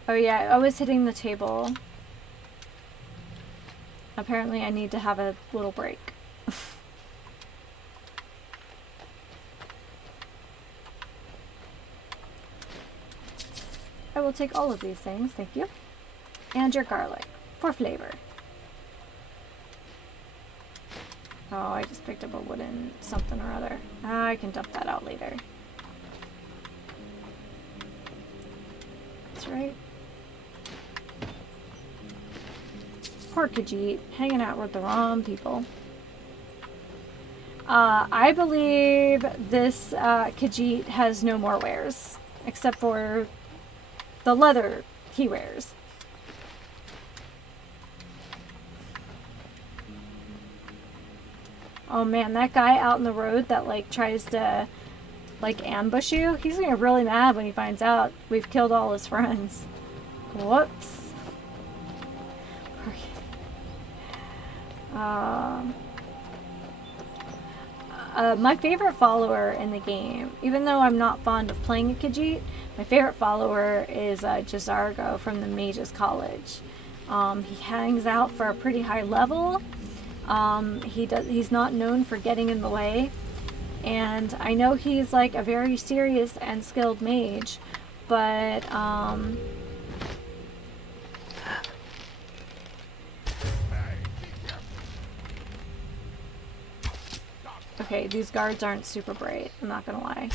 Oh yeah, I was hitting the table. Apparently I need to have a little break. I will take all of these things, thank you. And your garlic, for flavor. Oh, I just picked up a wooden something or other. I can dump that out later. That's right. Poor Khajiit, hanging out with the wrong people. I believe this Khajiit has no more wares, except for the leather he wears. Oh man, that guy out in the road that like tries to like ambush you, he's gonna get really mad when he finds out we've killed all his friends. Whoops. My favorite follower in the game, even though I'm not fond of playing a Khajiit, my favorite follower is Jazargo from the Mages College. He hangs out for a pretty high level. He's not known for getting in the way, and I know he's like a very serious and skilled mage, but okay, these guards aren't super bright, I'm not gonna lie.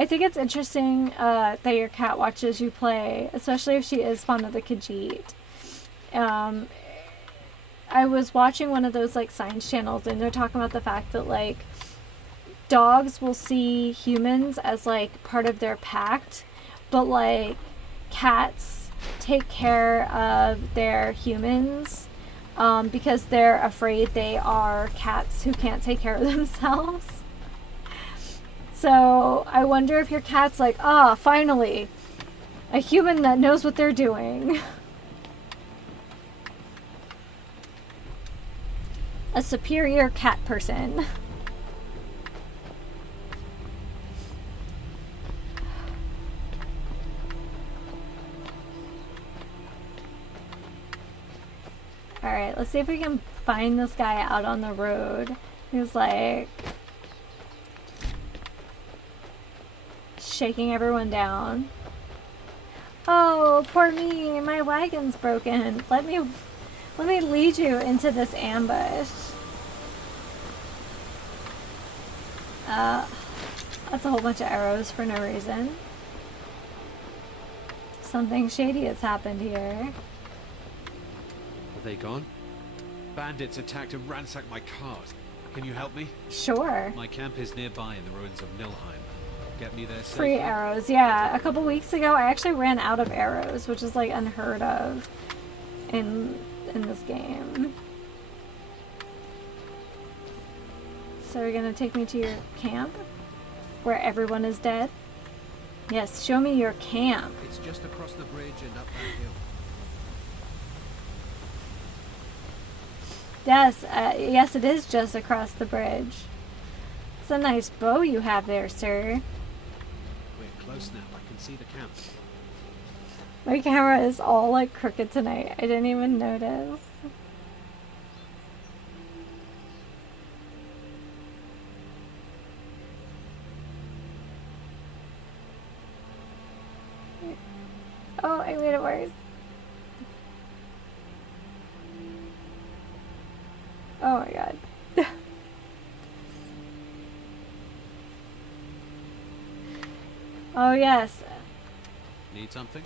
I think it's interesting that your cat watches you play, especially if she is fond of the Khajiit. I was watching one of those like science channels, and they're talking about the fact that like dogs will see humans as like part of their pact, but like cats take care of their humans because they're afraid they are cats who can't take care of themselves. So I wonder if your cat's like, ah, finally, a human that knows what they're doing. A superior cat person. Alright, let's see if we can find this guy out on the road. He's like shaking everyone down. Oh, poor me, my wagon's broken. Let me lead you into this ambush. That's a whole bunch of arrows for no reason. Something shady has happened here. Are they gone? Bandits attacked and ransacked my cart. Can you help me? Sure. My camp is nearby in the ruins of Nilheim. Get me there safely. Free arrows, yeah. A couple weeks ago, I actually ran out of arrows, which is like unheard of in this game. So you're gonna take me to your camp, where everyone is dead? Yes, show me your camp. It's just across the bridge and up that hill. Yes, yes, it is just across the bridge. It's a nice bow you have there, sir. We're close now. I can see the camp. My camera is all like crooked tonight. I didn't even notice. Oh, I made it worse. Oh my god. Oh yes. Need something?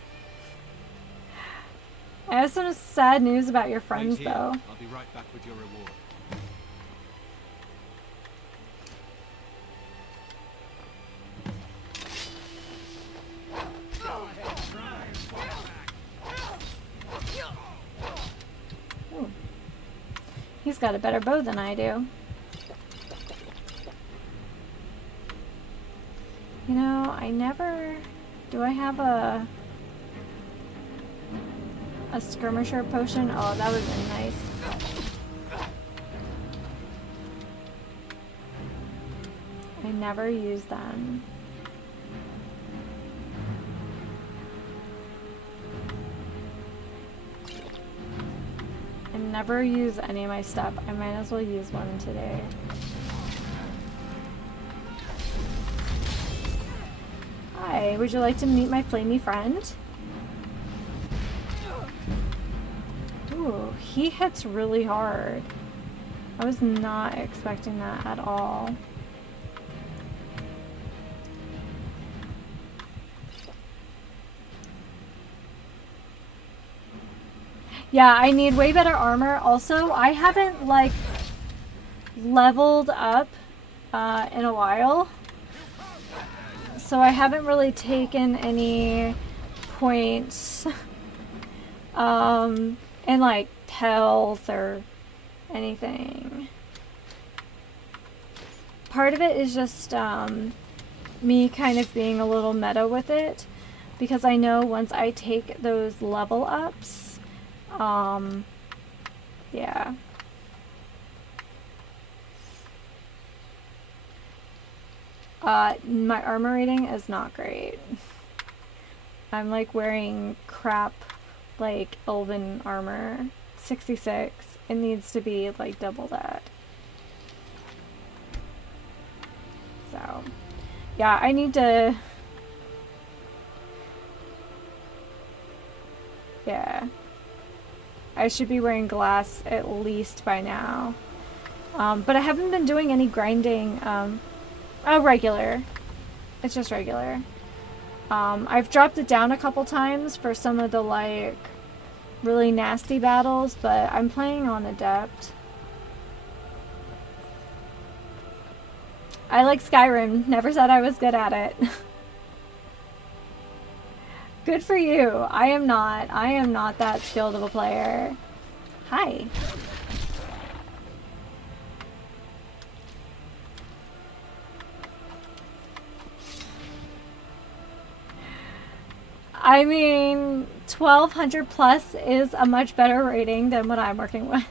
I have some sad news about your friends, Wait here. though. I'll be right back with your reward. He's got a better bow than I do. You know, I never... Do I have a skirmisher potion? Oh, that would have been nice. I never use them. I never use any of my stuff. I might as well use one today. Hi, would you like to meet my flamey friend? Ooh, he hits really hard. I was not expecting that at all. Yeah, I need way better armor. Also, I haven't, like, leveled up in a while. So I haven't really taken any points in, like, health or anything. Part of it is just me kind of being a little meta with it. Because I know once I take those level ups, yeah. My armor rating is not great. I'm like wearing crap, like elven armor. 66. It needs to be like double that. So, yeah, I need to... Yeah. I should be wearing glass at least by now. But I haven't been doing any grinding. Oh, regular. It's just regular. I've dropped it down a couple times for some of the, like, really nasty battles, but I'm playing on adept. I like Skyrim. Never said I was good at it. Good for you. I am not. I am not that skilled of a player. Hi. I mean, 1200 plus is a much better rating than what I'm working with.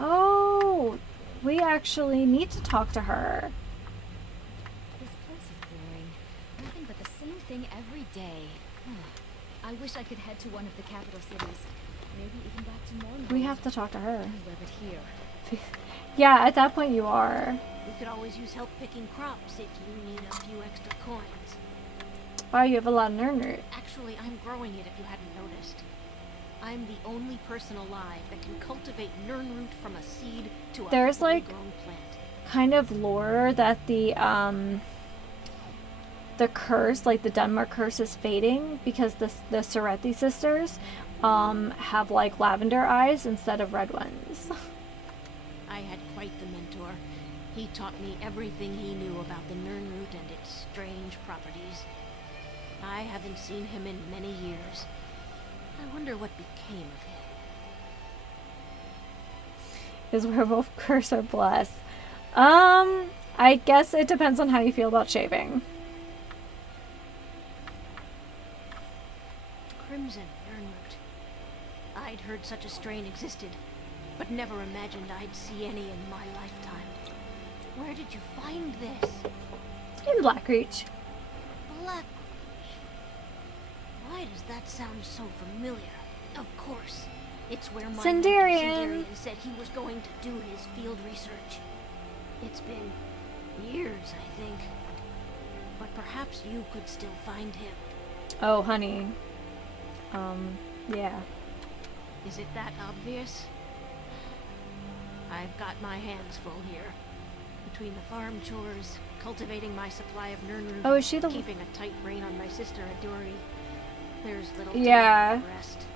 Oh, we actually need to talk to her. This place is boring. Nothing but the same thing every day. I wish I could head to one of the capital cities. Maybe even back to Mormon. We have to talk to her. Anywhere but here. Yeah, at that point you are. We could always use help picking crops if you need a few extra coins. Wow, you have a lot of nerd. Actually, I'm growing it if you hadn't noticed. I'm the only person alive that can cultivate nirnroot from a seed to a There's fully like grown plant. kind of lore that the curse, like the Denmark curse, is fading because the Sorethi sisters have like lavender eyes instead of red ones. I had quite the mentor. He taught me everything he knew about the nirnroot and its strange properties. I haven't seen him in many years. I wonder what became of him. Is werewolf curse or bless? I guess it depends on how you feel about shaving. Crimson nirnroot. I'd heard such a strain existed, but never imagined I'd see any in my lifetime. Where did you find this? In Blackreach. Blackreach. Why does that sound so familiar? Of course. It's where my mentor Sindarian said he was going to do his field research. It's been years, I think. But perhaps you could still find him. Oh, honey. Yeah. Is it that obvious? I've got my hands full here. Between the farm chores, cultivating my supply of nirnroot, Oh, is she the keeping a tight rein on my sister Adori, there's little Yeah. time for rest.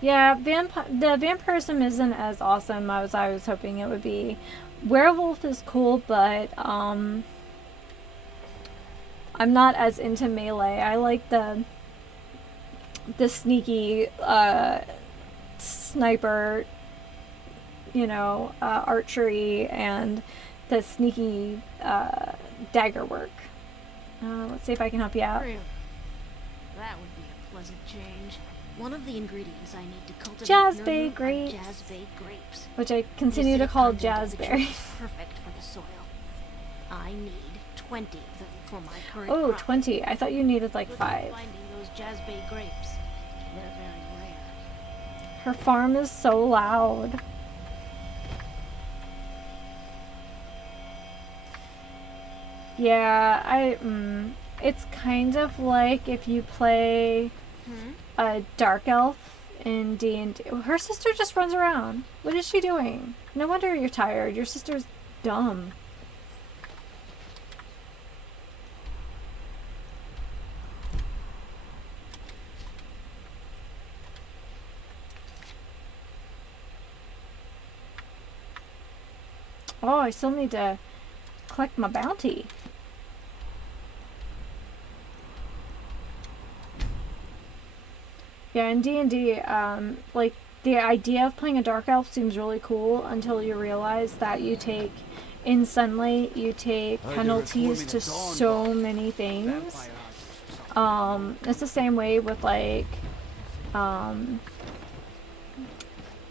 Yeah, the vampirism isn't as awesome as I was hoping it would be. Werewolf is cool, but I'm not as into melee. I like the sneaky sniper, archery and the sneaky dagger work. Let's see if I can help you out. Really? That would be a pleasant change. One of the ingredients I need to cultivate Jazzbay grapes. Jazzbay grapes. Which I continue to call jazzberries. Perfect for the soil. I need 20 of them for my current Oh, crop. 20. I thought you needed like Good luck 5. finding those jazzbay grapes. They're very rare. Her farm is so loud. Yeah, it's kind of like if you play a dark elf in D&D. Her sister just runs around. What is she doing? No wonder you're tired. Your sister's dumb. Oh, I still need to collect my bounty. Yeah, in D&D, like, the idea of playing a dark elf seems really cool until you realize that you take, in sunlight, you take penalties to so many things. It's the same way with, like,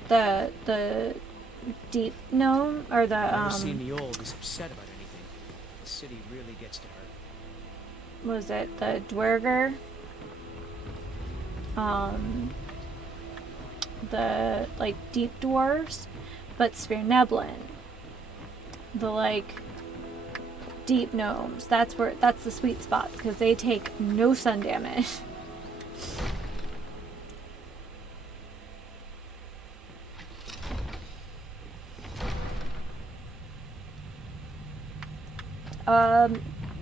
the deep gnome, or the, I've never seen the old is upset about anything. The city really gets to her. was it the Dwerger? The, like, deep dwarves, but Svirneblin. The, like, deep gnomes. That's the sweet spot, because they take no sun damage.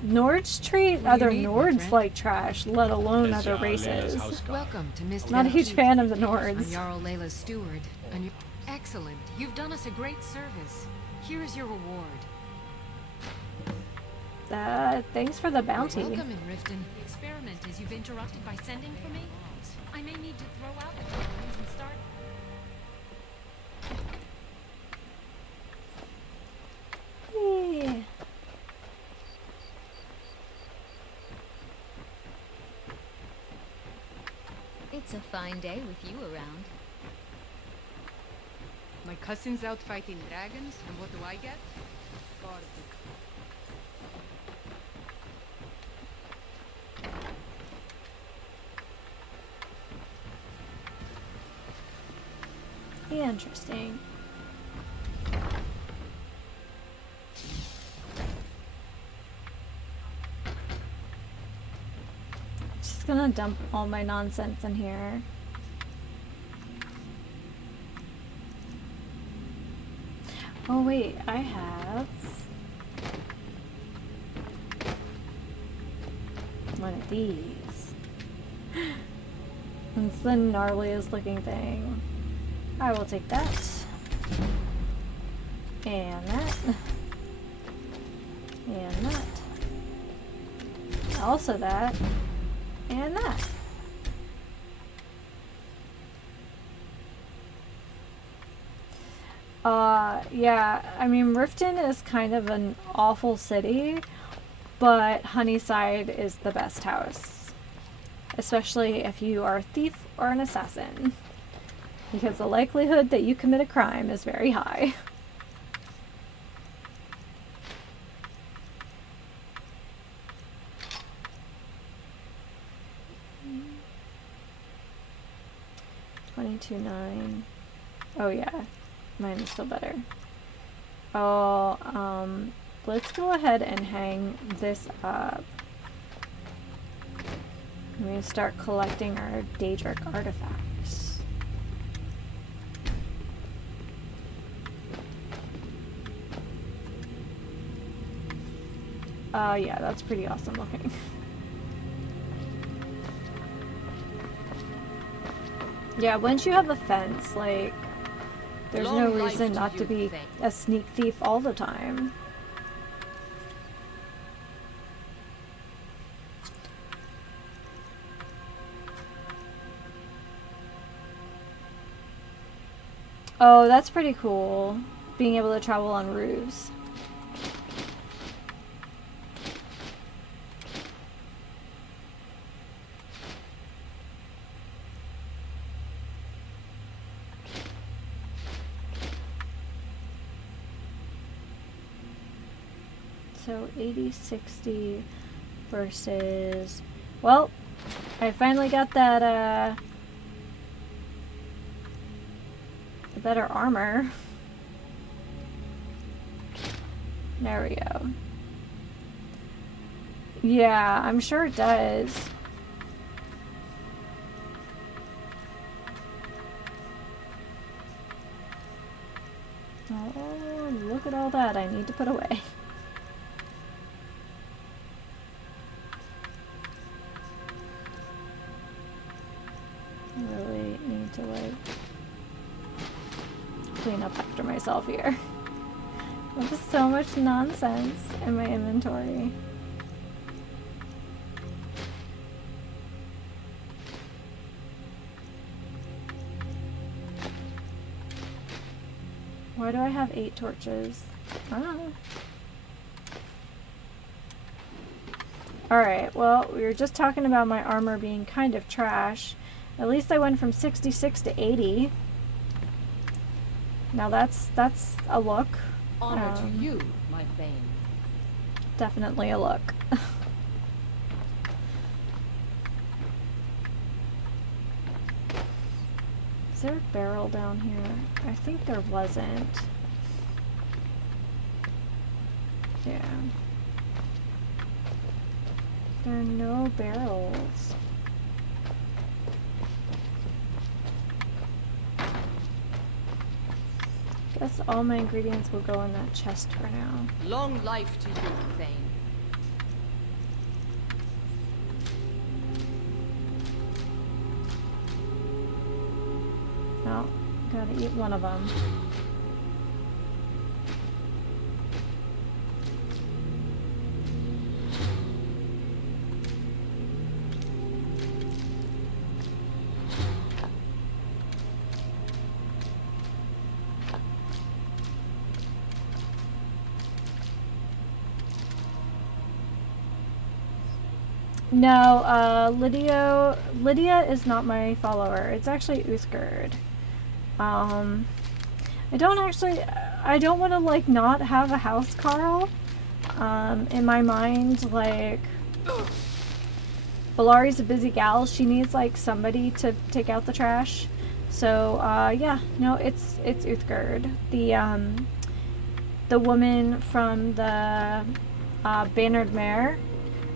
Nords treat other Nords like trash, let alone other races. Welcome to Mr. Not a huge fan of the Nords. I'm Jarl Layla's steward, and you're excellent. You've done us a great service. Here is your reward. Thanks for the bounty. You're welcome in Riften. The experiment is you've interrupted by sending for me. I may need to throw out the buildings and start. Yeah. It's a fine day with you around. My cousin's out fighting dragons, and what do I get? Garbage. Interesting. Just gonna dump all my nonsense in here. Oh wait, I have one of these. It's the gnarliest looking thing. I will take that. And that. And that. Also that. And that. Yeah, I mean, Riften is kind of an awful city, but Honeyside is the best house. Especially if you are a thief or an assassin. Because the likelihood that you commit a crime is very high. $22.9. Oh yeah, mine is still better. Oh, let's go ahead and hang this up. I'm gonna start collecting our Daedric artifacts. Yeah, that's pretty awesome looking. Yeah, once you have a fence, like, there's no reason not to be a sneak thief all the time. Oh, that's pretty cool. Being able to travel on roofs. So 80, 60 versus, well, I finally got that, the better armor. There we go. Yeah, I'm sure it does. Oh, look at all that I need to put away. Really need to, like, clean up after myself here. There's so much nonsense in my inventory. Why do I have 8 torches? Ah. Alright, well, we were just talking about my armor being kind of trash. At least I went from 66 to 80. Now that's a look. Honor to you, my Thane. Definitely a look. Is there a barrel down here? I think there wasn't. Yeah. There are no barrels. Guess all my ingredients will go in that chest for now. Long life to you, Thane. Oh, gotta eat one of them. No, Lydia is not my follower. It's actually Uthgerd. I don't want to, like, not have a house Carl. In my mind, like, Valari's a busy gal. She needs, like, somebody to take out the trash. So, yeah, no, it's Uthgerd. The woman from the, Bannered Mare.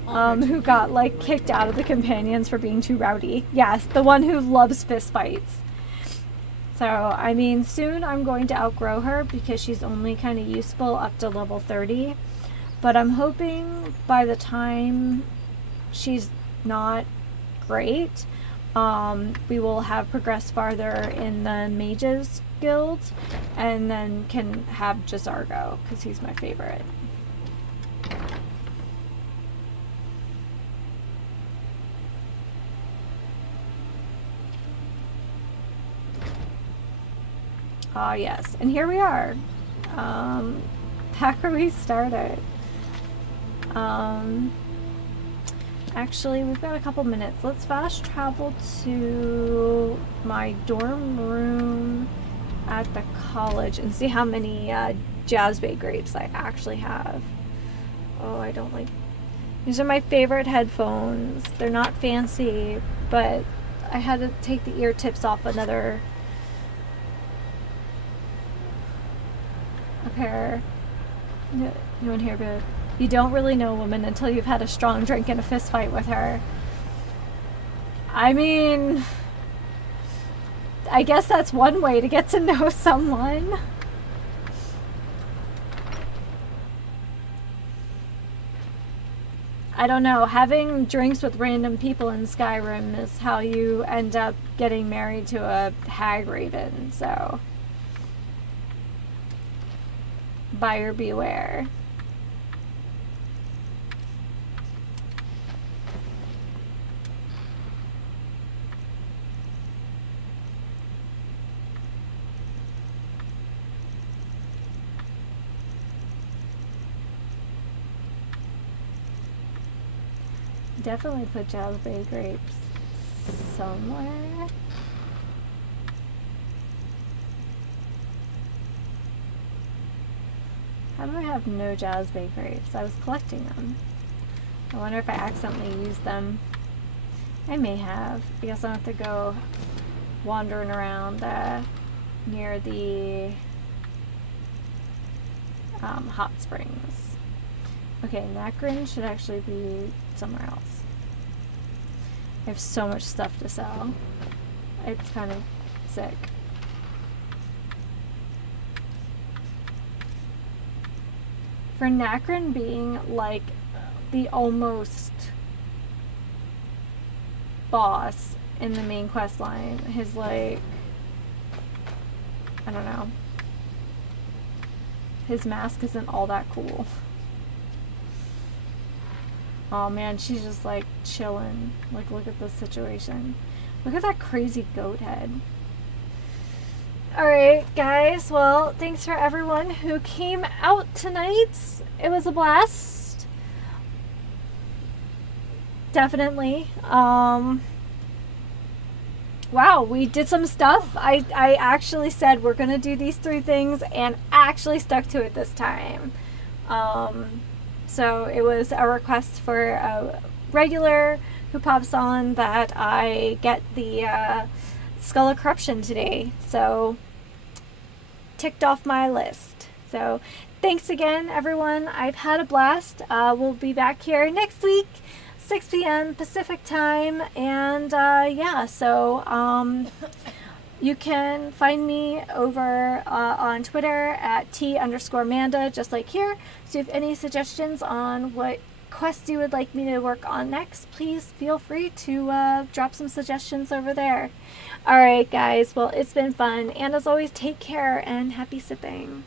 Who got, like, kicked out of the companions for being too rowdy. Yes, the one who loves fist fights. So, I mean, soon I'm going to outgrow her because she's only kind of useful up to level 30. But I'm hoping by the time she's not great, we will have progressed farther in the Mages Guild and then can have Jazargo because he's my favorite. Ah, yes. And here we are. Back where we started. Actually, we've got a couple minutes. Let's fast travel to my dorm room at the college and see how many Jazzbay grapes I actually have. Oh, I don't like... These are my favorite headphones. They're not fancy, but I had to take the ear tips off another... a pair. You want to hear about... You don't really know a woman until you've had a strong drink and a fist fight with her. I mean... I guess that's one way to get to know someone. I don't know, having drinks with random people in Skyrim is how you end up getting married to a hag raven, so buyer beware. Definitely put Jalbay grapes somewhere. How do I have no Jalbay grapes? I was collecting them. I wonder if I accidentally used them. I may have. I guess I'll have to go wandering around near the hot springs. Okay, Nacrin should actually be somewhere else. I have so much stuff to sell. It's kind of sick. For Nacrin being like the almost boss in the main quest line, his like, I don't know, his mask isn't all that cool. Oh man, she's just like chilling. Like, look at this situation. Look at that crazy goat head. Alright, guys. Well, thanks for everyone who came out tonight. It was a blast. Definitely. Wow, we did some stuff. I actually said we're gonna do these 3 things and actually stuck to it this time. So it was a request for a regular who pops on that I get the Skull of Corruption today. So ticked off my list. So thanks again, everyone. I've had a blast. We'll be back here next week, 6 p.m. Pacific time. And yeah, so you can find me over on Twitter at @T_Manda, just like here. So if you have any suggestions on what quests you would like me to work on next, please feel free to drop some suggestions over there. Alright guys, well, it's been fun. And as always, take care and happy sipping.